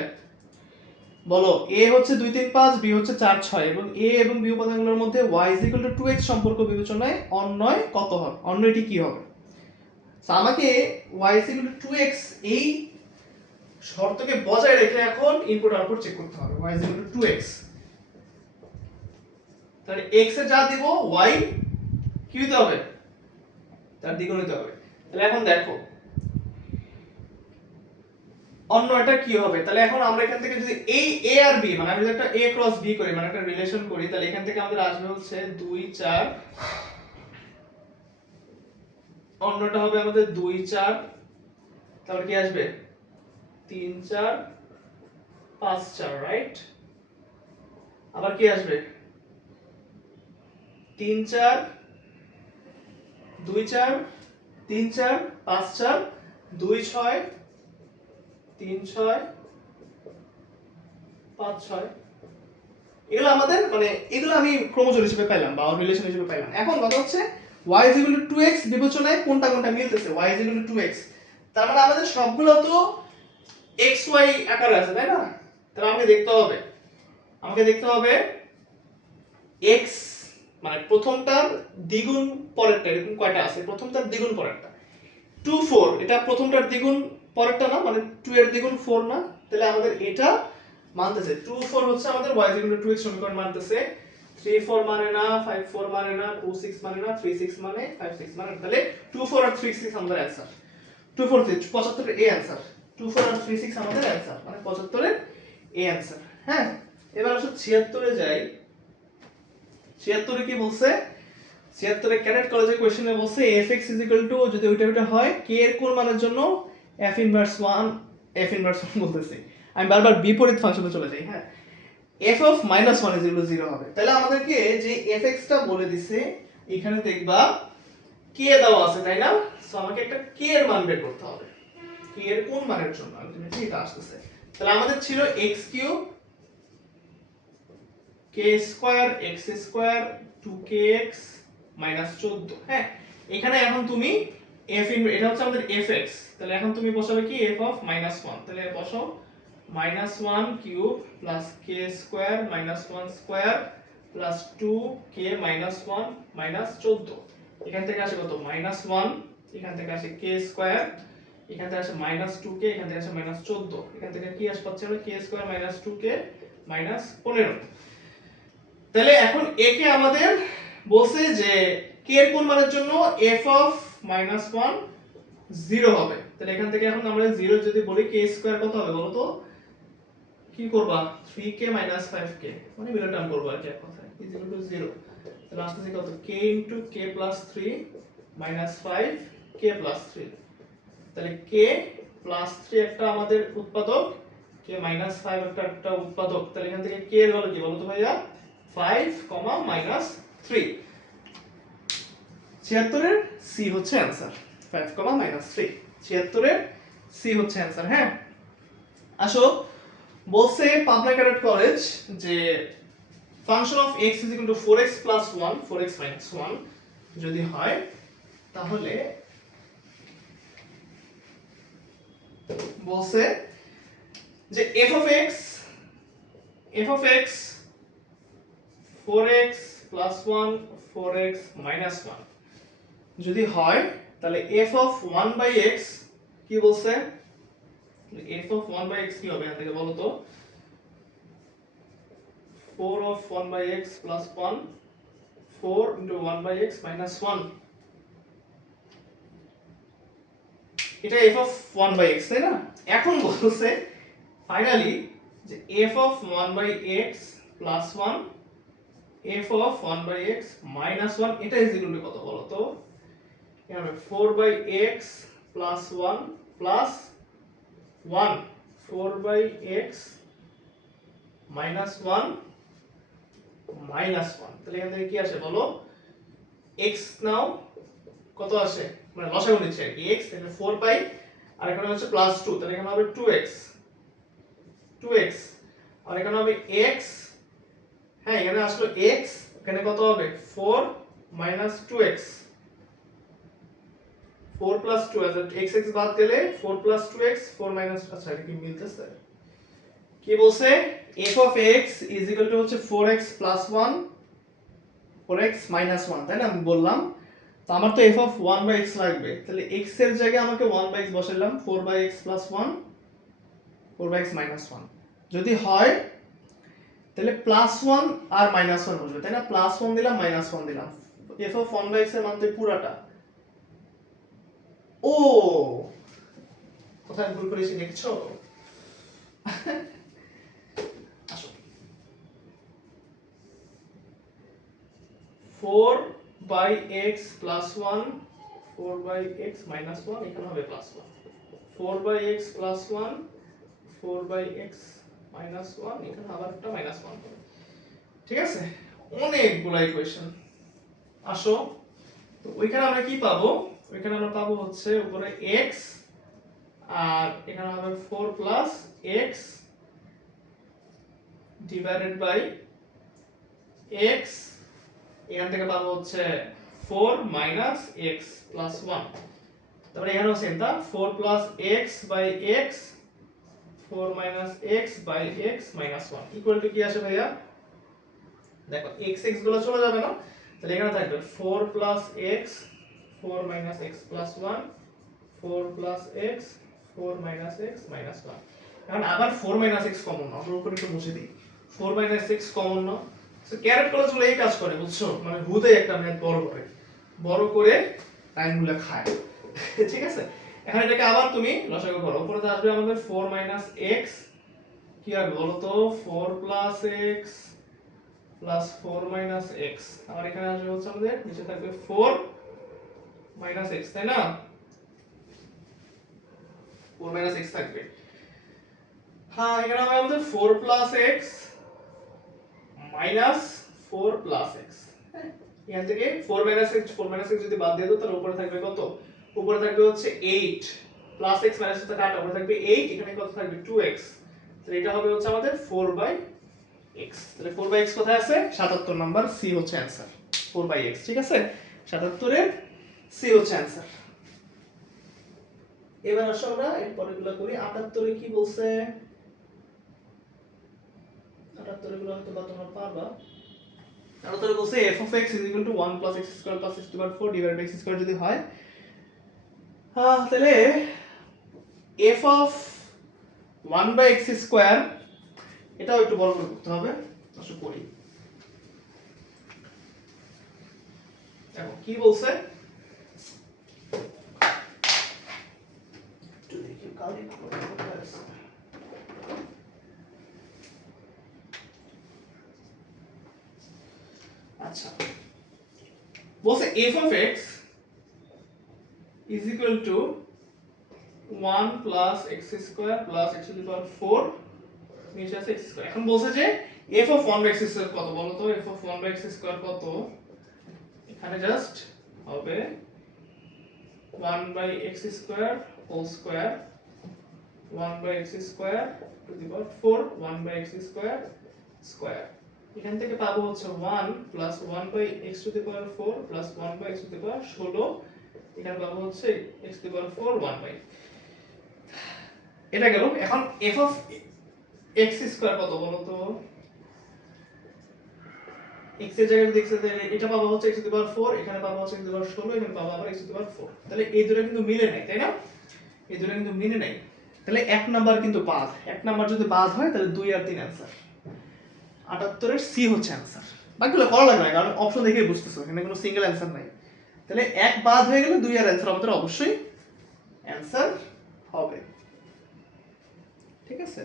বলো? a হচ্ছে 2 3 5, b হচ্ছে 4 6 এবং a এবং b উপাদানগুলোর মধ্যে y 2x সম্পর্ক বিবেচনায় অন্যয় কত হবে? অন্যটি কি হবে? আমাকে y 2x এই শর্তকে বজায় রেখে এখন ইনপুট আউটপুট চেক করতে হবে। y 2x, তাহলে x এ যা দিব y কি দিতে হবে? তার দ্বিগুণ দিতে হবে। তাহলে এখন দেখো অন্য এটা কি হবে? তাহলে এখন আমরা এখান থেকে যদি এই a আর b মানে আমি যদি একটা a ক্রস b করি, মানে একটা রিলেশন করি, তাহলে এখান থেকে আমাদের আসবে হচ্ছে 2 4, অন্যটা হবে আমাদের 2 4, তারপর কি আসবে 3 4 5 4, রাইট? আবার কি আসবে 3 4 2 4 3 4 5 4 2 6 3 6 5 6। এগুলো আমাদের মানে এগুলো আমি ক্রমজোর হিসেবে পাইলাম বা রিলেশন হিসেবে পাইলাম। এখন কথা হচ্ছে y 2x বিবেচনায় কোনটা কোনটা মিলতেছে? y 2x, তার মানে আমাদের সবগুলো তো xy আকারে আছে, তাই না? তাহলে আমাকে দেখতে হবে x মানে প্রথমটার দ্বিগুণ পরেরটা এরকম কয়টা আছে? প্রথমটার দ্বিগুণ পরেরটা 2 4, এটা প্রথমটার দ্বিগুণ পরেরটা না, মানে 2 এর দ্বিগুণ 4 না। তাহলে আমাদের এটা মানতেছে 2 4 হচ্ছে আমাদের y 2x সমীকরণ মানতেছে। 3 4 মানে না, 5 4 মানে না, 2 6 মানে না, 3 6 মানে, 5 6 মানে। তাহলে 2 4 আর 3 6 আমাদের অ্যানসার। 2 4 75 এর এ অ্যানসার। 2 4 আর 3 6 আমাদের অ্যানসার, মানে 75 এর এ অ্যানসার। হ্যাঁ, এবার আসো 76 এ যাই। 76 এ কি বলছে? 76 এ ক্যাডেট কলেজের কোশ্চেনে বলছে fx যদি ওইটা হয় k এর কোন মানের জন্য f ইনভার্স 1 বলতেছে। আমি বারবার বিপরীত ফাংশনে চলে যাই। হ্যাঁ, f অফ -1 0 হবে। তাহলে আমাদেরকে যে fx টা বলে দিছে এখানে দেখবা k দেওয়া আছে, তাই না? সো আমাকে একটা k এর মান বের করতে হবে। k এর কোন মানের জন্য আলটিমেটলি এটা আসছে। তাহলে আমাদের ছিল x3 k square x square 2kx -14। হ্যাঁ, এখানে এখন তুমি f এটা হচ্ছে আমাদের fx, তাহলে এখন তুমি বসাবে কি f অফ -1, তাহলে বসাও -1 cube plus k square -1 square plus 2k -1 14। এখান থেকে আসে কত? -1, এখান থেকে আসে k স্কয়ার, এখান থেকে আসে -2k, এখান থেকে আসে -14, এখান থেকে কি আসে পাচ্ছি আমরা k স্কয়ার -2k -15। তাহলে এখন a কে আমাদের বলছে যে k এর কোন মানের জন্য f অফ -1 0 হবে। তাহলে এখান থেকে এখন আমরা 0 যদি বলি k স্কয়ার কত হবে বলো তো? কি করবা? 3k 5k, মানে মিডল টার্ম করব আর কি এক কথায়, = 0। তাহলে আসছে কত? k * k + 3 5k + 3। তাহলে k + 3 একটা আমাদের উৎপাদক, k - 5 একটা উৎপাদক। তাহলে এখান থেকে k এর ভ্যালু কি বলো তো ভাইয়া? 5, -3। 76 এর সি হচ্ছে অ্যান্সার। 5, -3 76 এর সি হচ্ছে অ্যান্সার। হ্যাঁ, আসো বলছে পাবনা ক্যাডেট কলেজ যে function of x is equal two 4x plus 1 4x minus 1 যদি হয় তাহলে বলছে যে f of x 4x plus 1 4x minus 1 যদি হয় তাহলে f of 1 by x কি বলছে, f of 1 by x কি হবে এখান থেকে বলো তো, 4 of 1 by x plus 1 4 into 1 by x minus 1 এটা f of 1 by x তাই না। এখন বলছে ফাইনালি যে f of 1 by x plus 1 f of 1 by x minus 1 এটা ইজ ইকুয়াল টু কত বলো তো, এখানে 4 by x plus 1 plus 1 4 by x minus 1 minus 1 তাহলে এখান থেকে কি আসে বলো, x নাও কত আসে মানে লসাগু নিচ্ছে আর কি, x তাহলে 4 পাই আর এখানে হচ্ছে প্লাস 2 তাহলে এখানে হবে 2x আর এখানে হবে x, হ্যাঁ এখানে আসলো x এখানে কত হবে 4 minus 2x 4 plus 2 আছে x x বাদ দিলে 4 plus 2x 4 minus, আচ্ছা এটা কি মিলতেছে কি বলছে f of x is equal to হচ্ছে 4x plus 1 4x minus 1 তাই না, আমি বললাম তো আমার তো f of 1 by x লাগবে তাহলে x এর জায়গায় আমাকে 1 by x বসাইলাম 4 by x plus 1 4 by x minus 1 যদি হয় তাহলে প্লাস 1 আর মাইনাস 1 বসবে তাই না, প্লাস 1 দিলাম মাইনাস 1 দিলাম f of 1 by x এর মান তো পুরাটা, ও কোথায় ভুল করেছি দেখছো আসো 4 by x plus 1 4 by x minus 1 এখানে হবে plus 1 4 by x plus 1 4 by x minus 1 এখানে আবার একটা মাইনাস 1 হবে, ঠিক আছে অনেকগুলো ইকুয়েশন। আসো তো ওইখানে আমরা কি পাবো, ওইখানে আমরা পাবো হচ্ছে উপরে x আর এখানে হবে 4 plus x divided by x, এখান থেকে পাবো হচ্ছে 4 minus x plus 1 তারপরে এখানেও সেম তা 4 plus x by x 4 minus x by x minus 1 equal to কি আসে ভাইয়া, দেখো x x গুলো চলে যাবে না তাহলে এখানে থাকবে 4 plus x 4 minus x plus 1 4 plus x 4 minus x minus 1 এখন আবার 4 minus x কমন না, আমরা উপরে একটু মুছে দিই 4 minus x কমন না, সো ক্যারেট কলেজ গুলো এই কাজ করে বুঝছো, মানে হুদে একটা ম্যাথ বড় করে লাইনগুলো খায় ঠিক আছে। এখন এটাকে আবার তুমি লসাগু করো, উপরে আসবে আমাদের 4 minus x কি হবে বলো তো 4 plus x plus 4 minus x আর এখানে আসবে হচ্ছে আমাদের নিচে থাকবে 4 minus x তাই না, 4 minus x থাকবে, হ্যাঁ এখানে হবে আমাদের 4 plus x minus 4 plus x, এখান থেকে 4 minus x যদি বাদ দিয়ে দাও তাহলে উপরে থাকবে কত, উপরে থাকবে হচ্ছে 8 plus x minus টা কাটা উপরে থাকবে 8 এখানে কত থাকবে 2x তাহলে এটা হবে হচ্ছে আমাদের 4 by x, তাহলে 4 by x কোথায় আছে 77 নাম্বার সি হচ্ছে অ্যানসার 4 by x, ঠিক আছে 77 এর সি হচ্ছে অ্যানসার। এবার আসো আমরা এর পরেরগুলো করি 78 এ কি বলছে, 78 এর গুলো হয়তো বা তোমরা পারবা, 78 এ বলছে f of x is equal to 1 plus x square plus x divided 4 divided by x square যদি হয়, তাহলে f of 1 by x square এটাও একটু বড় করে করতে হবে, আসো করি দেখো কি বলছে, একটু দেখি কালি কোথায় আছে, আচ্ছা বলছে f of x is equal to 1 plus x square plus x to the power 4 নিচে আছে x square, এখন বলছে যে f of 1 by x square কত বলো তো, f of 1 by x square কত, এখানে জাস্ট হবে 1/x square whole square 1/x square to the power 4 1/x square square. এখান থেকে পাবো হচ্ছে 1 plus 1/x to the power 4 plus 1/x to the power 16। এখানে পাবো হচ্ছে x টু দি পাওয়ার 4 1/। এটা গেল। এখন f অফ x স্কয়ার কত বলো তো? x এর জায়গায় যদি x এর জায়গায় এটা পাবো হচ্ছে x টু দি পাওয়ার 4, এখানে পাবো হচ্ছে x টু দি পাওয়ার 16, এখানে পাবো আবার x টু দি পাওয়ার 4। তাহলে এই দুটো কিন্তু মিলে নাই, তাই না? এই দুটো কিন্তু মিলে নাই। তাহলে এক নাম্বার কিন্তু বাদ। এক নাম্বার যদি বাদ হয় তাহলে 2 আর 3 आंसर। 78 এর সি হচ্ছে आंसर। বাকিগুলো করা লাগবে না, কারণ অপশন দেখেই বুঝতেছো এখানে কোনো সিঙ্গেল आंसर নাই। তাহলে এক বাদ হয়ে গেলে 2 আর आंसर আমাদের অবশ্যই आंसर হবে। ঠিক আছে?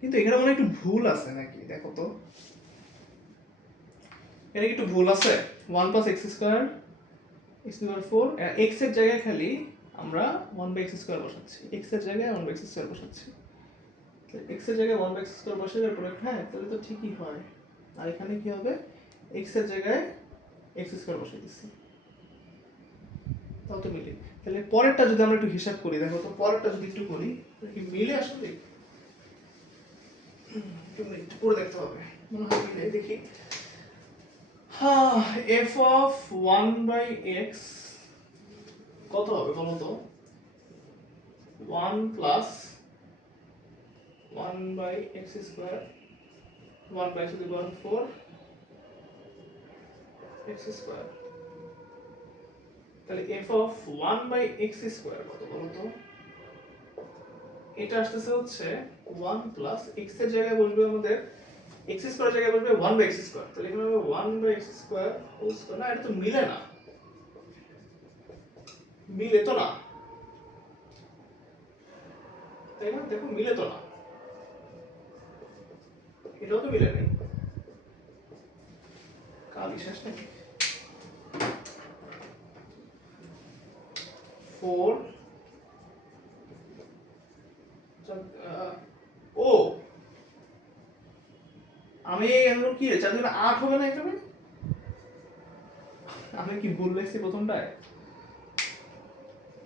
কিন্তু এখানে মনে একটু ভুল আছে নাকি দেখো তো। এটা কি একটু ভুল আছে? 1 + x square x to the power 4 x এর জায়গায় খালি আমরা 1/x স্কয়ার বসাচ্ছি। x এর জায়গায় 1/x স্কয়ার বসাচ্ছি। তাহলে x এর জায়গায় 1/x স্কয়ার বসালে প্রোডাক্ট, হ্যাঁ তাহলে তো ঠিকই হয়। আর এখানে কি হবে? x এর জায়গায় x স্কয়ার বসাই দিচ্ছি। তাও তো মিলে। তাহলে পরেরটা যদি আমরা একটু হিসাব করি, দেখো তো পরেরটা যদি একটু করি কি মিলে আসলে? একটু পড়ে দেখতে হবে, মনে হয় মিলে। দেখি। হ্যাঁ, f অফ 1/x কত হবে বলো তো? 1 plus 1/x square 1/4 x square. তাহলে f অফ 1/x স্কয়ার কত বলো তো? এটা আসতেছে হচ্ছে 1 প্লাস x এর জায়গায় বসবে আমাদের x স্কয়ারের জায়গায় বসবে 1/x স্কয়ার। তাহলে এখানে হবে 1/x স্কয়ার হোল স্কয়ার। না, এটা তো মিলে না, মিলে তো না, তাই না? দেখো মিলে তো না, এটাও তো মিলে নেই। কালি শেষ নাকি? 4 ও আমি এখন কি 4 দুগুণে 8 হবে না এখানে? আমি কি ভুল লিখছি প্রথমটায়?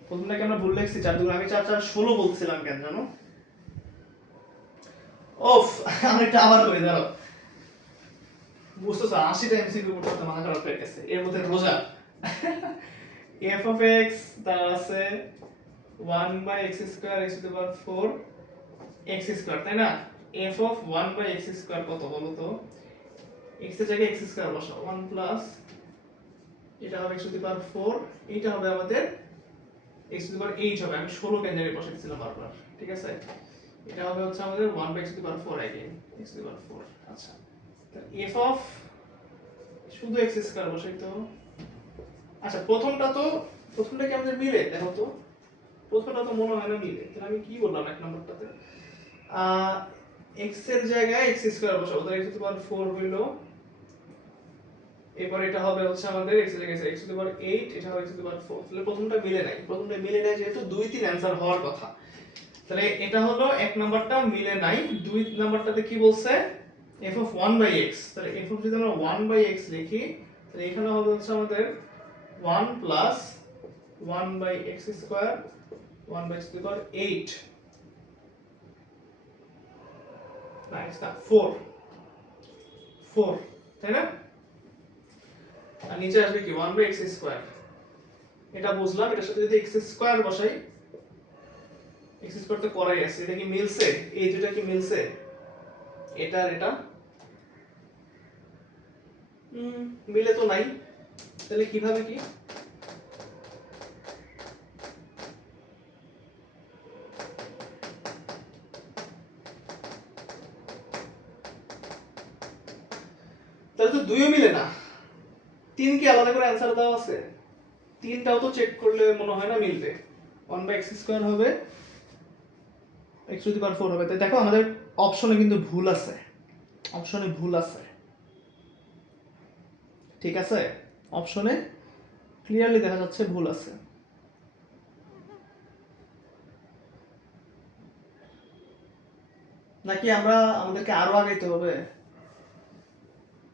প্রথমটাকে আমরা ভুল লিখছি 4 দুগুণে, আমি 4 4 16 বলছিলাম কেন জানো? ওফ, আমি এটা আবার কই দাঁড়াও। বুঝতেছো 80টা এমসিকিউ করতে করতে মাথা খারাপ হয়ে গেছে। এর মধ্যে রোজা f অফ x তার আছে 1/x square x to the power 4 x square, তাই না? f অফ 1/x স্কয়ার কত বলো তো? x এর জায়গায় x স্কয়ার বসাও, 1 প্লাস এটা হবে x টু দি পাওয়ার 4, এইটা হবে আমাদের x টু দি পাওয়ার 8 হবে। আমি 16 কেন জানি বসাইছিলাম বারবার। ঠিক আছে? এটা হবে হচ্ছে আমাদের 1/x to the power 4 again x to the power 4। আচ্ছা, তাহলে f অফ শুধু x স্কয়ার বসাই তো। আচ্ছা, প্রথমটা কি আমাদের মিলে দেখো তো? প্রথমটা তো মনে হয় না মিলে। তাহলে আমি কি বললাম এক নম্বরটাতে? x এর জায়গায় x স্কয়ার বসাবো, তাহলে x টু দি পাওয়ার 4 হইলো। এরপর এটা হবে হচ্ছে আমাদের x এর জায়গায় x টু দি পাওয়ার 8, এটা হবে x টু দি পাওয়ার 4। তাহলে প্রথমটা মিলে নাই। প্রথমটা মিলে নাই যেহেতু 2 3 आंसर হওয়ার কথা। তাহলে এটা হলো এক নাম্বারটা মিলে নাই। 2 নাম্বারটাতে কি বলছে? f of 1/x। তাহলে f অফ যদি আমরা 1/x লিখি, তাহলে এখানে হবে হচ্ছে আমাদের 1 plus 1/x square 1/x to the power 8 না এটা 4 তাই না? আর নিচে আসবে কি 1/x স্কয়ার। এটা বুঝলাম, এটার সাথে যদি x স্কয়ার বসাই, x স্কয়ার তো করাই আছে, এটা কি মিলছে? এই দুটো কি মিলছে? এটা আর এটা মিলে তো নাই। তাহলে কিভাবে কি? তাহলে তো দুইও মিলে না। 3 কি আলাদা করে आंसर দেওয়া আছে? 3টাও তো চেক করলে মনে হয় না মিলবে। 1/x স্কয়ার হবে x টু দি পাওয়ার 4 হবে। তাই দেখো আমাদের অপশনে কিন্তু ভুল আছে, অপশনে ভুল আছে। ঠিক আছে? অপশনে ক্লিয়ারলি দেখা যাচ্ছে ভুল আছে। নাকি আমাদেরকে আরো আগাইতে হবে?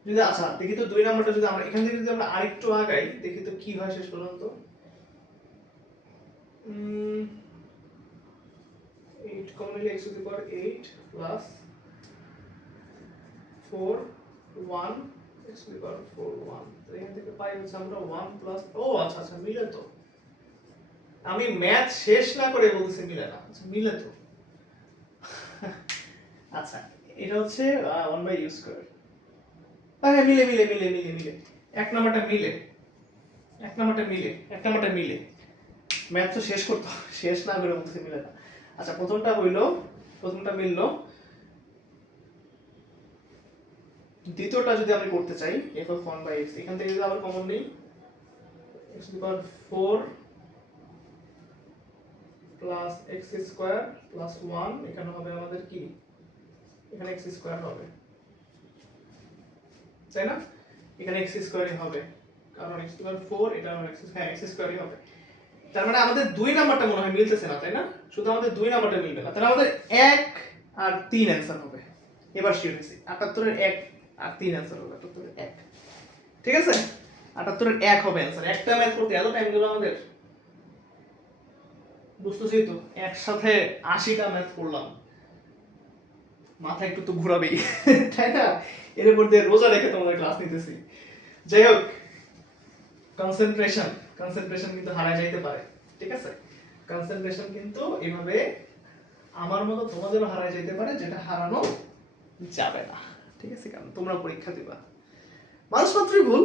যদি আচ্ছা দেখি তো 2 নাম্বারটা যদি আমরা এখান থেকে যদি আমরা আরেকটু আগাই দেখি তো কি হয় শেষ পর্যন্ত। 8 কমন নিলে x to the power 8 plus 4 1 x to the power 4 1, তো এখান থেকে পাই হচ্ছে আমরা 1 প্লাস, ও আচ্ছা আচ্ছা মিলে তো, আমি ম্যাথ শেষ না করে বলতেছি মিলে না, আচ্ছা মিলে তো। আচ্ছা এটা হচ্ছে 1 বাই ইউ স্কয়ার, হ্যাঁ মিলে মিলে মিলে মিলে মিলে, এক নাম্বারটা মিলে, এক নাম্বারটা মিলে, এক নাম্বারটা মিলে, ম্যাথ তো শেষ করতে শেষ না করে বলতেছি মিলে না। আচ্ছা প্রথমটা হইলো, প্রথমটা মিললো, দ্বিতীয়টা যদি আমি করতে চাই f of 1 by x, এখান থেকে যদি আবার কমন নেই x to the power 4 plus x square plus 1, এখানে হবে আমাদের কি, এখানে x স্কয়ার হবে, তাই না? এখানে x স্কয়ারই হবে কারণ x to the power 4, এটা আমার x, হ্যাঁ x স্কয়ারই হবে। তার মানে আমাদের 2 নাম্বারটা মনে হয় মিলতেছে না, তাই না? শুধু আমাদের 2 নাম্বারটা মিলবে না, তাহলে আমাদের 1 আর 3 অ্যানসার হবে। এবার শিওর হয়েছি 78 এর 1 আর 3 অ্যানসার হবে, 78 এর 1, ঠিক আছে? 78 এর 1 হবে অ্যানসার। একটা ম্যাথ করতে এত টাইম গেল আমাদের, বুঝতেছি তো, একসাথে 80টা ম্যাথ করলাম, মাথা একটু তো ঘোরাবেই, তাই না? এর উপর দিয়ে রোজা রেখে তোমাদের ক্লাস নিতেছি। যাই হোক, কনসেন্ট্রেশন, কনসেন্ট্রেশন কিন্তু হারায় যাইতে পারে, ঠিক আছে? কনসেন্ট্রেশন কিন্তু এভাবে আমার মতো তোমাদেরও হারায় যাইতে পারে, যেটা হারানো যাবে না, ঠিক আছে? কারণ তোমরা পরীক্ষা দিবা, মানুষ মাত্রই ভুল,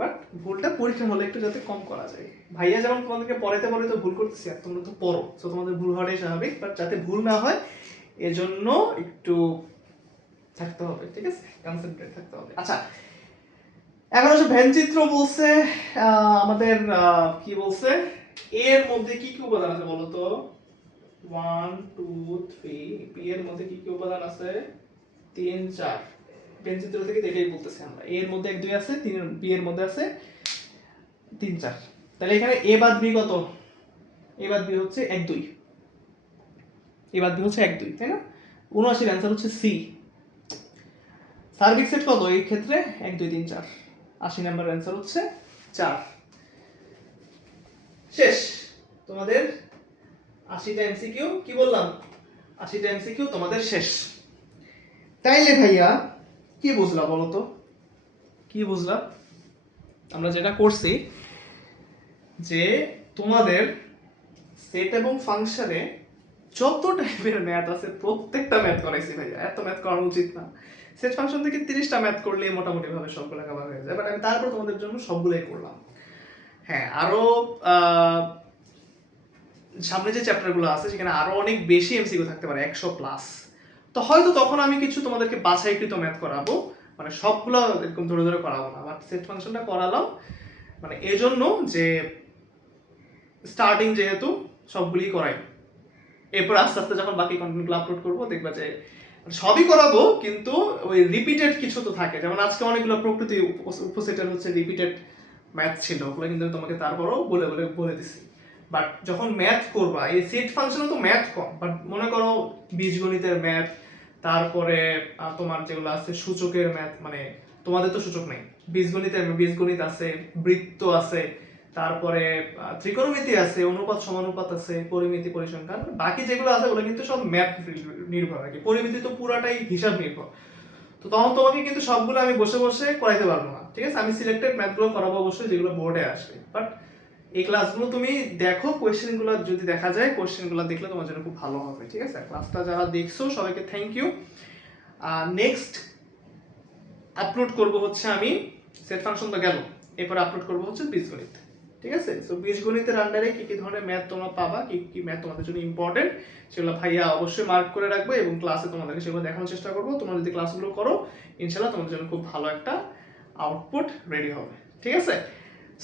বাট ভুলটা পরীক্ষা হলে একটু যাতে কম করা যায়। ভাইয়া যেমন তোমাদেরকে পড়াইতে পড়াইতে ভুল করতেছি, আর তোমরা তো পড়ো, তো তোমাদের ভুল হওয়াটাই স্বাভাবিক, বাট যাতে ভুল না হয় এজন্য একটু থাকতে হবে, ঠিক আছে? কনসেন্ট্রেট থাকতে হবে। আচ্ছা এখন হচ্ছে ভেনচিত্র বলছে, আমাদের কি বলছে, এর মধ্যে কি কি উপাদান আছে বলো তো? 1 2 3, পি এর মধ্যে কি কি উপাদান আছে? 3 4, ভেনচিত্র থেকে এটাই বলতেছি আমরা, এর মধ্যে 1 2 আছে, 3 বি এর মধ্যে আছে 3 4, তাহলে এখানে এ বাদ বি কত? এ বাদ বি হচ্ছে 1 2, এ বাদ বি হচ্ছে 1 2, তাই না? 79 এর आंसर হচ্ছে সি। সার্বিক সেট কত এই ক্ষেত্রে? 1 2 3 4, 80 নাম্বার आंसर হচ্ছে 4। শেষ তোমাদের 80টা এমসিকিউ, কি বললাম, 80টা এমসিকিউ তোমাদের শেষ। তাইলে ভাইয়া কি বুঝলা বলো তো, কি বুঝলা? আমরা যেটা করছি যে তোমাদের সেট এবং ফাংশনে যত টাইপের ম্যাথ আছে প্রত্যেকটা ম্যাথ করাইছি ভাইয়া, এত ম্যাথ করানো উচিত না। সেট ফাংশন থেকে 30টা ম্যাথ করলে মোটামুটি ভাবে সবগুলো কভার হয়ে যায়, বাট আমি তারপর তোমাদের জন্য সবগুলোই করলাম। হ্যাঁ আরো সামনে যে চ্যাপ্টারগুলো আছে সেখানে আরো অনেক বেশি এমসিকিউ থাকতে পারে, 100 প্লাস, তো হয়তো তখন আমি কিছু তোমাদেরকে বাছাইকৃত ম্যাথ করাবো, মানে সবগুলো এরকম ধরে ধরে করাবো না, বাট সেট ফাংশনটা করালাম মানে এজন্য যে স্টার্টিং যেহেতু সবগুলোই করাই, এরপর আস্তে আস্তে যখন বাকি কন্টেন্টগুলো আপলোড করবো দেখবা যে সবই করাবো, কিন্তু ওই রিপিটেড কিছু তো থাকে, যেমন আজকে অনেকগুলো প্রকৃতি উপসেটের হচ্ছে রিপিটেড ম্যাথ ছিল, ওগুলো কিন্তু তোমাকে তারপরও বলে বলে বলে দিছি। বাট যখন ম্যাথ করবা, এই সেট ফাংশনে তো ম্যাথ কম, বাট মনে করো বীজগণিতের ম্যাথ, তারপরে তোমার যেগুলো আছে সূচকের ম্যাথ, মানে তোমাদের তো সূচক নেই, বীজগণিতের বীজগণিত আছে, বৃত্ত আছে, তারপরে ত্রিকোণমিতি আছে, অনুপাত সমানুপাত আছে, পরিমিতি পরিসংখ্যান, বাকি যেগুলো আছে ওগুলো কিন্তু সব ম্যাথ নির্ভর আর কি, পরিমিতি তো পুরাটাই হিসাব নির্ভর। তো তখন তোমাকে কিন্তু সবগুলো আমি বসে বসে করাইতে পারবো না, ঠিক আছে? আমি সিলেক্টেড ম্যাথগুলো করাবো অবশ্যই যেগুলো বোর্ডে আসবে, বাট এই ক্লাসগুলো তুমি দেখো, কোয়েশ্চেনগুলো যদি দেখা যায়, কোয়েশ্চেনগুলো দেখলে তোমার জন্য খুব ভালো হবে, ঠিক আছে? ক্লাসটা যারা দেখছো সবাইকে থ্যাংক ইউ। নেক্সট আপলোড করব হচ্ছে আমি সেট ফাংশন তো গেল, এরপর আপলোড করব হচ্ছে বীজগণিত, ঠিক আছে? সো বীজগণিতের আন্ডারে কি কি ধরনের ম্যাথ তোমরা পাবা, কি কি ম্যাথ তোমাদের জন্য ইম্পর্টেন্ট, সেগুলো ভাইয়া অবশ্যই মার্ক করে রাখবে এবং ক্লাসে তোমাদেরকে সেগুলো দেখানোর চেষ্টা করবো। তোমরা যদি ক্লাসগুলো করো ইনশাআল্লাহ তোমাদের জন্য খুব ভালো একটা আউটপুট রেডি হবে, ঠিক আছে?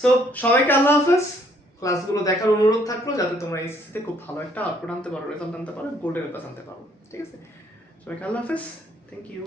সো সবাইকে আল্লাহ হাফেজ। ক্লাসগুলো দেখার অনুরোধ থাকলো যাতে তোমরা এসএসসিতে খুব ভালো একটা আউটপুট আনতে পারো, রেজাল্ট আনতে পারো, গোল্ডেন প্লাস আনতে পারো, ঠিক আছে? সবাইকে আল্লাহ হাফেজ, থ্যাংক ইউ।